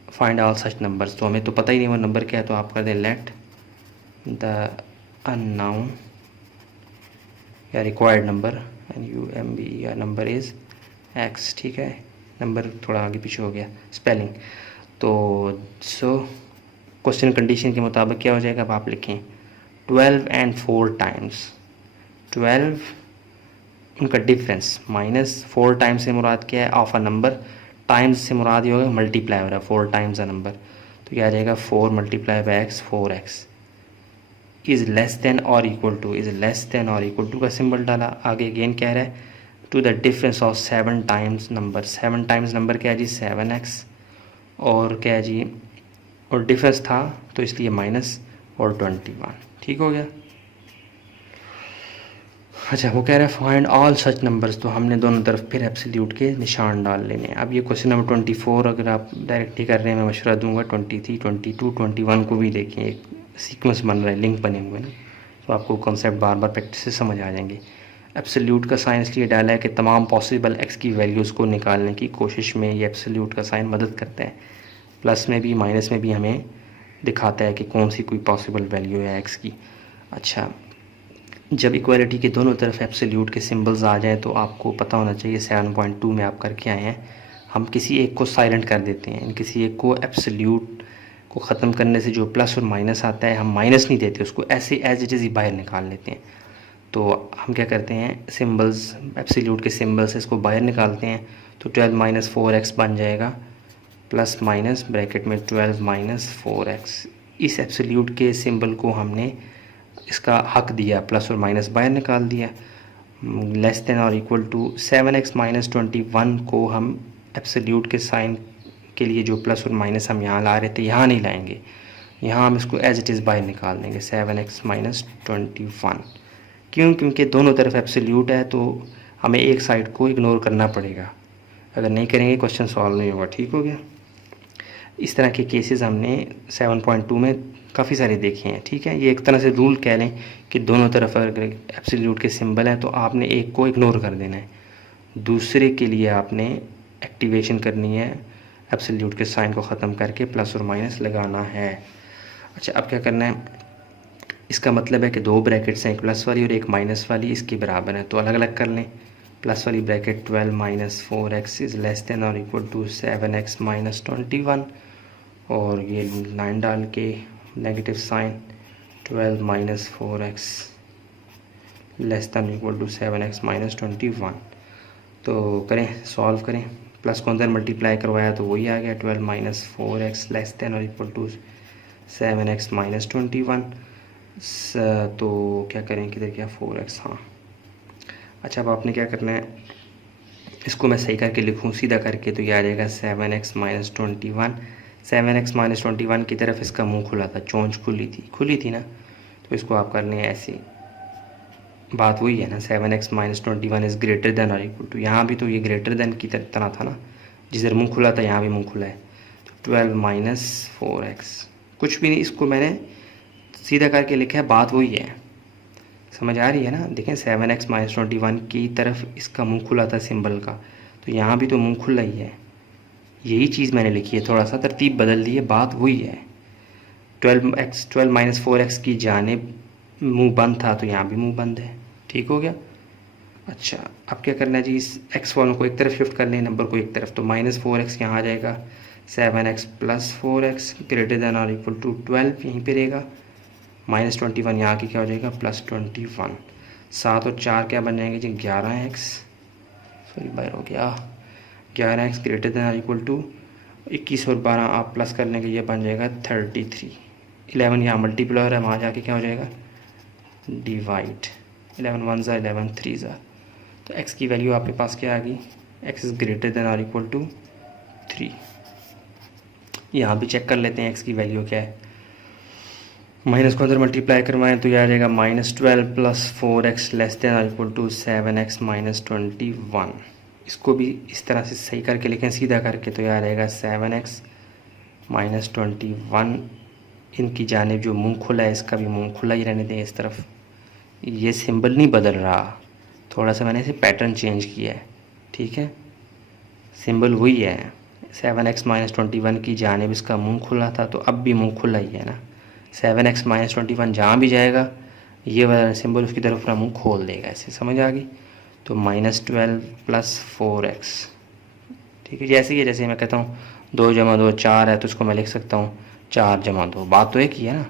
फाइंड ऑल सच नंबर्स, तो हमें तो पता ही नहीं वो नंबर क्या है, तो आप कर दें लेट द अननोन या required number NUMBER number is x। ठीक है, नंबर थोड़ा आगे पीछे हो गया स्पेलिंग। तो क्वेश्चन कंडीशन के मुताबिक क्या हो जाएगा, अब आप लिखें 12 and 4 times 12, उनका डिफरेंस -4 टाइम्स से मुराद क्या है, ऑफ अ नंबर, टाइम्स से मुराद ये होगा मल्टीप्लाई हो रहा है 4 टाइम्स अ नंबर, तो क्या आ जाएगा 4 × x 4x is less than और equal to, is less than और इक्वल टू का सिंबल डाला। आगे अगेन कह रहा है to the difference of 7 times number, 7 times number क्या है जी 7x, और क्या है जी और डिफरेंस था तो इसलिए माइनस और 21। ठीक हो गया। अच्छा, वो कह रहा है फाइंड ऑल सच नंबर्स, तो हमने दोनों तरफ फिर एब्सोल्यूट के निशान डाल लेने हैं। अब ये क्वेश्चन नंबर 24 अगर आप डायरेक्टली कर रहे हैं मैं मशवरा दूंगा 23 22 21 को भी देखें, एक सीक्वेंस बन रहा है, लिंक बने हुए हैं, तो आपको कॉन्सेप्ट बार बार प्रैक्टिस से समझ आ जाएंगे। एब्सोल्यूट का साइन इसलिए डाला है कि तमाम पॉसिबल x की वैल्यूज़ को निकालने की कोशिश में ये एब्सोल्यूट का साइन मदद करता है। प्लस में भी माइनस में भी हमें दिखाता है कि कौन सी कोई पॉसिबल वैल्यू है एक्स की। अच्छा, जब इक्वालिटी के दोनों तरफ एब्सोल्यूट के सिंबल्स आ जाए तो आपको पता होना चाहिए 7.2 में आप करके आए हैं, हम किसी एक को साइलेंट कर देते हैं, किसी एक को एब्सोल्यूट को ख़त्म करने से जो प्लस और माइनस आता है हम माइनस नहीं देते, उसको ऐसे एज इट इज़ ही बाहर निकाल लेते हैं। तो हम क्या करते हैं, सिंबल्स एब्सोल्यूट के सिंबल्स इसको बाहर निकालते हैं, तो 12 माइनस 4x बन जाएगा, प्लस माइनस ब्रैकेट में 12 माइनस 4x। इस एब्सोल्यूट के सिंबल को हमने इसका हक दिया, प्लस और माइनस बाहर निकाल दिया। लेस देन और इक्वल टू 7x माइनस 21 को हम एब्सोल्यूट के साइन के लिए जो प्लस और माइनस हम यहाँ ला रहे थे यहाँ नहीं लाएंगे, यहाँ हम इसको एज इट इज़ बाहर निकाल देंगे 7x माइनस 21। क्यों? क्योंकि दोनों तरफ एब्सोल्यूट है तो हमें एक साइड को इग्नोर करना पड़ेगा, अगर नहीं करेंगे क्वेश्चन सॉल्व नहीं होगा। ठीक हो गया। इस तरह के केसेस हमने 7.2 में काफ़ी सारे देखे हैं। ठीक है, ये एक तरह से रूल कह लें कि दोनों तरफ अगर एब्सोल्यूट के सिंबल हैं तो आपने एक को इग्नोर कर देना है, दूसरे के लिए आपने एक्टिवेशन करनी है, एब्सोल्यूट के साइन को ख़त्म करके प्लस और माइनस लगाना है। अच्छा, अब क्या करना है, इसका मतलब है कि दो ब्रैकेट्स हैं, एक प्लस वाली और एक माइनस वाली, इसके बराबर है तो अलग अलग कर लें। प्लस वाली bracket 12 minus 4x is less than और इक्वल टू 7x माइनस 21, और ये लाइन डाल के negative sign 12 minus 4x less than equal to 7x minus 21। तो करें, सॉल्व करें, प्लस को अंदर मल्टीप्लाई करवाया तो वही आ गया 12 माइनस 4x लेस देन और इक्वल टू 7x माइनस 21। तो क्या करें, किधर क्या 4x, हाँ। अच्छा, अब आपने क्या करना है, इसको मैं सही करके लिखूँ सीधा करके तो ये आ जाएगा 7x माइनस 21। 7x माइनस 21 की तरफ इसका मुंह खुला था, चोंच खुली थी ना, तो इसको आप कर लें ऐसे, बात वही है ना, 7x minus 21 is greater than और इक्वल टू, यहाँ भी तो ये ग्रेटर देन की तरह था ना, जिधर मुंह खुला था यहाँ भी मुंह खुला है, तो 12 माइनस 4x कुछ भी नहीं, इसको मैंने सीधा करके लिखा है, बात वही है, समझ आ रही है ना। देखें 7x माइनस 21 की तरफ इसका मुंह खुला था सिंबल का, तो यहाँ भी तो मुंह खुला ही है, यही चीज़ मैंने लिखी है, थोड़ा सा तरतीब बदल दी है, बात वही है। 12 माइनस 4x की जानिब मुंह बंद था तो यहाँ भी मुंह बंद है। ठीक हो गया। अच्छा, अब क्या करना है जी, इस x वालों को एक तरफ शिफ्ट कर लें, नंबर को एक तरफ, तो माइनस 4x यहाँ आ जाएगा, 7x plus 4x greater than और इक्वल टू 12 यहीं पे रहेगा, माइनस 21 यहाँ की क्या हो जाएगा प्लस 21। 7 और 4 क्या बन जाएंगे जी 11x, सॉरी बाहर हो गया, 11x ग्रेटर देन और इक्वल टू 21 और 12 आप प्लस कर लेंगे, ये बन जाएगा 33। 11 यहाँ मल्टीप्लाई है, वहाँ जाके क्या हो जाएगा डिवाइड, 11 1 ज़ा 11 3 ज़ा, तो x की वैल्यू आपके पास क्या आ गई, x इज़ ग्रेटर देन और इक्वल टू 3। यहाँ भी चेक कर लेते हैं x की वैल्यू क्या है, माइनस को अंदर मल्टीप्लाई करवाएं तो यह आ जाएगा -12 प्लस 4x लेस देन और इक्वल टू 7x माइनस 21। इसको भी इस तरह से सही करके लिखें, सीधा करके, तो यह आ जाएगा 7x माइनस 21। इनकी जानिब जो मुंह खुला है इसका भी मुंह खुला ही रहने दें इस तरफ, ये सिंबल नहीं बदल रहा, थोड़ा सा मैंने इसे पैटर्न चेंज किया है। ठीक है, सिंबल वही है, 7x माइनस 21 की जानिब इसका मुंह खुला था तो अब भी मुंह खुला ही है ना, 7x माइनस 21 जहाँ भी जाएगा ये वाला सिंबल उसकी तरफ अपना मुंह खोल देगा, ऐसे समझ आ गई। तो -12 प्लस 4x, ठीक है, जैसे कि जैसे मैं कहता हूँ 2 जमा 2 4 है तो उसको मैं लिख सकता हूँ 4 जमा 2, बात तो एक ही है ना,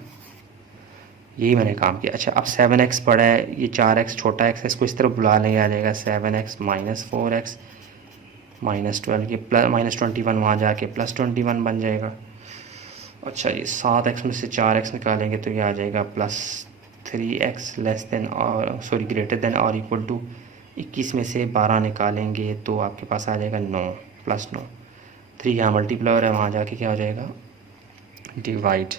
यही मैंने काम किया। अच्छा, अब 7x पड़ा है, ये 4x छोटा x है, इसको इस तरफ बुला लेंगे, आ जाएगा 7x माइनस 4x -12 के प्लस -21 वहाँ जाके प्लस 21 बन जाएगा। अच्छा, ये 7x में से 4x निकालेंगे तो ये आ जाएगा +3x लेस देन और सॉरी ग्रेटर देन और इक्वल टू 21 में से 12 निकालेंगे तो आपके पास आ जाएगा 9 प्लस 9। 3 यहाँ मल्टीप्लाई है, वहाँ जाके क्या हो जाएगा डिवाइड,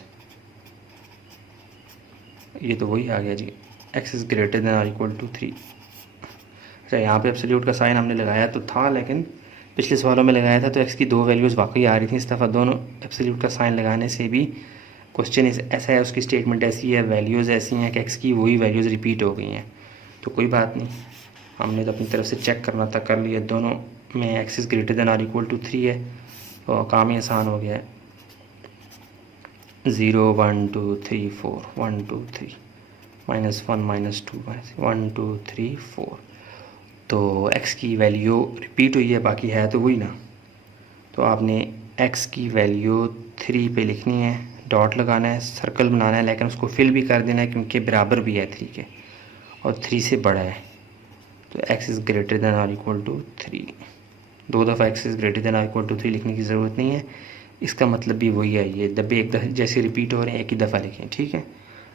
ये तो वही आ गया जी, x इज़ ग्रेटर देन और इक्वल टू 3। अच्छा, यहाँ पे एब्सोल्यूट का साइन हमने लगाया तो था, लेकिन पिछले सवालों में लगाया था तो x की 2 वैल्यूज़ वाकई आ रही थी, इस दफ़ा दोनों एब्सोल्यूट का साइन लगाने से भी क्वेश्चन ऐसा है, उसकी स्टेटमेंट ऐसी है, वैल्यूज़ ऐसी हैं कि x की वही वैल्यूज़ रिपीट हो गई हैं, तो कोई बात नहीं, हमने तो अपनी तरफ से चेक करना था, कर लिया, दोनों में x इज़ ग्रेटर देन और इक्वल टू 3 है तो काम ही आसान हो गया है। 0 1 2 3 4 1 2 3 -1 -2 1 2 3 4। तो x की वैल्यू रिपीट हुई है, बाकी है तो वही ना। तो आपने x की वैल्यू 3 पे लिखनी है, डॉट लगाना है, सर्कल बनाना है, लेकिन उसको फिल भी कर देना है क्योंकि बराबर भी है 3 के और 3 से बड़ा है। तो x इज़ ग्रेटर देन और इक्वल टू 3। 2 दफ़ा x इज़ ग्रेटर देन और इक्वल टू 3 लिखने की ज़रूरत नहीं है। इसका मतलब भी वही है, ये दबे एक जैसे रिपीट हो रहे हैं एक ही दफ़ा लिखें, ठीक है।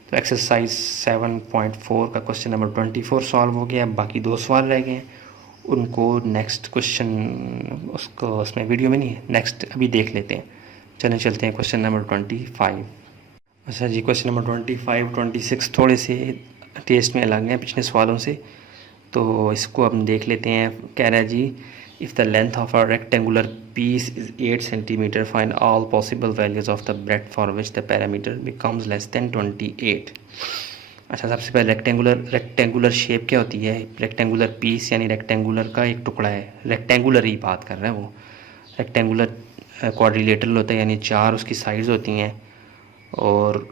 तो एक्सरसाइज 7.4 का क्वेश्चन नंबर 24 सॉल्व हो गया। बाकी 2 सवाल रह गए हैं, उनको नेक्स्ट क्वेश्चन उसको उसमें वीडियो में नहीं है, नेक्स्ट अभी देख लेते हैं। चलें चलते हैं क्वेश्चन नंबर 25। अच्छा जी, क्वेश्चन नंबर 25 26 थोड़े से टेस्ट में अलग हैं पिछले सवालों से, तो इसको हम देख लेते हैं। कह रहा है जी, if the length of a rectangular piece is 8 centimetre, find all possible values of the breadth for which the parameter becomes less than 28। अच्छा, सबसे पहले रेक्टेंगुलर शेप क्या होती है? रेक्टेंगुलर पीस यानी रेक्टेंगुलर का एक टुकड़ा है, रेक्टेंगुलर ही बात कर रहे हैं वो। रेक्टेंगुलर क्वाड्रिलेटरल होता है यानी 4 उसकी साइड्स होती हैं और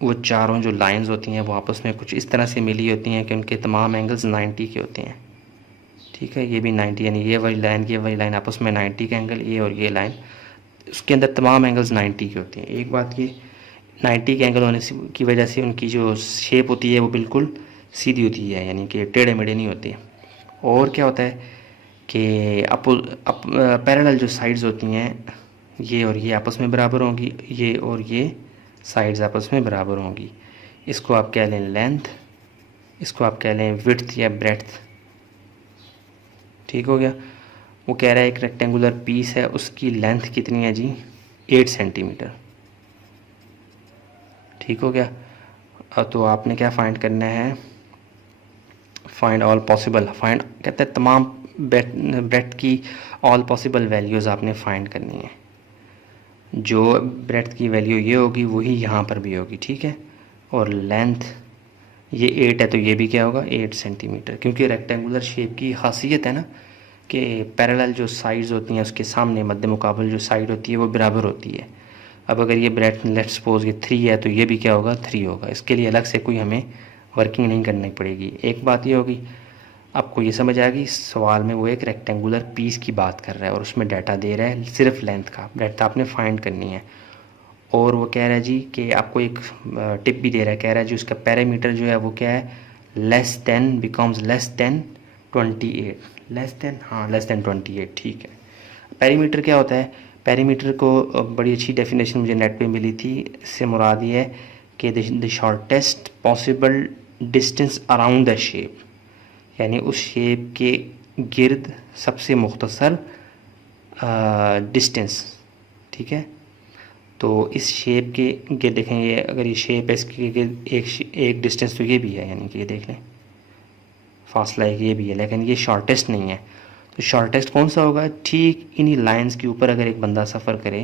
वो चारों जो लाइंस होती हैं वो आपस में कुछ इस तरह से मिली होती हैं कि उनके तमाम एंगल्स 90 के होते हैं, ठीक है। ये भी 90 यानी ये वाली लाइन आपस में 90 का एंगल, ये और ये लाइन, उसके अंदर तमाम एंगल्स 90 के होते हैं। एक बात ये 90 के एंगल होने से की वजह से उनकी जो शेप होती है वो बिल्कुल सीधी होती है, यानी कि टेढ़े मेढ़े नहीं होते। और क्या होता है कि पैरेलल जो साइड्स होती हैं ये और ये आपस में बराबर होंगी, ये और ये साइड्स आपस में बराबर होंगी। इसको आप कह लें लेंथ, इसको आप कह लें विड्थ या ब्रेड्थ, ठीक हो गया। वो कह रहा है एक रेक्टेंगुलर पीस है, उसकी लेंथ कितनी है जी? 8 सेंटीमीटर, ठीक हो गया। तो आपने क्या फाइंड करना है? फाइंड ऑल पॉसिबल, फाइंड कहते हैं तमाम ब्रेड्थ की ऑल पॉसिबल वैल्यूज़ आपने फाइंड करनी है। जो ब्रेड्थ की वैल्यू ये होगी वही यहाँ पर भी होगी, ठीक है। और लेंथ ये 8 है तो ये भी क्या होगा? 8 सेंटीमीटर, क्योंकि रेक्टेंगुलर शेप की खासियत है ना कि पैरेलल जो साइड्स होती हैं उसके सामने मध्य मुकाबल जो साइड होती है वो बराबर होती है। अब अगर ये ब्रेड्थ लेट्स सपोज ये 3 है तो ये भी क्या होगा? 3 होगा। इसके लिए अलग से कोई हमें वर्किंग नहीं करनी पड़ेगी। एक बात ये होगी, आपको ये समझ आएगी, सवाल में वो एक रेक्टेंगुलर पीस की बात कर रहा है और उसमें डाटा दे रहा है सिर्फ लेंथ का, ब्रेड्थ आपने फाइंड करनी है। और वो कह रहा है जी कि आपको एक टिप भी दे रहा है, कह रहा है जी उसका पैरामीटर जो है वो क्या है? Less than becomes less than 28, less than, हाँ लेस देन 28, ठीक है। पैरामीटर क्या होता है? पैरामीटर को बड़ी अच्छी डेफिनेशन मुझे नेट पे मिली थी, इससे मुराद ये है कि the shortest possible distance around the shape, यानी उस शेप के गिर्द सबसे मुख्तसर डिस्टेंस, ठीक है। तो इस शेप के गिर्द देखें, ये अगर ये शेप है इसके गिर्द एक डिस्टेंस तो ये भी है, यानी कि ये देख लें फासला एक ये भी है, लेकिन ये शॉर्टेस्ट नहीं है। तो शॉर्टेस्ट कौन सा होगा? ठीक इन्हीं लाइंस के ऊपर अगर एक बंदा सफ़र करे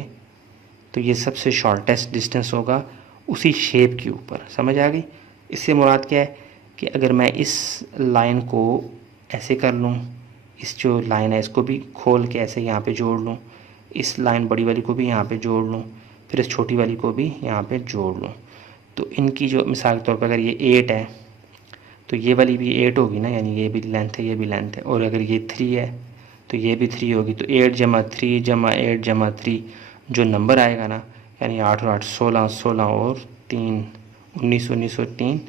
तो ये सबसे शॉर्टेस्ट डिस्टेंस होगा उसी शेप के ऊपर, समझ आ गई? इससे मुराद क्या है कि अगर मैं इस लाइन को ऐसे कर लूँ, इस जो लाइन है इसको भी खोल के ऐसे यहाँ पे जोड़ लूँ, इस लाइन बड़ी वाली को भी यहाँ पे जोड़ लूँ, फिर इस छोटी वाली को भी यहाँ पे जोड़ लूँ, तो इनकी जो मिसाल के तौर पर अगर ये 8 है तो ये वाली भी 8 होगी ना, यानी ये भी लेंथ है ये भी लेंथ है। और अगर ये 3 है तो ये भी 3 होगी। तो 8 जमा 3 जमा 8 जमा 3 जो नंबर आएगा ना, यानी 8 और 8 16, 16 और 3 19, 19 और 3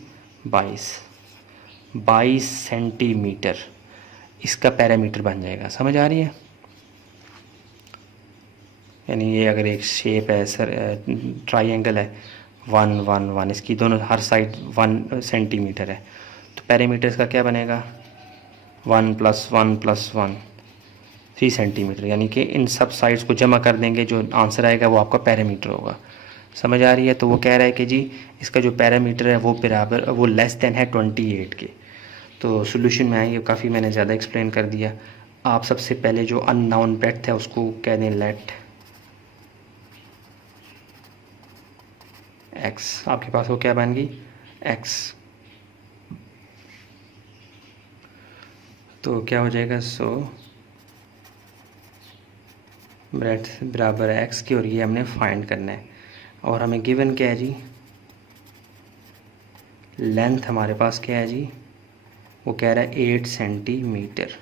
22 सेंटीमीटर इसका पैरामीटर बन जाएगा। समझ आ रही है? यानी ये अगर एक शेप है सर, ट्राइंगल है 1 1 1, इसकी दोनों हर साइड 1 सेंटीमीटर है, तो पैरामीटर इसका क्या बनेगा? 1 + 1 + 1 3 सेंटीमीटर, यानी कि इन सब साइड्स को जमा कर देंगे, जो आंसर आएगा वो आपका पैरामीटर होगा। समझ आ रही है? तो वो कह रहा है कि जी इसका जो पैरामीटर है वो लेस देन है 28 के। तो सोल्यूशन में आएंगे, काफ़ी मैंने ज़्यादा एक्सप्लेन कर दिया। आप सबसे पहले जो अननोन ब्रेड्थ है उसको कह दें लेट एक्स, आपके पास वो क्या बन गई? एक्स। तो क्या हो जाएगा? सो ब्रेड्थ बराबर है एक्स की, और ये हमने फाइंड करना है। और हमें गिवन क्या है जी, लेंथ हमारे पास क्या है जी, वो कह रहा है 8 सेंटीमीटर,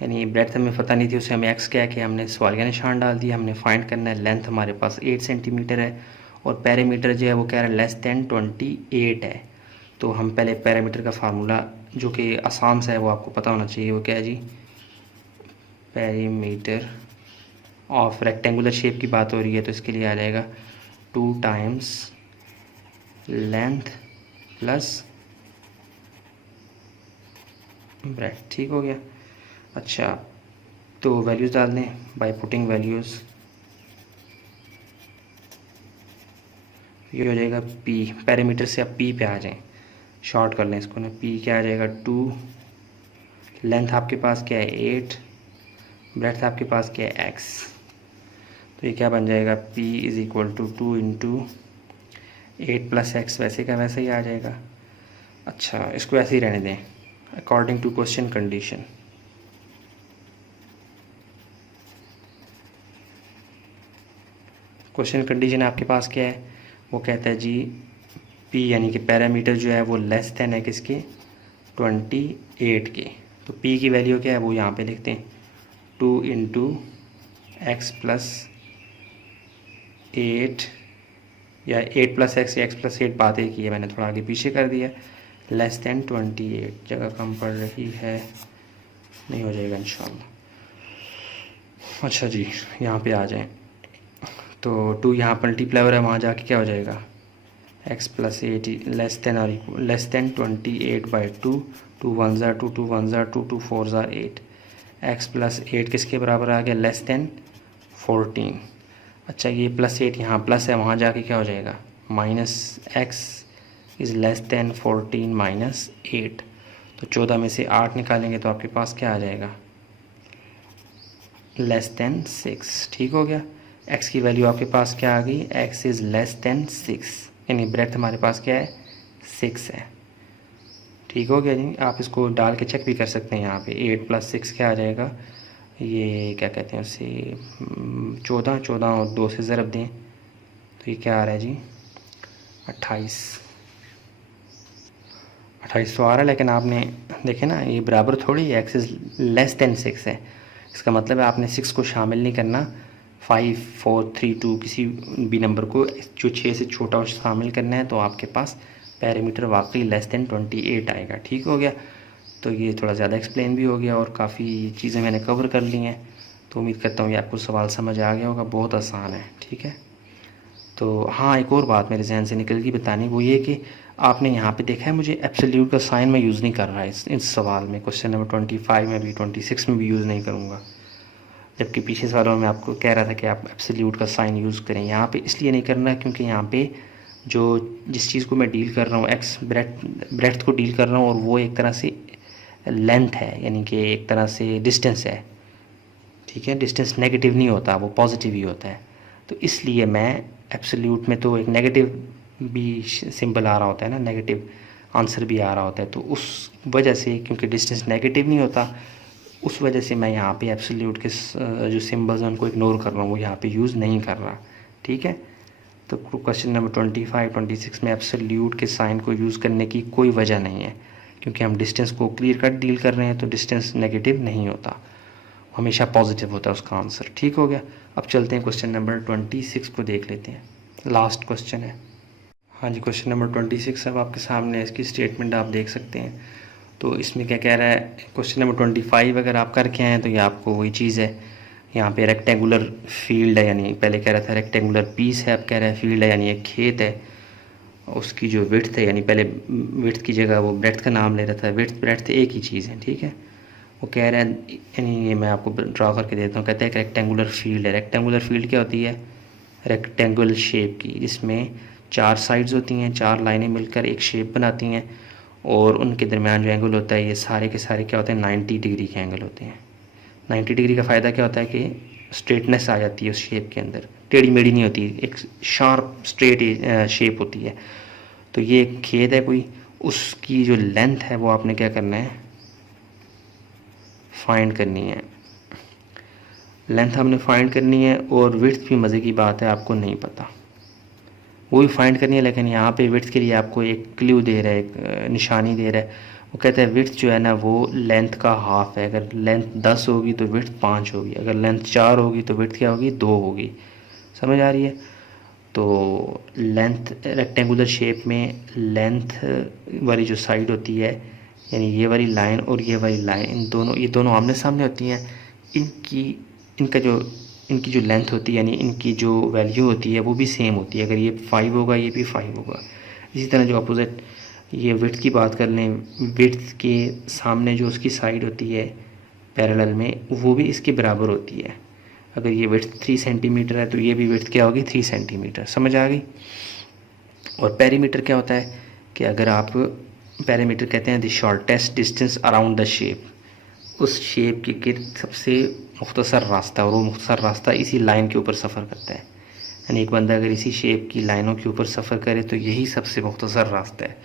यानी ब्रेड्थ हमें पता नहीं थी, उसे हमें एक्स क्या किया, हमने सवालिया निशान डाल दिया। हमने फाइंड करना है, लेंथ हमारे पास 8 सेंटीमीटर है और पैरामीटर जो है वो कह रहा है लेस दैन 28 है। तो हम पहले पैरामीटर का फार्मूला जो कि आसान सा है वो आपको पता होना चाहिए, वो क्या है जी, पैरीमीटर ऑफ रेक्टेंगुलर शेप की बात हो रही है तो इसके लिए आ जाएगा 2 टाइम्स लेंथ प्लस ब्रेड्थ। ठीक हो गया। अच्छा, तो वैल्यूज़ डाल दें बाय पुटिंग वैल्यूज़। ये हो जाएगा पी, पैरामीटर से आप पी पे आ जाएं, शॉर्ट कर लें इसको ना, पी क्या आ जाएगा 2, लेंथ आपके पास क्या है 8, ब्रेड्थ आपके पास क्या है एक्स। तो ये क्या बन जाएगा, p is equal to 2 into 8 plus x, वैसे का वैसे ही आ जाएगा। अच्छा, इसको ऐसे ही रहने दें according to question condition. Question condition आपके पास क्या है, वो कहता है जी p यानी कि पैरामीटर जो है वो लेस दैन है किसके, 28 के। तो p की वैल्यू क्या है वो यहाँ पे लिखते हैं 2 इंटू एक्स प्लस 8 या 8 प्लस एक्स या एक्स प्लस 8, बात एक ही है, मैंने थोड़ा आगे पीछे कर दिया। लेस दैन 28, जगह कम पड़ रही है, नहीं हो जाएगा इंशाल्लाह। अच्छा जी, यहाँ पे आ जाएं तो 2 यहाँ मल्टीप्लाई हो रहा है, वहाँ जाके क्या हो जाएगा x प्लस 8 लेस दैन और लेस दैन 28 बाई 2, 2 1 ज़ार 2, 2 1 ज़ार 2, 2 4 ज़ार 8, x प्लस 8 किसके बराबर आ गया, लेस दैन 14। अच्छा, ये प्लस 8 यहाँ प्लस है, वहाँ जाके क्या हो जाएगा, minus x is less then 14 minus 8। तो 14 में से 8 निकालेंगे तो आपके पास क्या आ जाएगा, लेस दैन 6। ठीक हो गया। x की वैल्यू आपके पास क्या आ गई, x इज़ लेस दैन 6, यानी ब्रेड्थ हमारे पास क्या है 6 है। ठीक हो गया जी। आप इसको डाल के चेक भी कर सकते हैं, यहाँ पे 8 प्लस 6 क्या आ जाएगा, ये क्या कहते हैं उसे 14, 14 और 2 से ज़रब दें तो ये क्या आ रहा है जी 28 तो आ रहा है। लेकिन आपने देखे ना ये बराबर थोड़ी है, एक्स इज़ लेस दैन 6 है, इसका मतलब है आपने 6 को शामिल नहीं करना, 5 4 3 2 किसी भी नंबर को जो 6 से छोटा हो शामिल करना है, तो आपके पास पैरामीटर वाकई लेस दैन 28 आएगा। ठीक हो गया। तो ये थोड़ा ज़्यादा एक्सप्लेन भी हो गया और काफ़ी चीज़ें मैंने कवर कर ली हैं, तो उम्मीद करता हूँ ये आपको सवाल समझ आ गया होगा, बहुत आसान है। ठीक है। तो हाँ, एक और बात मेरे जहन से निकल गई बतानी, वो ये कि आपने यहाँ पे देखा है मुझे एब्सोल्यूट का साइन मैं यूज़ नहीं कर रहा है इस सवाल में, क्वेश्चन नंबर 25 में भी 26 में भी यूज़ नहीं करूँगा, जबकि पीछे सवालों में आपको कह रहा था कि आप एब्सोल्यूट का साइन यूज़ करें। यहाँ पे इसलिए नहीं करना क्योंकि यहाँ पे जो जिस चीज़ को मैं डील कर रहा हूँ, एक्स ब्रेड्थ को डील कर रहा हूँ, और वो एक तरह से लेंथ है, यानी कि एक तरह से डिस्टेंस है। ठीक है, डिस्टेंस नेगेटिव नहीं होता, वो पॉजिटिव ही होता है। तो इसलिए मैं एब्सोल्यूट में तो एक नेगेटिव भी सिंबल आ रहा होता है ना, नेगेटिव आंसर भी आ रहा होता है, तो उस वजह से क्योंकि डिस्टेंस नेगेटिव नहीं होता, उस वजह से मैं यहाँ पे एब्सोल्यूट के जो सिंबल्स हैं उनको इग्नोर कर रहा हूँ, वो यहाँ पे यूज़ नहीं कर रहा। ठीक है। तो क्वेश्चन नंबर 25 26 में एब्सोल्यूट के साइन को यूज़ करने की कोई वजह नहीं है, क्योंकि हम डिस्टेंस को क्लियर कट डील कर रहे हैं, तो डिस्टेंस नेगेटिव नहीं होता, हमेशा पॉजिटिव होता है उसका आंसर। ठीक हो गया। अब चलते हैं क्वेश्चन नंबर 26 को देख लेते हैं, लास्ट क्वेश्चन है। हाँ जी, क्वेश्चन नंबर 26 अब आपके सामने, इसकी स्टेटमेंट आप देख सकते हैं। तो इसमें क्या कह रहा है, क्वेश्चन नंबर 25 अगर आप करके आएँ तो ये आपको वही चीज़ है, यहाँ पे रेक्टेंगुलर फील्ड है, यानी पहले कह रहा था रेक्टेंगुलर पीस है, अब कह रहा है फील्ड है, यानी एक खेत है, उसकी जो विड्थ है, यानी पहले विड्थ की जगह वो ब्रेड्थ का नाम ले रहा था, विड्थ ब्रेड्थ एक ही चीज़ है। ठीक है। वो कह रहा है, यानी ये मैं आपको ड्रा करके देता हूँ, कहते हैं कि रेक्टेंगुलर फील्ड है। रेक्टेंगुलर फील्ड क्या होती है, रेक्टेंगुलर शेप की, जिसमें 4 साइड्स होती हैं, 4 लाइनें मिलकर एक शेप बनाती हैं, और उनके दरमियान जो एंगल होता है ये सारे के सारे क्या होते हैं, 90 डिग्री के एंगल होते हैं। 90 डिग्री का फ़ायदा क्या होता है कि स्ट्रेटनेस आ जाती है उस शेप के अंदर, टेढ़ी मेढ़ी नहीं होती, एक शार्प स्ट्रेट शेप होती है। तो ये खेत है कोई, उसकी जो लेंथ है वो आपने क्या करना है, फाइंड करनी है। लेंथ हमने फाइंड करनी है, और विड्थ भी मज़े की बात है आपको नहीं पता। वो भी फाइंड करनी है, लेकिन यहाँ पे विड्थ के लिए आपको एक क्लू दे रहा है, एक निशानी दे रहा है। वो कहता है विड्थ जो है ना वो लेंथ का हाफ है। अगर लेंथ 10 होगी तो विड्थ 5 होगी, अगर लेंथ 4 होगी तो विड्थ क्या होगी, 2 होगी। समझ आ रही है? तो लेंथ रेक्टेंगुलर शेप में लेंथ वाली जो साइड होती है, यानी ये वाली लाइन और ये वाली लाइन, ये दोनों आमने सामने होती हैं। इनकी जो लेंथ होती है, यानी इनकी जो वैल्यू होती है वो भी सेम होती है। अगर ये 5 होगा ये भी 5 होगा। इसी तरह जो अपोजिट ये विड्थ की बात कर लें, विड्थ के सामने जो उसकी साइड होती है पैरेलल में, वो भी इसके बराबर होती है। अगर ये विड्थ 3 सेंटीमीटर है तो ये भी विड्थ क्या होगी, 3 सेंटीमीटर। समझ आ गई? और पेरीमीटर क्या होता है कि अगर आप पेरीमीटर कहते हैं the shortest distance around the shape, उस शेप के गिर्द सबसे मुख्तसर रास्ता, और वो मुख्तसर रास्ता इसी लाइन के ऊपर सफ़र करता है। यानी एक बंदा अगर इसी शेप की लाइनों के ऊपर सफ़र करे तो यही सबसे मुख्तसर रास्ता है।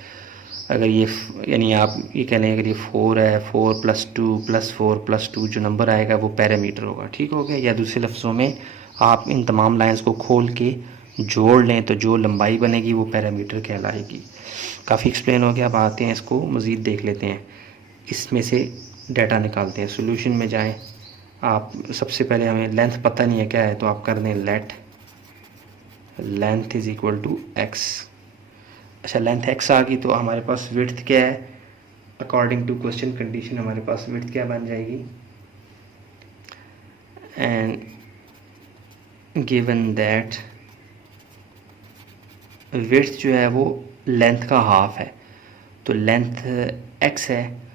अगर ये यानी आप ये कह लें अगर ये 4 है, 4 + 2 + 4 + 2 जो नंबर आएगा वो पेरीमीटर होगा। ठीक हो गया? या दूसरे लफ्ज़ों में आप इन तमाम लाइंस को खोल के जोड़ लें तो जो लंबाई बनेगी वो पेरीमीटर कहलाएगी। काफ़ी एक्सप्लेन हो गया। अब आते हैं इसको मज़ीद देख लेते हैं, इसमें से डाटा निकालते हैं। सोल्यूशन में जाएं। आप सबसे पहले, हमें लेंथ पता नहीं है क्या है, तो आप कर दें let length is equal to x। अच्छा, लेंथ x आ गई तो हमारे पास विड्थ क्या है, अकॉर्डिंग टू क्वेश्चन कंडीशन हमारे पास विड्थ क्या बन जाएगी, एंड गिवन दैट विड्थ जो है वो लेंथ का हाफ है, तो लेंथ x है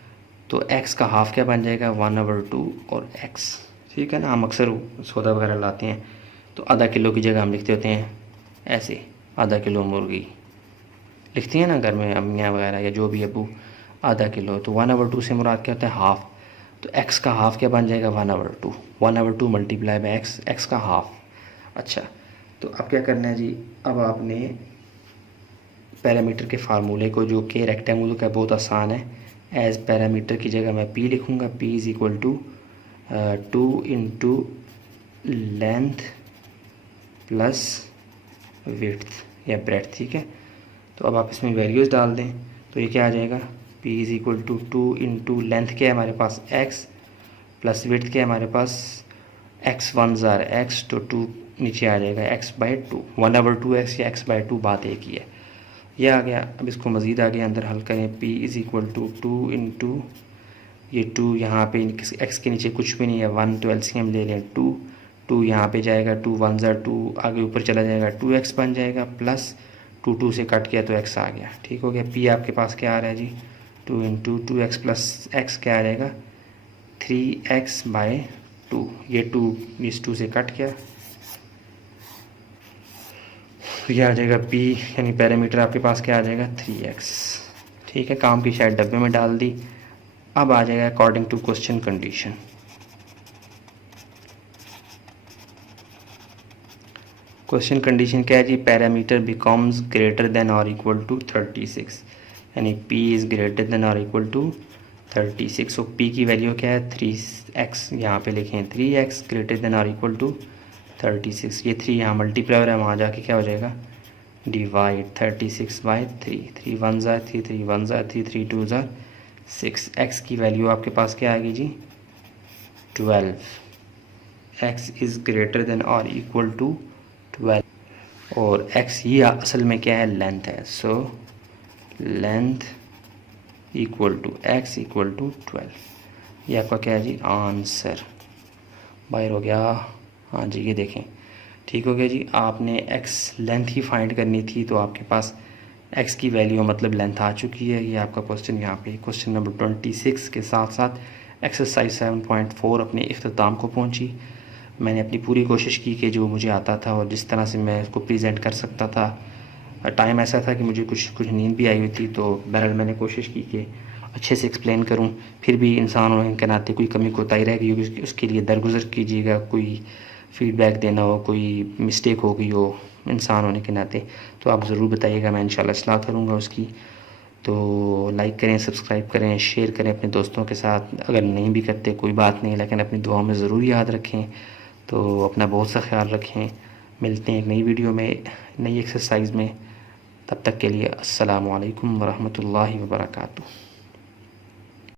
तो x का हाफ क्या बन जाएगा, 1/2 और x। ठीक है ना? हम अक्सर सौदा वगैरह लाते हैं तो आधा किलो की जगह हम लिखते होते हैं ऐसे, आधा किलो मुर्गी लिखती हैं ना घर में अम्मियाँ वगैरह या जो भी अबू, आधा किलो। तो 1/2 से मुराद क्या होता है, हाफ। तो x का हाफ क्या बन जाएगा, 1/2। 1/2 मल्टीप्लाई बाय x का हाफ। अच्छा, तो अब क्या करना है जी, अब आपने पैरामीटर के फार्मूले को, जो कि रेक्टेंगल का बहुत आसान है, एज पैरामीटर की जगह मैं p लिखूँगा। p is equal to 2 into length plus width या ब्रेड्थ। ठीक है? तो अब आप इसमें वैल्यूज़ डाल दें तो ये क्या आ जाएगा, p is equal to 2 into length क्या है हमारे पास x, प्लस विड्थ क्या है हमारे पास x 1 ज़ार x, तो 2 नीचे आ जाएगा x/2। 1/2x या x/2 बात एक ही है। ये आ गया। अब इसको मज़ीद आगे अंदर हल करें। p is equal to 2 into ये 2 यहाँ पे x के नीचे कुछ भी नहीं है, 1 तो एलसीएम ले लें 2 यहाँ पे जाएगा, 2 1 ज़ार 2 आगे ऊपर चला जाएगा, 2x बन जाएगा, प्लस 2 से कट किया तो x आ गया। ठीक हो गया? p आपके पास क्या आ रहा है जी, 2 इंटू 2x प्लस x क्या आ जाएगा, 3x/2। ये 2 इस 2 से कट किया तो यह आ जाएगा p, यानी पैरामीटर आपके पास क्या आ जाएगा, 3x। ठीक है? काम की शायद डब्बे में डाल दी। अब आ जाएगा according to question condition. Question condition क्या है जी, पैरामीटर बिकम्स ग्रेटर देन और इक्वल टू 36, यानी p इज़ ग्रेटर देन और इक्वल टू 36। सो p की वैल्यू क्या है, 3x, यहाँ पे लिखें 3x ग्रेटर देन और इक्वल टू 36। ये 3 यहाँ मल्टीप्लाई हो रहा है, वहाँ जाके क्या हो जाएगा, डिवाइड 36/3। 3 1 ज़ार 3, 3 1 ज़ार 3, 3 2 ज़ार 6। x की वैल्यू आपके पास क्या आएगी जी, 12। x इज़ ग्रेटर देन और इक्वल टू 12, और x ये असल में क्या है, लेंथ है। So length equal to x equal to 12। ये आपका क्या है जी, आंसर बाहर हो गया। हाँ जी, ये देखें, ठीक हो गया जी। आपने x लेंथ ही फाइंड करनी थी तो आपके पास x की वैल्यू मतलब लेंथ आ चुकी है। ये आपका क्वेश्चन यहाँ पे क्वेश्चन नंबर 26 के साथ साथ एक्सरसाइज 7.4 अपने इख्तिताम को पहुँची। मैंने अपनी पूरी कोशिश की कि जो मुझे आता था और जिस तरह से मैं इसको प्रेजेंट कर सकता था। टाइम ऐसा था कि मुझे कुछ नींद भी आई हुई थी, तो बहरहाल मैंने कोशिश की कि अच्छे से एक्सप्लेन करूं। फिर भी इंसान होने के नाते कोई कमी कोताही रह गई, उसके लिए दरगुजर कीजिएगा। कोई फ़ीडबैक देना हो, कोई मिस्टेक हो गई हो इंसान होने के नाते, तो आप ज़रूर बताइएगा, मैं इंशाल्लाह इस्लाह करूँगा उसकी। तो लाइक करें, सब्सक्राइब करें, शेयर करें अपने दोस्तों के साथ। अगर नहीं भी करते कोई बात नहीं, लेकिन अपनी दुआओं में ज़रूर याद रखें। तो अपना बहुत सा ख्याल रखें। मिलते हैं एक नई वीडियो में। नई एक्सरसाइज में। तब तक के लिए अस्सलामु अलैकुम वरहमतुल्लाहि वबरकातुहू।